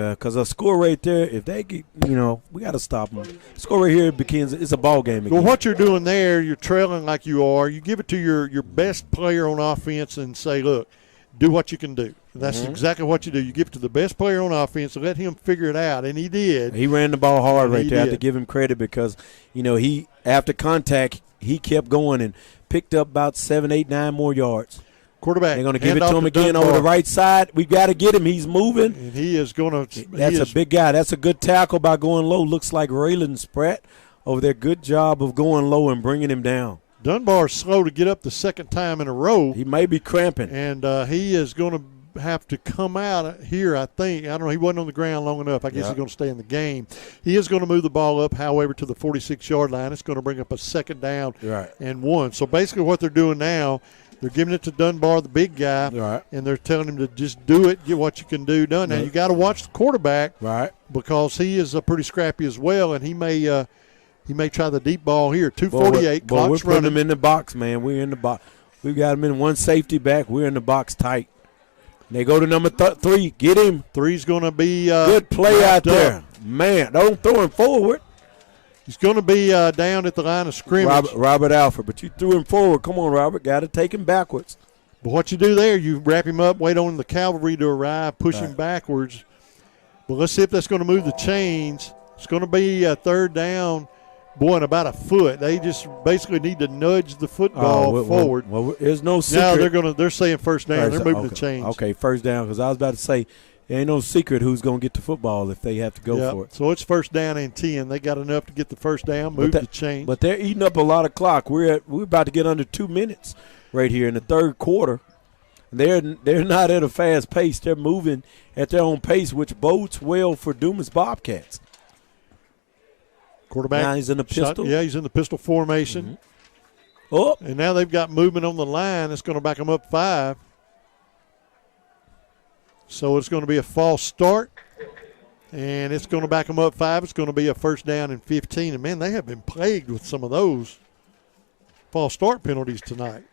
because a score right there, if they get, we got to stop them. Score right here begins. It's a ball game again. Well, what you're doing there, you're trailing like you are. You give it to your best player on offense and say, look, do what you can do. And that's exactly what you do. You give it to the best player on offense and let him figure it out, and he did. He ran the ball hard right there. I have to give him credit because, he after contact, he kept going and picked up about 7, 8, 9 more yards. Quarterback. They're going to give it to him again over the right side. We've got to get him. He's moving. And he is going to. That's a big guy. That's a good tackle by going low. Looks like Raylan Spratt over there. Good job of going low and bringing him down. Dunbar's slow to get up the second time in a row. He may be cramping. And he is going to have to come out here, I think. I don't know. He wasn't on the ground long enough. I guess he's going to stay in the game. He is going to move the ball up, however, to the 46-yard line. It's going to bring up a second down and 1. So basically what they're doing now, they're giving it to Dunbar, the big guy, and they're telling him to just do it, get what you can do done. Now, you got to watch the quarterback because he is pretty scrappy as well, and he may try the deep ball here. 2:48, clock's we're putting running. him in the box, man. We're in the box. We've got him in one safety back. We're in the box tight. They go to number 3. Get him. 3's going to be good play out there. Man, don't throw him forward. He's going to be down at the line of scrimmage. Robert Alford, but you threw him forward. Come on, Robert. Got to take him backwards. But what you do there, you wrap him up, wait on the cavalry to arrive, push him backwards. But let's see if that's going to move the chains. It's going to be a third down boy, in about a foot. They just basically need to nudge the football forward. Well, there's no secret. Now they're saying first down. They're moving the chains. Okay, first down, because I was about to say, there ain't no secret who's going to get the football if they have to go for it. So it's first down and 10. They got enough to get the first down, move the chains. But they're eating up a lot of clock. We're about to get under 2 minutes right here in the third quarter. They're not at a fast pace. They're moving at their own pace, which bodes well for Dumas Bobcats. Quarterback. Now he's in the pistol. He's in the pistol formation. Mm-hmm. Oh. And now they've got movement on the line. It's going to back them up 5. So it's going to be a false start. And it's going to back them up 5. It's going to be a first down and 15. And, man, they have been plagued with some of those false start penalties tonight.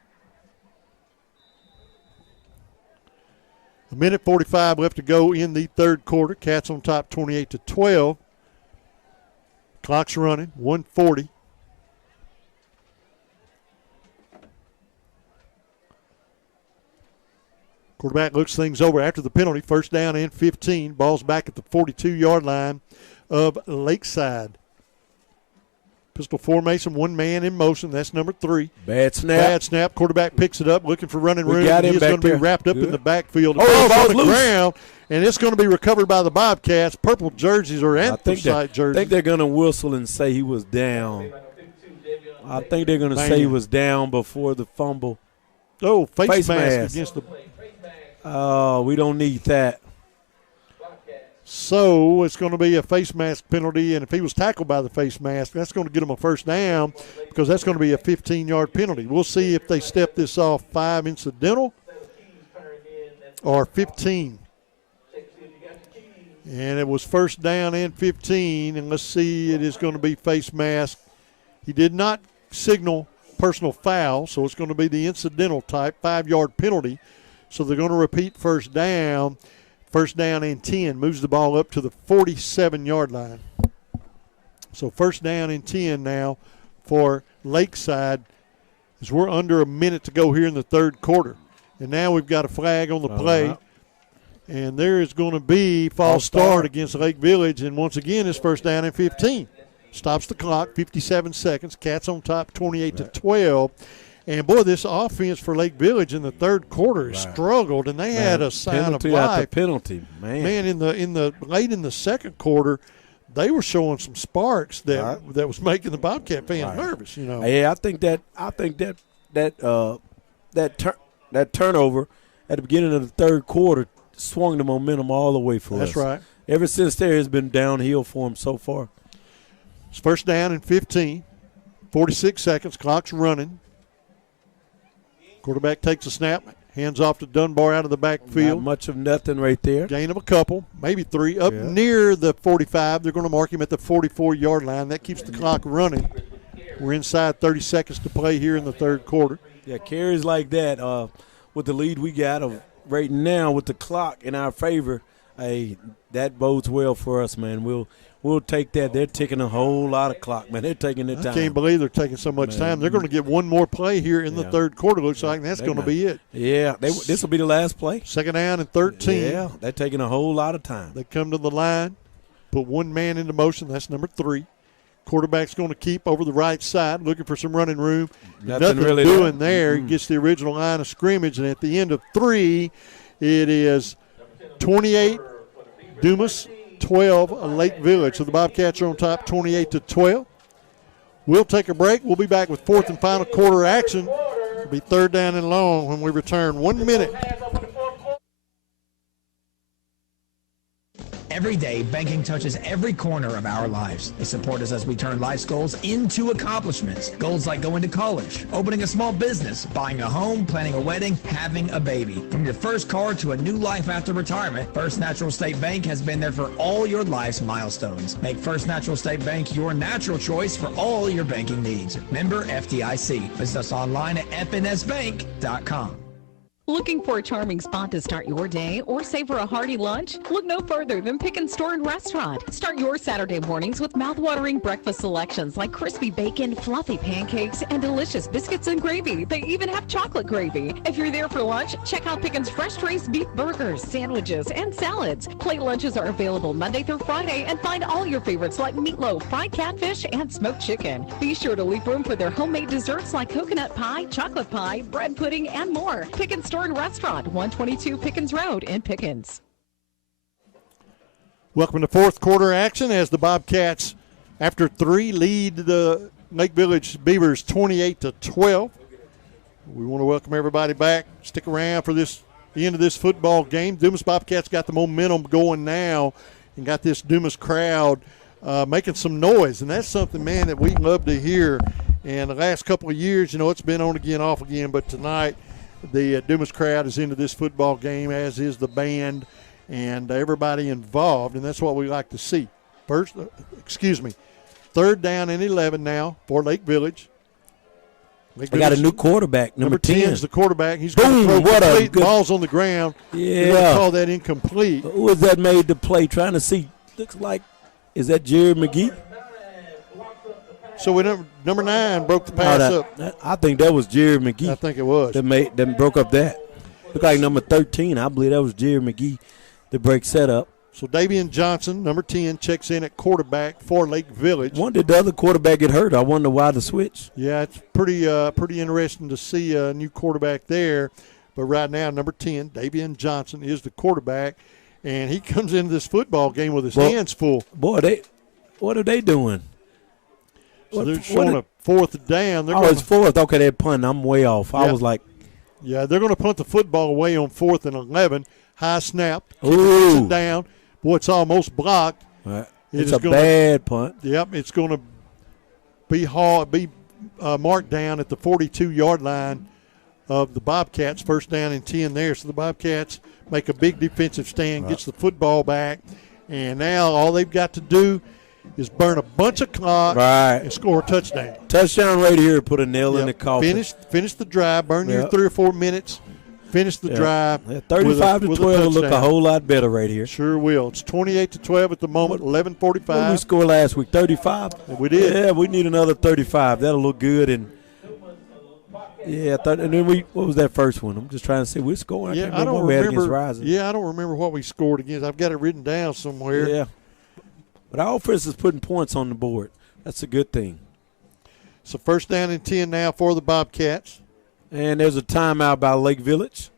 A minute 45 left to go in the third quarter. Cats on top 28-12. Clock's running, 1:40. Quarterback looks things over after the penalty. First down and 15. Ball's back at the 42-yard line of Lakeside. Pistol formation, one man in motion. That's number 3. Bad snap. Bad snap. Quarterback picks it up, looking for running room. Got him He's back going to be there. wrapped up in the backfield. Oh, Ball's on the loose. ground, and it's going to be recovered by the Bobcats. Purple jerseys or anthracite jerseys. I think they're going to whistle and say he was down. I think they're going to say he was down before the fumble. Oh, face mask against the. Oh, we don't need that. So it's going to be a face mask penalty, and if he was tackled by the face mask, that's going to get him a first down because that's going to be a 15-yard penalty. We'll see if they step this off 5 incidental or 15. And it was first down and 15, and let's see, it is going to be face mask. He did not signal personal foul, so it's going to be the incidental type 5-yard penalty. So they're going to repeat first down. First down and 10, moves the ball up to the 47-yard line. So first down and 10 now for Lakeside as we're under a minute to go here in the third quarter. And now we've got a flag on the play. And there is going to be false start against Lake Village. And once again, it's first down and 15. Stops the clock, 57 seconds. Cats on top, 28-12. And, boy, this offense for Lake Village in the third quarter struggled, and they had a sign of life. Penalty, man. In the late in the second quarter, they were showing some sparks that was making the Bobcat fans nervous. You know. Yeah, I think that turnover at the beginning of the third quarter swung the momentum all the way for us. That's right. Ever since there has been downhill for them so far. It's first down and 15, 46 seconds. Clock's running. Quarterback takes a snap, hands off to Dunbar out of the backfield. Not much of nothing right there. Gain of a couple, maybe 3. Up near the 45, they're going to mark him at the 44-yard line. That keeps the clock running. We're inside 30 seconds to play here in the third quarter. Yeah, carries like that with the lead we got right now with the clock in our favor, that bodes well for us, man. We'll take that. They're taking a whole lot of clock, man. They're taking their time. I can't believe they're taking so much time. They're going to get one more play here in the third quarter, looks like, and that's going to be it. Yeah, this will be the last play. Second down and 13. Yeah, they're taking a whole lot of time. They come to the line, put one man into motion. That's number 3. Quarterback's going to keep over the right side, looking for some running room. Nothing really doing there. He gets the original line of scrimmage, and at the end of 3, it is 28 Dumas, 12 Lake Village. So the Bobcats are on top 28-12. We'll take a break. We'll be back with fourth and final quarter action. It'll be third down and long when we return. 1 minute. Every day, banking touches every corner of our lives. They support us as we turn life's goals into accomplishments. Goals like going to college, opening a small business, buying a home, planning a wedding, having a baby. From your first car to a new life after retirement, First Natural State Bank has been there for all your life's milestones. Make First Natural State Bank your natural choice for all your banking needs. Member FDIC. Visit us online at fnsbank.com. Looking for a charming spot to start your day or savor a hearty lunch? Look no further than Pick and Store and Restaurant. Start your Saturday mornings with mouthwatering breakfast selections like crispy bacon, fluffy pancakes, and delicious biscuits and gravy. They even have chocolate gravy. If you're there for lunch, check out Pickin's fresh raised beef burgers, sandwiches, and salads. Plate lunches are available Monday through Friday, and find all your favorites like meatloaf, fried catfish, and smoked chicken. Be sure to leave room for their homemade desserts like coconut pie, chocolate pie, bread pudding, and more. Pick and Store and Restaurant, 122 Pickens Road in Pickens. Welcome to fourth quarter action as the Bobcats, after 3, lead the Lake Village Beavers 28-12. We want to welcome everybody back. Stick around for the end of this football game. Dumas Bobcats got the momentum going now and got this Dumas crowd making some noise, and that's something, man, that we love to hear. And the last couple of years, it's been on again, off again, but tonight the Dumas crowd is into this football game, as is the band and everybody involved, and that's what we like to see. Third down and 11 now for Lake Village. I got a new quarterback, number 10. 10 is the quarterback. He's going to throw complete balls on the ground. Yeah. They call that incomplete. Who was that made the play? Trying to see. Looks like, is that Jerry McGee? So number 9 broke the pass up. I think that was Jerry McGee. I think it was. That broke up that. Looked like number 13. I believe that was Jerry McGee to break setup. So Davian Johnson, number 10, checks in at quarterback for Lake Village. When did the other quarterback get hurt? I wonder why the switch. Yeah, it's pretty interesting to see a new quarterback there. But right now, number 10, Davian Johnson, is the quarterback. And he comes into this football game with his hands full. Boy, what are they doing? So they're showing a fourth down. It's fourth. Okay, they're punting. I'm way off. I was like. Yeah, they're going to punt the football away on 4th and 11. High snap. Ooh. It down. Boy, it's almost blocked. Right. It's a bad punt. Yep, it's going to be marked down at the 42-yard line of the Bobcats. First down and 10 there. So the Bobcats make a big defensive stand, gets the football back, and now all they've got to do is burn a bunch of clock and score a touchdown. Touchdown right here, put a nail in the coffin. Finish the drive, burn your 3 or 4 minutes, finish the drive. 35-12 will look a whole lot better right here. Sure will. It's 28-12 at the moment, 11:45. What did we score last week, 35? We did. Yeah, we need another 35. That'll look good. And and then what was that first one? I'm just trying to see. We're scoring. I don't remember. Yeah, I don't remember what we scored against. I've got it written down somewhere. Yeah. But our offense is putting points on the board. That's a good thing. So first down and 10 now for the Bobcats. And there's a timeout by Lake Village.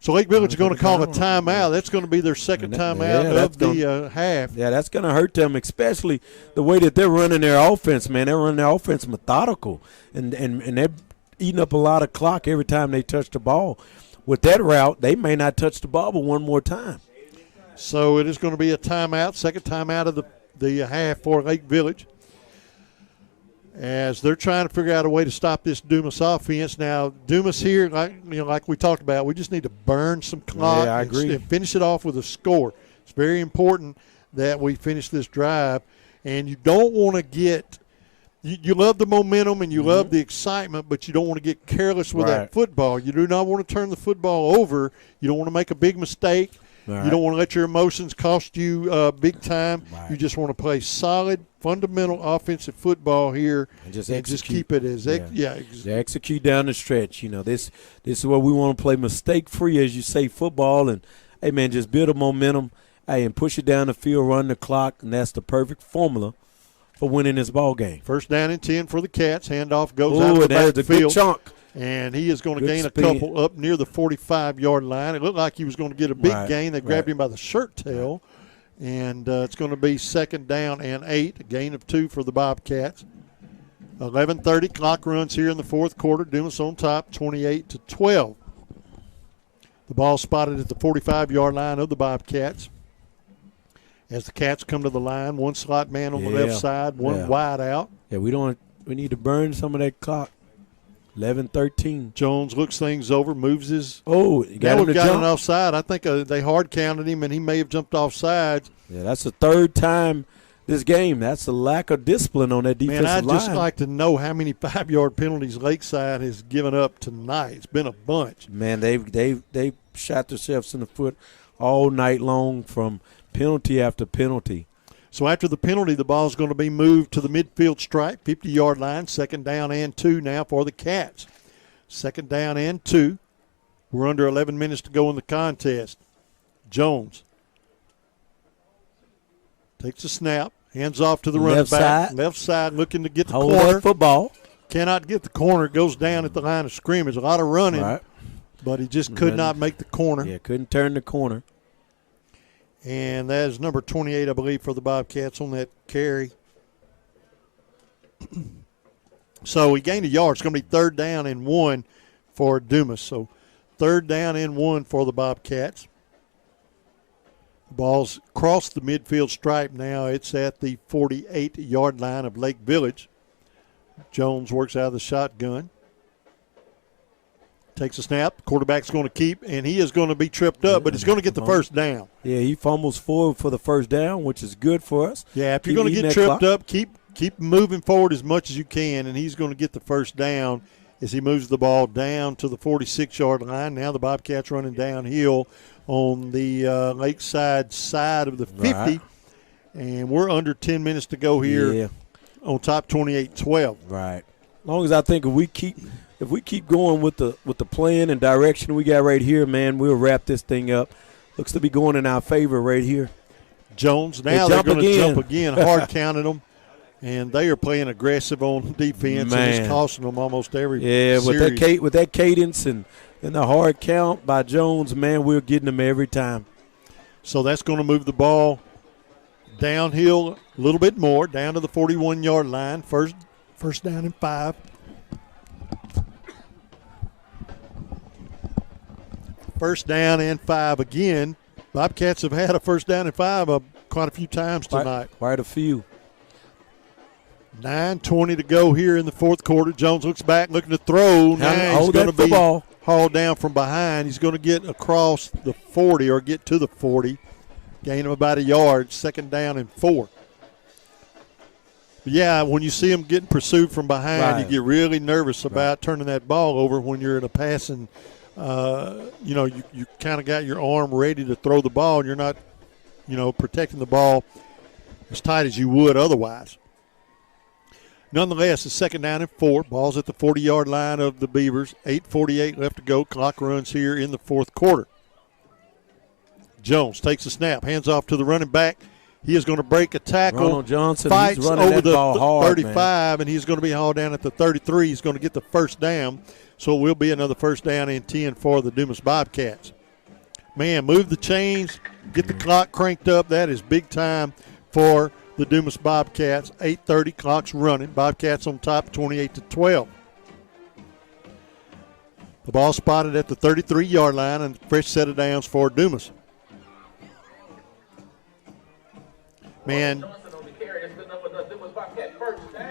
So Lake Village is going to call a timeout. That's going to be their second timeout of the half. Yeah, that's going to hurt them, especially the way that they're running their offense, man. They're running their offense methodical, and they're eating up a lot of clock every time they touch the ball. With that route, they may not touch the ball but one more time. So it is going to be a timeout, second timeout of the half for Lake Village, as they're trying to figure out a way to stop this Dumas offense. Now, Dumas here, like we talked about, we just need to burn some clock. Yeah, I agree. And finish it off with a score. It's very important that we finish this drive, and you don't want to get you love the momentum and you love the excitement, but you don't want to get careless with that football. You do not want to turn the football over. You don't want to make a big mistake. Right. You don't want to let your emotions cost you big time. Right. You just want to play solid, fundamental offensive football here and just keep it as execute down the stretch. This is where we want to play mistake-free, as you say, football. And, hey, man, just build a momentum, and push it down the field, run the clock, and that's the perfect formula for winning this ball game. First down and 10 for the Cats. Handoff goes out of the backfield. Good chunk. And he is going to gain a couple up near the 45-yard line. It looked like he was going to get a big gain. They grabbed him by the shirt tail. And it's going to be second down and 8, a gain of 2 for the Bobcats. 11:30 clock runs here in the fourth quarter. Dumas on top, 28-12. The ball spotted at the 45-yard line of the Bobcats. As the Cats come to the line, one slot man on the left side, one wide out. Yeah, we need to burn some of that clock. 11-13. Jones looks things over, moves his. Got him to jump. An offside. I think they hard counted him, and he may have jumped offside. Yeah, that's the third time this game. That's a lack of discipline on that defensive line. Man, I'd just like to know how many 5-yard penalties Lakeside has given up tonight. It's been a bunch. Man, they've shot themselves in the foot all night long from penalty after penalty. So after the penalty, the ball is going to be moved to the midfield stripe, 50-yard line, 2nd down and 2 now for the Cats. 2nd down and 2. We're under 11 minutes to go in the contest. Jones takes a snap, hands off to the running back. Left side looking to get the corner. That football. Cannot get the corner. Goes down at the line of scrimmage. A lot of running, but he just could not make the corner. Yeah, couldn't turn the corner. And that is number 28, I believe, for the Bobcats on that carry. So he gained a yard. It's going to be 3rd down and 1 for Dumas. So 3rd down and 1 for the Bobcats. The ball's crossed the midfield stripe now. It's at the 48-yard line of Lake Village. Jones works out of the shotgun. Takes a snap. Quarterback's going to keep, and he is going to be tripped up, but he's going to get the first down. Yeah, he fumbles forward for the first down, which is good for us. Yeah, if you're going to get tripped up, keep moving forward as much as you can, and he's going to get the first down as he moves the ball down to the 46-yard line. Now the Bobcats running downhill on the Lakeside side of the 50, and we're under 10 minutes to go here on top 28-12. Right. As long as I think if we keep going with the plan and direction we got right here, man, we'll wrap this thing up. Looks to be going in our favor right here. Jones, now they're going to jump again, hard counting them. And they are playing aggressive on defense, and it's costing them almost every series. with that cadence and the hard count by Jones, man, we're getting them every time. So that's going to move the ball downhill a little bit more, down to the 41-yard line. First down and 5. First down and 5 again. Bobcats have had a first down and 5 quite a few times tonight. Quite a few. 9:20 to go here in the fourth quarter. Jones looks back, looking to throw. Now he's going to be hauled down from behind. He's going to get across the 40 or get to the 40. Gain of about a yard. 2nd down and 4. But yeah, when you see him getting pursued from behind, you get really nervous about turning that ball over when you're in a passing. You kind of got your arm ready to throw the ball, and you're not, protecting the ball as tight as you would otherwise. Nonetheless, it's 2nd down and 4. Ball's at the 40-yard line of the Beavers. 8:48 left to go. Clock runs here in the fourth quarter. Jones takes a snap, hands off to the running back. He is going to break a tackle. Ronald Johnson, fights he's running over that the ball hard, 35, man. And he's going to be hauled down at the 33. He's going to get the first down. So it will be another first down and 10 for the Dumas Bobcats. Man, move the chains, get the clock cranked up. That is big time for the Dumas Bobcats. 8:30, clock's running. Bobcats on top, 28-12. The ball spotted at the 33-yard line, and fresh set of downs for Dumas. Man,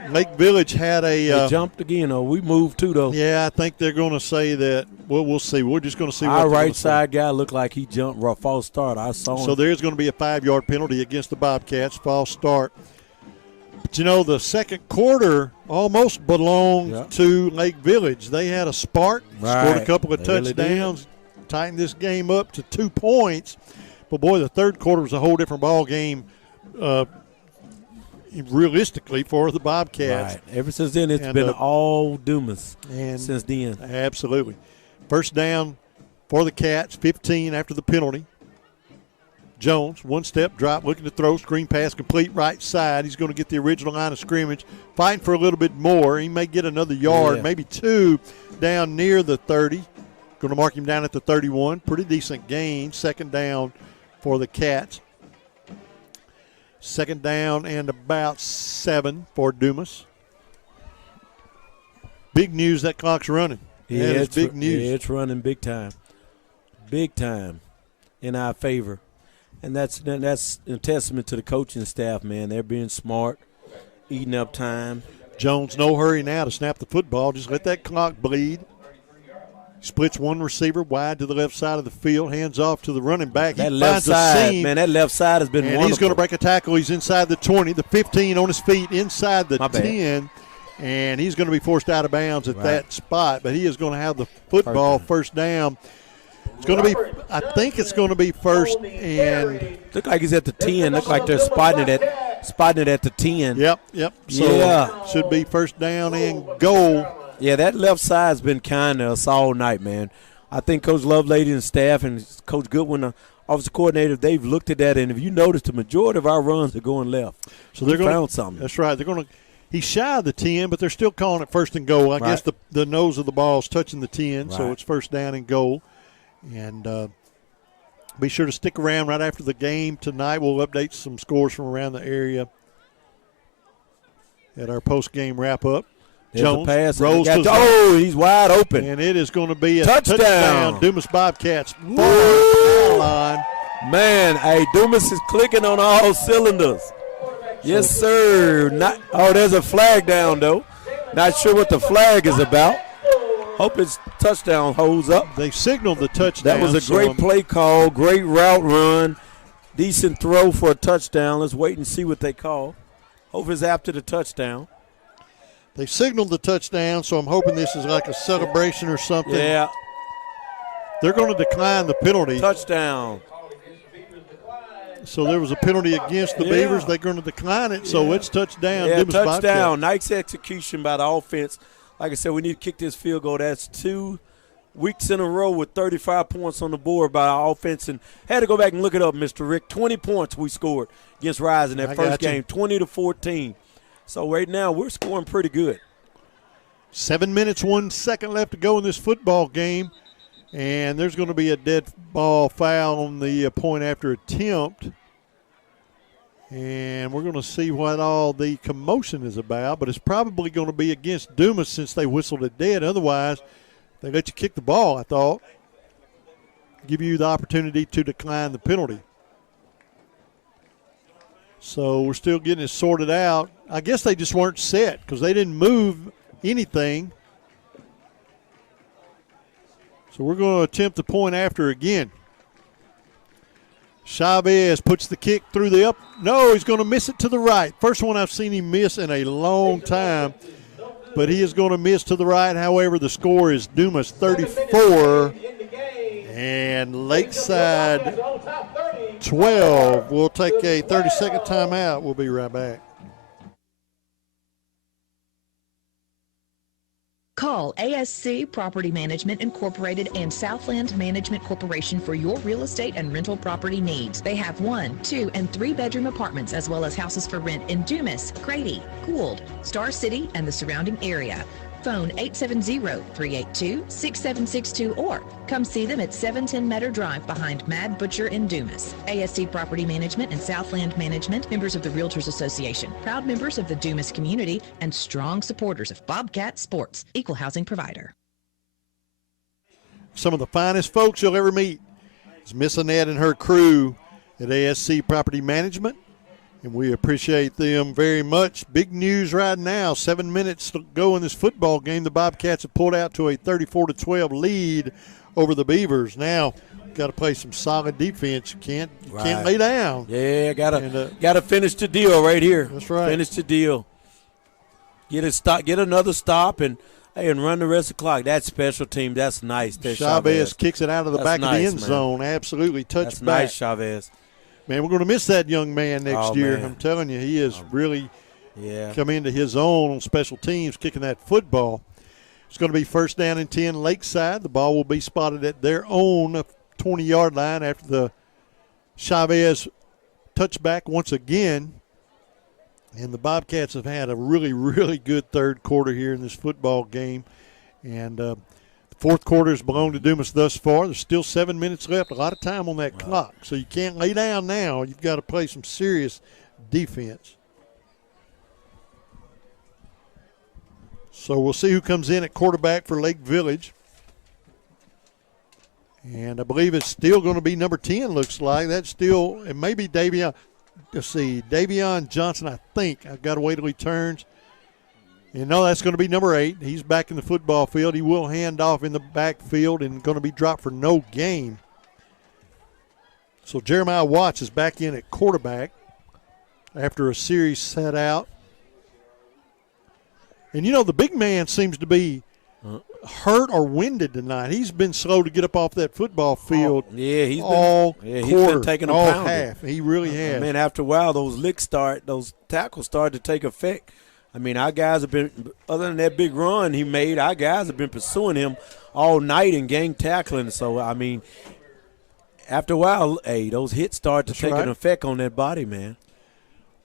Lake Village had they jumped again. We moved too, though. Yeah, I think they're going to say that. Well, we'll see. We're just going to see what our right side guy looked like he jumped false start. I saw him. So there's going to be a 5-yard penalty against the Bobcats, false start. But, the second quarter almost belonged to Lake Village. They had a spark, scored a couple of touchdowns, tightened this game up to 2 points. But, boy, the third quarter was a whole different ball game realistically for the Bobcats. Right. Ever since then, it's been all Dumas since then. Absolutely. First down for the Cats, 15 after the penalty. Jones, one step drop, looking to throw, screen pass complete right side. He's going to get the original line of scrimmage, fighting for a little bit more. He may get another yard, maybe 2 down near the 30. Going to mark him down at the 31. Pretty decent gain. 2nd down for the Cats. 2nd down and about 7 for Dumas. Big news, that clock's running. Yeah, it's big news. Yeah, it's running big time. Big time in our favor. And that's a testament to the coaching staff, man. They're being smart, eating up time. Jones, no hurry now to snap the football. Just let that clock bleed. Splits one receiver wide to the left side of the field, hands off to the running back. That He left finds side, a seam, man, that left side has been and wonderful. he's going to break a tackle. He's inside the 20, the 15 on his feet, inside the 10, and he's going to be forced out of bounds at that spot. But he is going to have the football first down. It's going to be, I think it's going to be first and. Look like he's at the 10. Look like they're spotting it at the 10. Yep. So should be first down and goal. Yeah, that left side's been kind to us all night, man. I think Coach Lovelady and staff and Coach Goodwin, the offensive coordinator, they've looked at that, and if you notice, the majority of our runs are going left. So they're going found something. That's right. They're going to. He's shy of the 10, but they're still calling it first and goal. I guess the nose of the ball is touching the 10, so it's first down and goal. And be sure to stick around right after the game tonight. We'll update some scores from around the area at our post-game wrap-up. There's Jones pass. rolls to he's wide open. And it is going to be a touchdown. Dumas Bobcats. Line. Man, hey, Dumas is clicking on all cylinders. Yes, sir. There's a flag down, though. Not sure what the flag is about. Hope his touchdown holds up. They signaled the touchdown. That was a great play call, great route run, decent throw for a touchdown. Let's wait and see what they call. Hope it's after the touchdown. They signaled the touchdown, so I'm hoping this is like a celebration or something. Yeah. They're going to decline the penalty. Touchdown. So there was a penalty against the Beavers. They're going to decline it, so it's touchdown. Yeah, Dumas touchdown. Nice execution by the offense. Like I said, we need to kick this field goal. That's 2 weeks in a row with 35 points on the board by our offense. And had to go back and look it up, Mr. Rick. 20 points we scored against Rise in that first game, 20-14. So right now we're scoring pretty good. 7 minutes, 1 second left to go in this football game. And there's going to be a dead ball foul on the point after attempt. And we're going to see what all the commotion is about. But it's probably going to be against Dumas since they whistled it dead. Otherwise, they let you kick the ball, I thought. Give you the opportunity to decline the penalty. So we're still getting it sorted out. I guess they just weren't set because they didn't move anything. So we're going to attempt the point after again. Chavez puts the kick through the up. No, he's going to miss it to the right. First one I've seen him miss in a long time. But he is going to miss to the right. However, the score is Dumas 34 and Lakeside 12. We'll take a 30-second timeout. We'll be right back. Call ASC Property Management Incorporated and Southland Management Corporation for your real estate and rental property needs. They have 1, 2, and 3-bedroom apartments as well as houses for rent in Dumas, Grady, Gould, Star City, and the surrounding area. Phone 870-382-6762 or come see them at 710 Meadow Drive behind Mad Butcher in Dumas. ASC Property Management and Southland Management, members of the Realtors Association, proud members of the Dumas community, and strong supporters of Bobcat Sports, equal housing provider. Some of the finest folks you'll ever meet is Miss Annette and her crew at ASC Property Management. And we appreciate them very much. Big news right now. 7 minutes to go in this football game. The Bobcats have pulled out to a 34-12 lead over the Beavers. Now, got to play some solid defense. You can't lay down. Yeah, gotta finish the deal right here. That's right. Finish the deal. Get another stop and run the rest of the clock. That's special team. That's nice. Chavez kicks it out of the back of the end zone. Absolutely touchback. That's nice, Chavez. Man, we're going to miss that young man next year. Man. I'm telling you, he has really come into his own on special teams, kicking that football. It's going to be first down and 10 Lakeside. The ball will be spotted at their own 20-yard line after the Chavez touchback once again. And the Bobcats have had a really, really good third quarter here in this football game. And the fourth quarter has belonged to Dumas thus far. There's still 7 minutes left, a lot of time on that clock. So you can't lay down now. You've got to play some serious defense. So we'll see who comes in at quarterback for Lake Village. And I believe it's still going to be number 10, looks like. That's still, it may be Davion. Let's see, Davion Johnson, I think. I've got to wait till he turns. And no, that's going to be number 8. He's back in the football field. He will hand off in the backfield and going to be dropped for no gain. So Jeremiah Watts is back in at quarterback after a series set out. And, you know, the big man seems to be hurt or winded tonight. He's been slow to get up off that football field he's all been, quarter, he's been taking a all pounding. half. He really has. Man, after a while, those tackles start to take effect. I mean, our guys have been, other than that big run he made, our guys have been pursuing him all night and gang tackling. So, I mean, after a while, those hits start to take an effect on that body, man.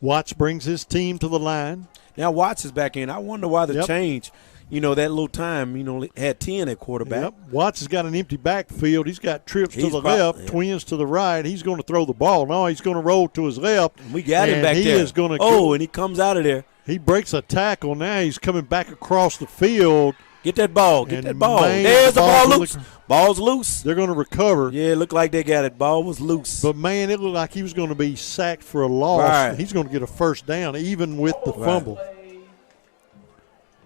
Watts brings his team to the line. Now Watts is back in. I wonder why the change, you know, that little time, you know, had 10 at quarterback. Yep. Watts has got an empty backfield. He's got trips to the left, twins to the right. He's going to throw the ball. No, he's going to roll to his left. We got him back there. He is going to and he comes out of there. He breaks a tackle. Now he's coming back across the field. Get that ball. Get that ball. There's the ball loose. Ball's loose. They're going to recover. Yeah, it looked like they got it. Ball was loose. But, man, it looked like he was going to be sacked for a loss. Right. He's going to get a first down, even with the fumble.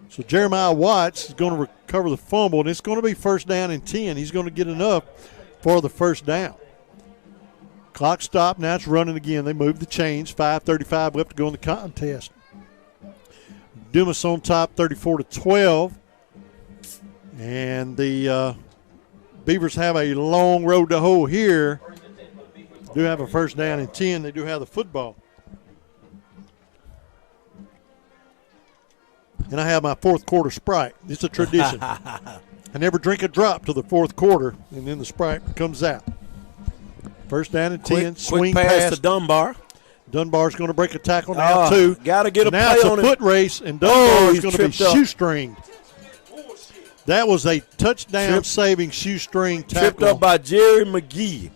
So Jeremiah Watts is going to recover the fumble, and it's going to be first down and 10. He's going to get enough for the first down. Clock stopped. Now it's running again. They moved the chains. 5:35 left to go in the contest. Dumas on top, 34-12. And the Beavers have a long road to hoe here. Do have a first down and 10. They do have the football. And I have my fourth quarter Sprite. It's a tradition. I never drink a drop till the fourth quarter, and then the Sprite comes out. First down and 10. Swing pass to Dunbar. Dunbar's going to break a tackle now, too. Got to get a now play it's on a foot race, and Dunbar's going to be shoestringed. That was a touchdown-saving shoestring tackle. Tripped up by Jerry McGee.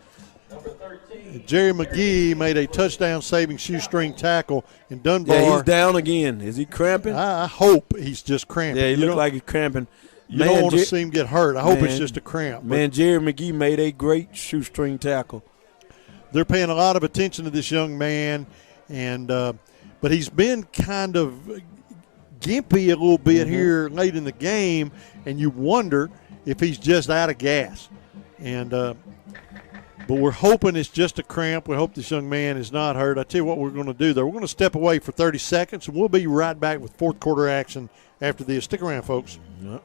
Jerry McGee made a touchdown-saving shoestring tackle, and Dunbar. Yeah, he's down again. Is he cramping? I hope he's just cramping. Yeah, he looks like he's cramping. You don't want to see him get hurt. I hope it's just a cramp. Man, Jerry McGee made a great shoestring tackle. They're paying a lot of attention to this young man, and but he's been kind of gimpy a little bit here late in the game, and you wonder if he's just out of gas. And but we're hoping it's just a cramp. We hope this young man is not hurt. I tell you what we're going to do, though. We're going to step away for 30 seconds, and we'll be right back with fourth quarter action after this. Stick around, folks. Yep.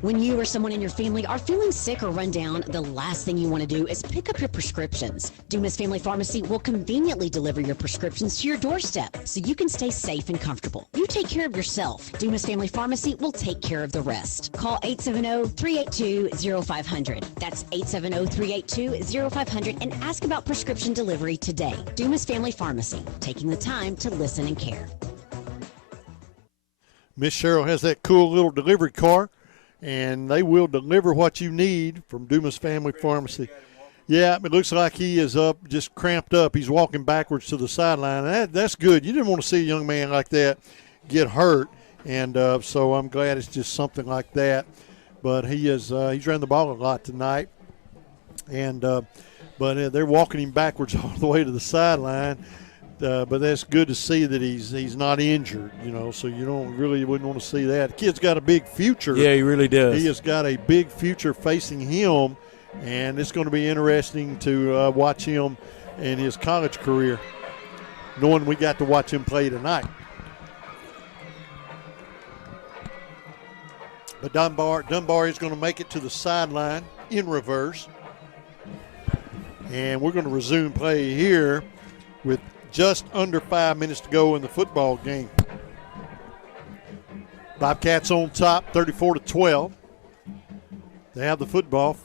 When you or someone in your family are feeling sick or run down, the last thing you want to do is pick up your prescriptions. Dumas Family Pharmacy will conveniently deliver your prescriptions to your doorstep so you can stay safe and comfortable. You take care of yourself. Dumas Family Pharmacy will take care of the rest. Call 870-382-0500. That's 870-382-0500 and ask about prescription delivery today. Dumas Family Pharmacy, taking the time to listen and care. Miss Cheryl has that cool little delivery car, and they will deliver what you need from Dumas Family Pharmacy. Yeah, it looks like he is up, just cramped up. He's walking backwards to the sideline. That's good. You didn't want to see a young man like that get hurt, and so I'm glad it's just something like that. But he's ran the ball a lot tonight, and but they're walking him backwards all the way to the sideline. But that's good to see that he's not injured, you know, so you wouldn't want to see that. The kid's got a big future. Yeah, he really does. He has got a big future facing him, and it's going to be interesting to watch him in his college career, knowing we got to watch him play tonight. But Dunbar is going to make it to the sideline in reverse. And we're going to resume play here with just under 5 minutes to go in the football game. Bobcats on top, 34-12. They have the football.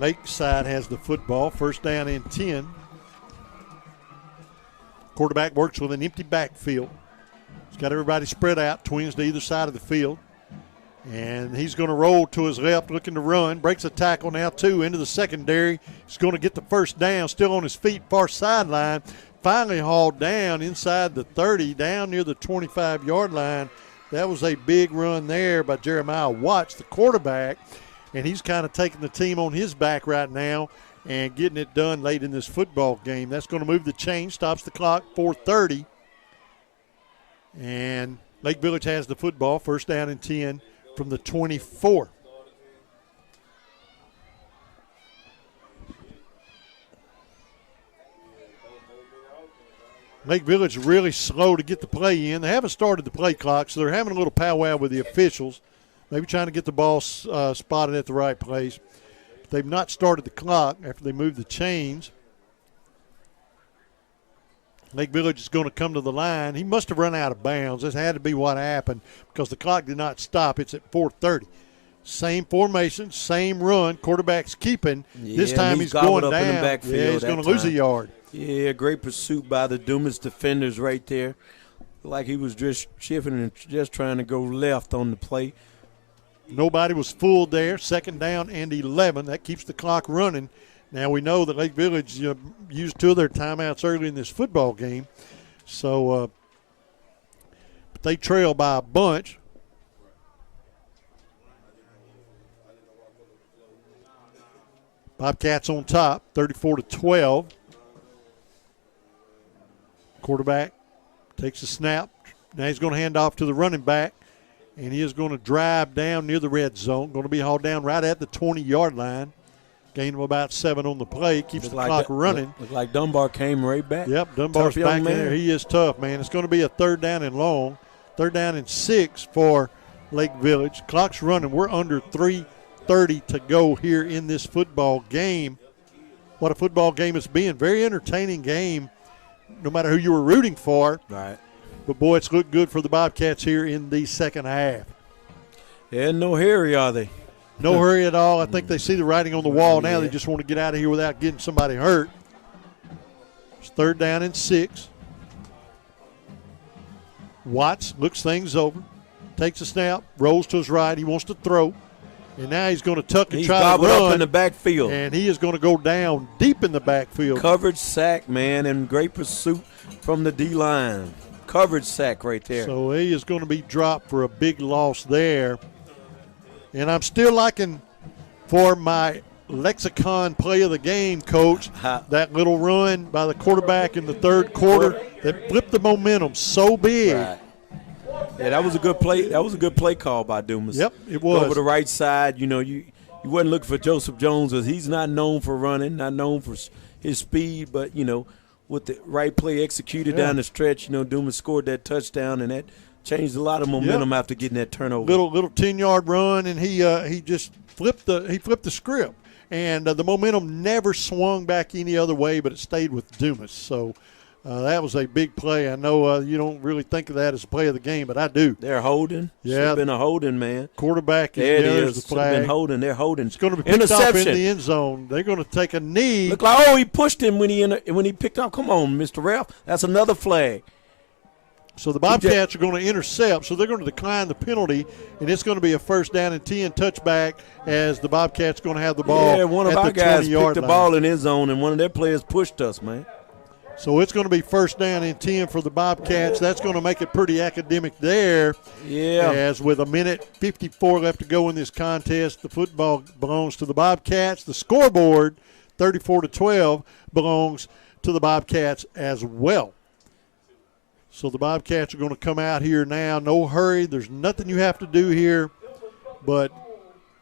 Lakeside has the football. First down and 10. Quarterback works with an empty backfield. He's got everybody spread out, twins to either side of the field. And he's going to roll to his left, looking to run. Breaks a tackle now, too, into the secondary. He's going to get the first down, still on his feet, far sideline. Finally hauled down inside the 30, down near the 25-yard line. That was a big run there by Jeremiah Watts, the quarterback. And he's kind of taking the team on his back right now. and getting it done late in this football game. That's going to move the chain, stops the clock, 4:30. And Lake Village has the football, first down and 10 from the 24. Lake Village really slow to get the play in. They haven't started the play clock, so they're having a little powwow with the officials, maybe trying to get the ball spotted at the right place. But they've not started the clock after they moved the chains. Lake Village is going to come to the line. He must have run out of bounds. This had to be what happened because the clock did not stop. It's at 4:30. Same formation, same run. Quarterback's keeping. This time he's going up down. in the backfield. Yeah, he's going to lose a yard. Yeah, great pursuit by the Dumas defenders right there. Like he was just shifting and just trying to go left on the play. Nobody was fooled there. Second down and 11. That keeps the clock running. Now we know that Lake Village used 2 of their timeouts early in this football game. So but they trail by a bunch. Bobcats on top, 34-12. Quarterback takes a snap. Now he's going to hand off to the running back, and he is going to drive down near the red zone. Going to be hauled down right at the 20-yard line. Gain of about 7 on the play. Keeps the clock running. Look like Dunbar came right back. Yep, Dunbar's Tough back young in there. He is tough, man. It's going to be a 3rd down and long. 3rd down and 6 for Lake Village. Clock's running. We're under 3:30 to go here in this football game. What a football game it's been. Very entertaining game, no matter who you were rooting for. Right. But, boy, it's looked good for the Bobcats here in the second half. Yeah, no hurry, are they? No hurry at all. I think they see the writing on the wall now. They just want to get out of here without getting somebody hurt. It's 3rd down and 6. Watts looks things over, takes a snap, rolls to his right. He wants to throw. And now he's going to tuck and try to run. Up in the backfield. And he is going to go down deep in the backfield. Coverage sack, man, and great pursuit from the D-line. Coverage sack right there. So he is going to be dropped for a big loss there. And I'm still liking for my lexicon play of the game, Coach, that little run by the quarterback in the 3rd quarter that flipped the momentum so big. Right. Yeah, that was a good play. That was a good play call by Dumas. Yep, it was. Over the right side, you wasn't looking for Joseph Jones because he's not known for running, not known for his speed, but, with the right play executed down the stretch, Dumas scored that touchdown, and that changed a lot of momentum after getting that turnover. Little 10-yard run, and he just flipped the script. And the momentum never swung back any other way, but it stayed with Dumas. So that was a big play. I know you don't really think of that as a play of the game, but I do. They're holding. Yeah. Should have been a holding, man. Quarterback there it is. The flag. Been holding. They're holding. It's going to be picked off in the end zone. They're going to take a knee. Look like, he pushed him when he picked off. Come on, Mr. Ralph. That's another flag. So the Bobcats are going to intercept, so they're going to decline the penalty, and it's going to be a 1st down and 10 touchback as the Bobcats are going to have the ball. Yeah, one of our guys picked the ball in his zone, and one of their players pushed us, man. So it's going to be 1st down and 10 for the Bobcats. That's going to make it pretty academic there. Yeah. As with 1:54 left to go in this contest, the football belongs to the Bobcats. The scoreboard, 34-12, belongs to the Bobcats as well. So the Bobcats are going to come out here now. No hurry. There's nothing you have to do here but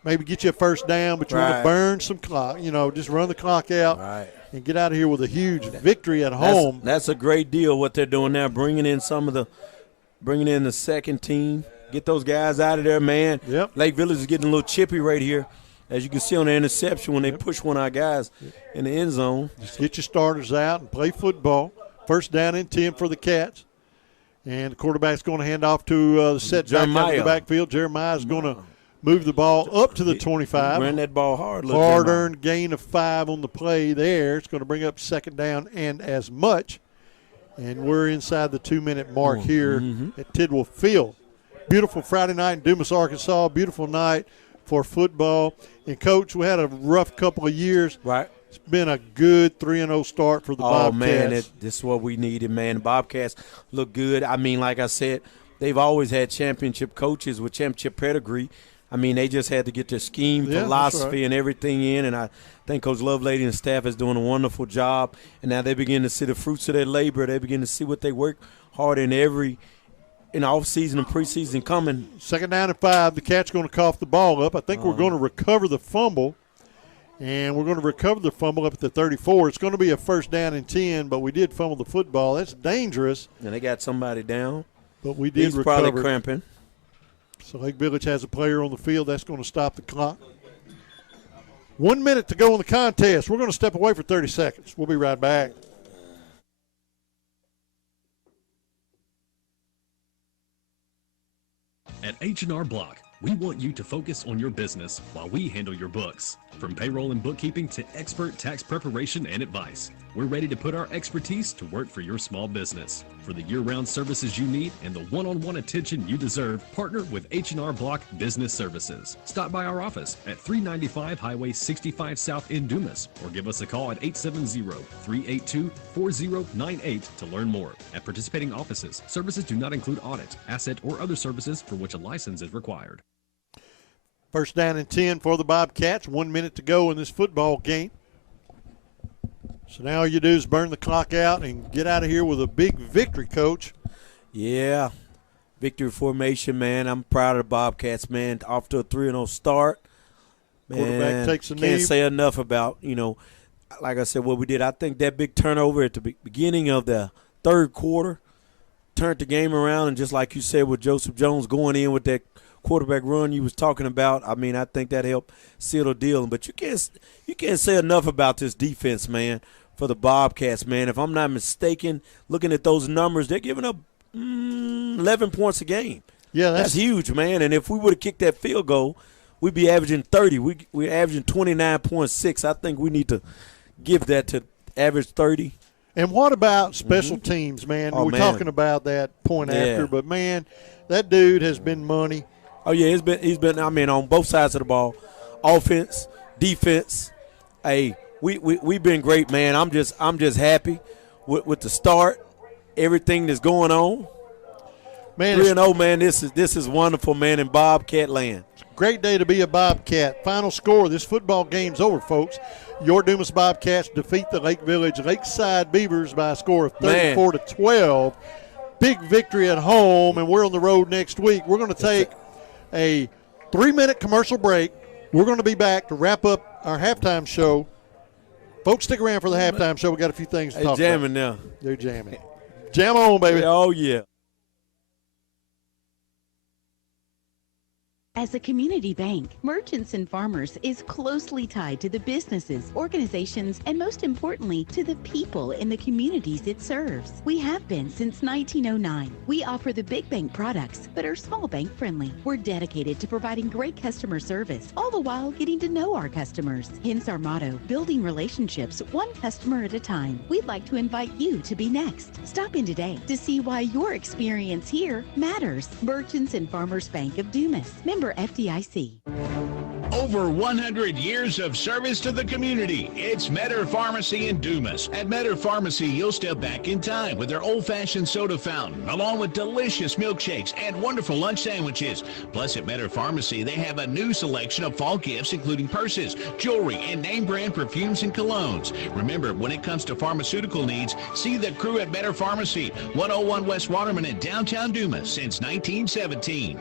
maybe get you a 1st down, but you want to burn some clock. Just run the clock out and get out of here with a huge victory at home. That's a great deal what they're doing now, bringing in the second team. Get those guys out of there, man. Yep. Lake Village is getting a little chippy right here. As you can see on the interception when they push one of our guys in the end zone. Just get your starters out and play football. 1st down and 10 for the Cats. And the quarterback's going to hand off to the setback out of the backfield. Jeremiah's going to move the ball up to the 25. Ran that ball hard. Hard-earned gain of 5 on the play there. It's going to bring up 2nd down and as much. And we're inside the 2-minute mark here at Tidwell Field. Beautiful Friday night in Dumas, Arkansas. Beautiful night for football. And, Coach, we had a rough couple of years. Right. It's been a good 3-0 start for the Bobcats. Oh, man, this is what we needed, man. The Bobcats look good. I mean, like I said, they've always had championship coaches with championship pedigree. I mean, they just had to get their scheme, philosophy, and everything in, and I think Coach Lovelady and staff is doing a wonderful job. And now they begin to see the fruits of their labor. They begin to see what they work hard in off-season and preseason coming. 2nd down and 5. The Cats going to cough the ball up. I think we're going to recover the fumble, and we're going to recover the fumble up at the 34. It's going to be a 1st down and 10, but we did fumble the football. That's dangerous. And they got somebody down. But we did recover. He's probably cramping. So Lake Village has a player on the field. That's going to stop the clock. 1 minute to go in the contest. We're going to step away for 30 seconds. We'll be right back. At H&R Block, we want you to focus on your business while we handle your books. From payroll and bookkeeping to expert tax preparation and advice, we're ready to put our expertise to work for your small business. For the year-round services you need and the one-on-one attention you deserve, partner with H&R Block Business Services. Stop by our office at 395 Highway 65 South in Dumas or give us a call at 870-382-4098 to learn more. At participating offices, services do not include audit, asset, or other services for which a license is required. 1st down and 10 for the Bobcats. 1 minute to go in this football game. So now all you do is burn the clock out and get out of here with a big victory, Coach. Yeah, victory formation, man. I'm proud of the Bobcats, man. Off to a 3-0 start. Man, quarterback takes a knee. Can't say enough about, like I said, what we did. I think that big turnover at the beginning of the 3rd quarter turned the game around, and just like you said with Joseph Jones going in with that quarterback run you was talking about, I mean, I think that helped seal the deal. But you can't say enough about this defense, man, for the Bobcats, man. If I'm not mistaken, looking at those numbers, they're giving up 11 points a game. Yeah, that's huge, man. And if we would have kicked that field goal, we'd be averaging 30. We're averaging 29.6. I think we need to give that to average 30. And what about special teams, man? We're talking about that point after, but, man, that dude has been money. Oh, yeah, he's been, I mean, on both sides of the ball, offense, defense. Hey, we've been great, man. I'm just happy with the start, everything that's going on. Man, 3-0, man, this is wonderful, man, in Bobcat land. Great day to be a Bobcat. Final score, this football game's over, folks. Your Dumas Bobcats defeat the Lake Village Lakeside Beavers by a score of 34-12. Big victory at home, and we're on the road next week. We're going to take a 3-minute commercial break. We're going to be back to wrap up our halftime show. Folks, stick around for the halftime show. We got a few things to talk about. They're jamming now. They're jamming. Jam on, baby. Oh, yeah. As a community bank, Merchants and Farmers is closely tied to the businesses, organizations, and most importantly, to the people in the communities it serves. We have been since 1909. We offer the big bank products, but are small bank friendly. We're dedicated to providing great customer service, all the while getting to know our customers. Hence our motto, building relationships one customer at a time. We'd like to invite you to be next. Stop in today to see why your experience here matters. Merchants and Farmers Bank of Dumas. Member FDIC. Over 100 years of service to the community. It's Metter Pharmacy in Dumas. At Metter Pharmacy, you'll step back in time with their old-fashioned soda fountain, along with delicious milkshakes and wonderful lunch sandwiches. Plus, at Metter Pharmacy, they have a new selection of fall gifts, including purses, jewelry, and name-brand perfumes and colognes. Remember, when it comes to pharmaceutical needs, see the crew at Metter Pharmacy, 101 West Waterman in downtown Dumas since 1917.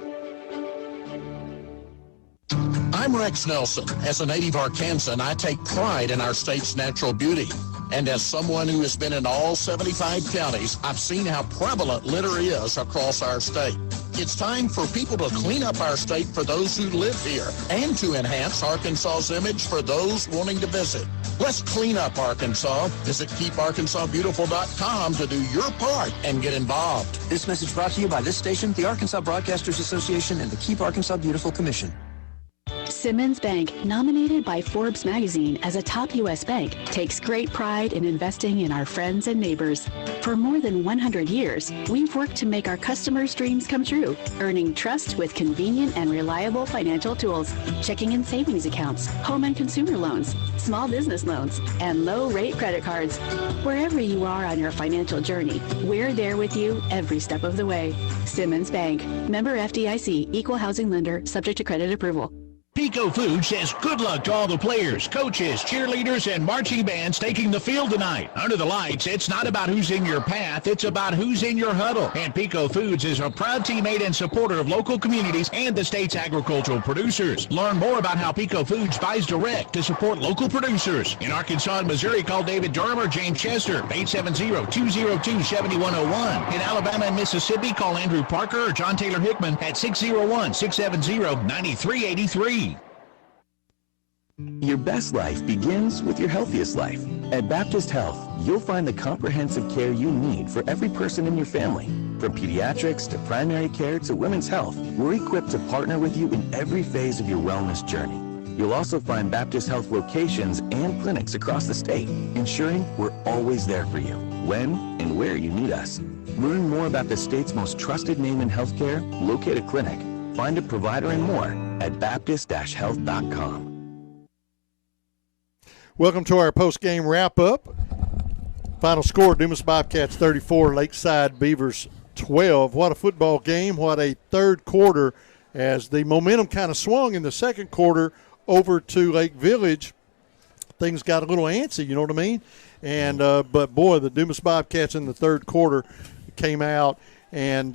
I'm Rex Nelson. As a native Arkansan, I take pride in our state's natural beauty. And as someone who has been in all 75 counties, I've seen how prevalent litter is across our state. It's time for people to clean up our state for those who live here and to enhance Arkansas's image for those wanting to visit. Let's clean up Arkansas. Visit KeepArkansasBeautiful.com to do your part and get involved. This message brought to you by this station, the Arkansas Broadcasters Association, and the Keep Arkansas Beautiful Commission. Simmons Bank, nominated by Forbes magazine as a top U.S. bank, takes great pride in investing in our friends and neighbors. For more than 100 years, we've worked to make our customers' dreams come true, earning trust with convenient and reliable financial tools, checking and savings accounts, home and consumer loans, small business loans, and low-rate credit cards. Wherever you are on your financial journey, we're there with you every step of the way. Simmons Bank, member FDIC, equal housing lender, subject to credit approval. Pico Food says good luck to all the players, coaches, cheerleaders, and marching bands taking the field tonight. Under the lights, it's not about who's in your path, it's about who's in your huddle. And Pico Foods is a proud teammate and supporter of local communities and the state's agricultural producers. Learn more about how Pico Foods buys direct to support local producers. In Arkansas and Missouri, call David Durham or James Chester, 870-202-7101. In Alabama and Mississippi, call Andrew Parker or John Taylor Hickman at 601-670-9383. Your best life begins with your healthiest life. At Baptist Health, you'll find the comprehensive care you need for every person in your family. From pediatrics to primary care to women's health, we're equipped to partner with you in every phase of your wellness journey. You'll also find Baptist Health locations and clinics across the state, ensuring we're always there for you, when and where you need us. Learn more about the state's most trusted name in healthcare, locate a clinic, find a provider, and more at baptist-health.com. Welcome to our post-game wrap-up. Final score, Dumas Bobcats 34, Lakeside Beavers 12. What a football game. What a third quarter as the momentum kind of swung in the second quarter over to Lake Village. Things got a little antsy, you know what I mean? And but, boy, the Dumas Bobcats in the third quarter came out, and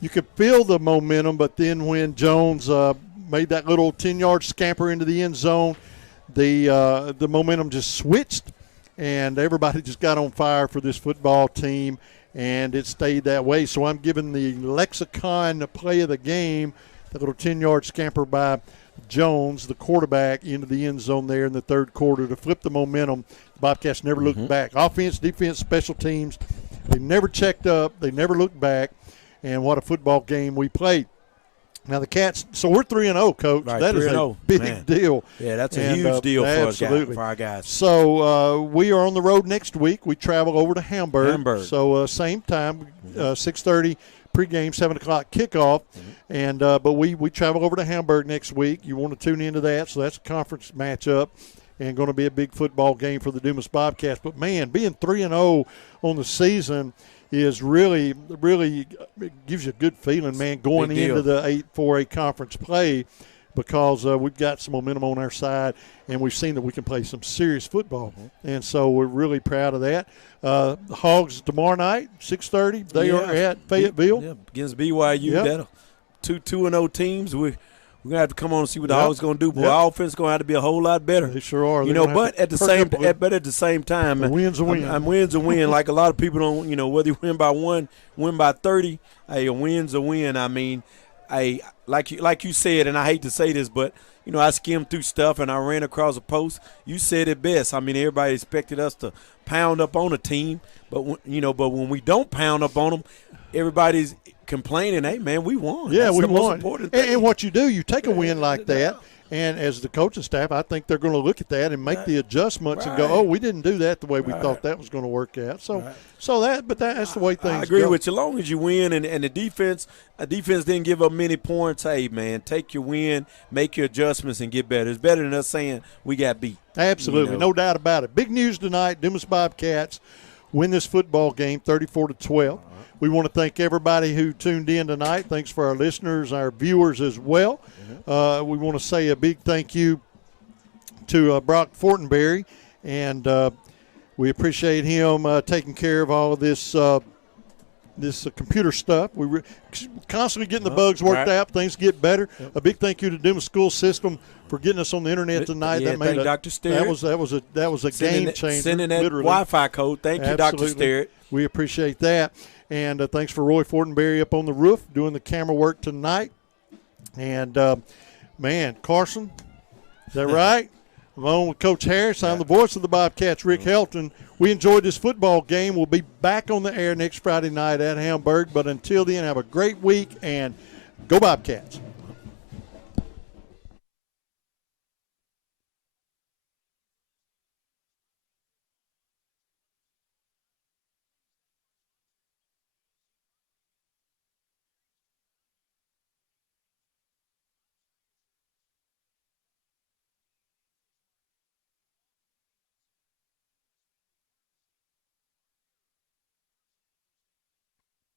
you could feel the momentum, but then when Jones made that little 10-yard scamper into the end zone, the momentum just switched, and everybody just got on fire for this football team, and it stayed that way. So I'm giving the lexicon play of the game, the little 10-yard scamper by Jones, the quarterback, into the end zone there in the third quarter to flip the momentum. The Bobcats never looked back. Offense, defense, special teams, they never checked up. They never looked back, and what a football game we played. Now the Cats, so we're 3-0, Coach. Right, that is a big deal. Yeah, that's a huge deal for our guys. So we are on the road next week. We travel over to Hamburg. So same time, 6:30 pregame, 7 o'clock kickoff. And but we travel over to Hamburg next week. You want to tune into that. So that's a conference matchup and going to be a big football game for the Dumas Bobcats. But, man, being 3-0 on the season is really gives you a good feeling, man, going into the 4A conference play, because we've got some momentum on our side, and we've seen that we can play some serious football. And so we're really proud of that. The Hogs tomorrow night, 6:30. They are at Fayetteville. Yeah, against BYU. Yep. Two 2-0 teams. We're going to have to come on and see what the Hogs going to do. But our offense is going to have to be a whole lot better. They sure are. But at the same time, a win's a win. Win's a win. Like a lot of people don't, whether you win by 1, win by 30, a win's a win. I mean, like you said, and I hate to say this, but, I skimmed through stuff and I ran across a post. You said it best. I mean, everybody expected us to pound up on a team, but when we don't pound up on them, everybody's complaining, hey, man, we won. Yeah, That's we the won. most important thing. And what you do, you take a win like that, and as the coaching staff, I think they're going to look at that and make the adjustments and go, oh, we didn't do that the way we thought that was going to work out. So that's the way things go. I agree with you. As long as you win and the defense didn't give up many points, hey, man, take your win, make your adjustments, and get better. It's better than us saying we got beat. Absolutely, no doubt about it. Big news tonight, Dumas Bobcats win this football game 34-12. We want to thank everybody who tuned in tonight. Thanks for our listeners, our viewers as well. We want to say a big thank you to Brock Fortenberry, and we appreciate him taking care of all of this computer stuff. We're constantly getting the bugs worked out. Things get better. A big thank you to Dumas School System for getting us on the internet tonight. Yeah, thank Dr. Sterrett. That was a game changer. Sending that literally. Wi-Fi code. Thank you, Dr. Sterrett. We appreciate that. And thanks for Roy Fortenberry up on the roof doing the camera work tonight. And, man, Carson, is that right? Along with Coach Harris, I'm the voice of the Bobcats, Rick Helton. We enjoyed this football game. We'll be back on the air next Friday night at Hamburg. But until then, have a great week, and go Bobcats.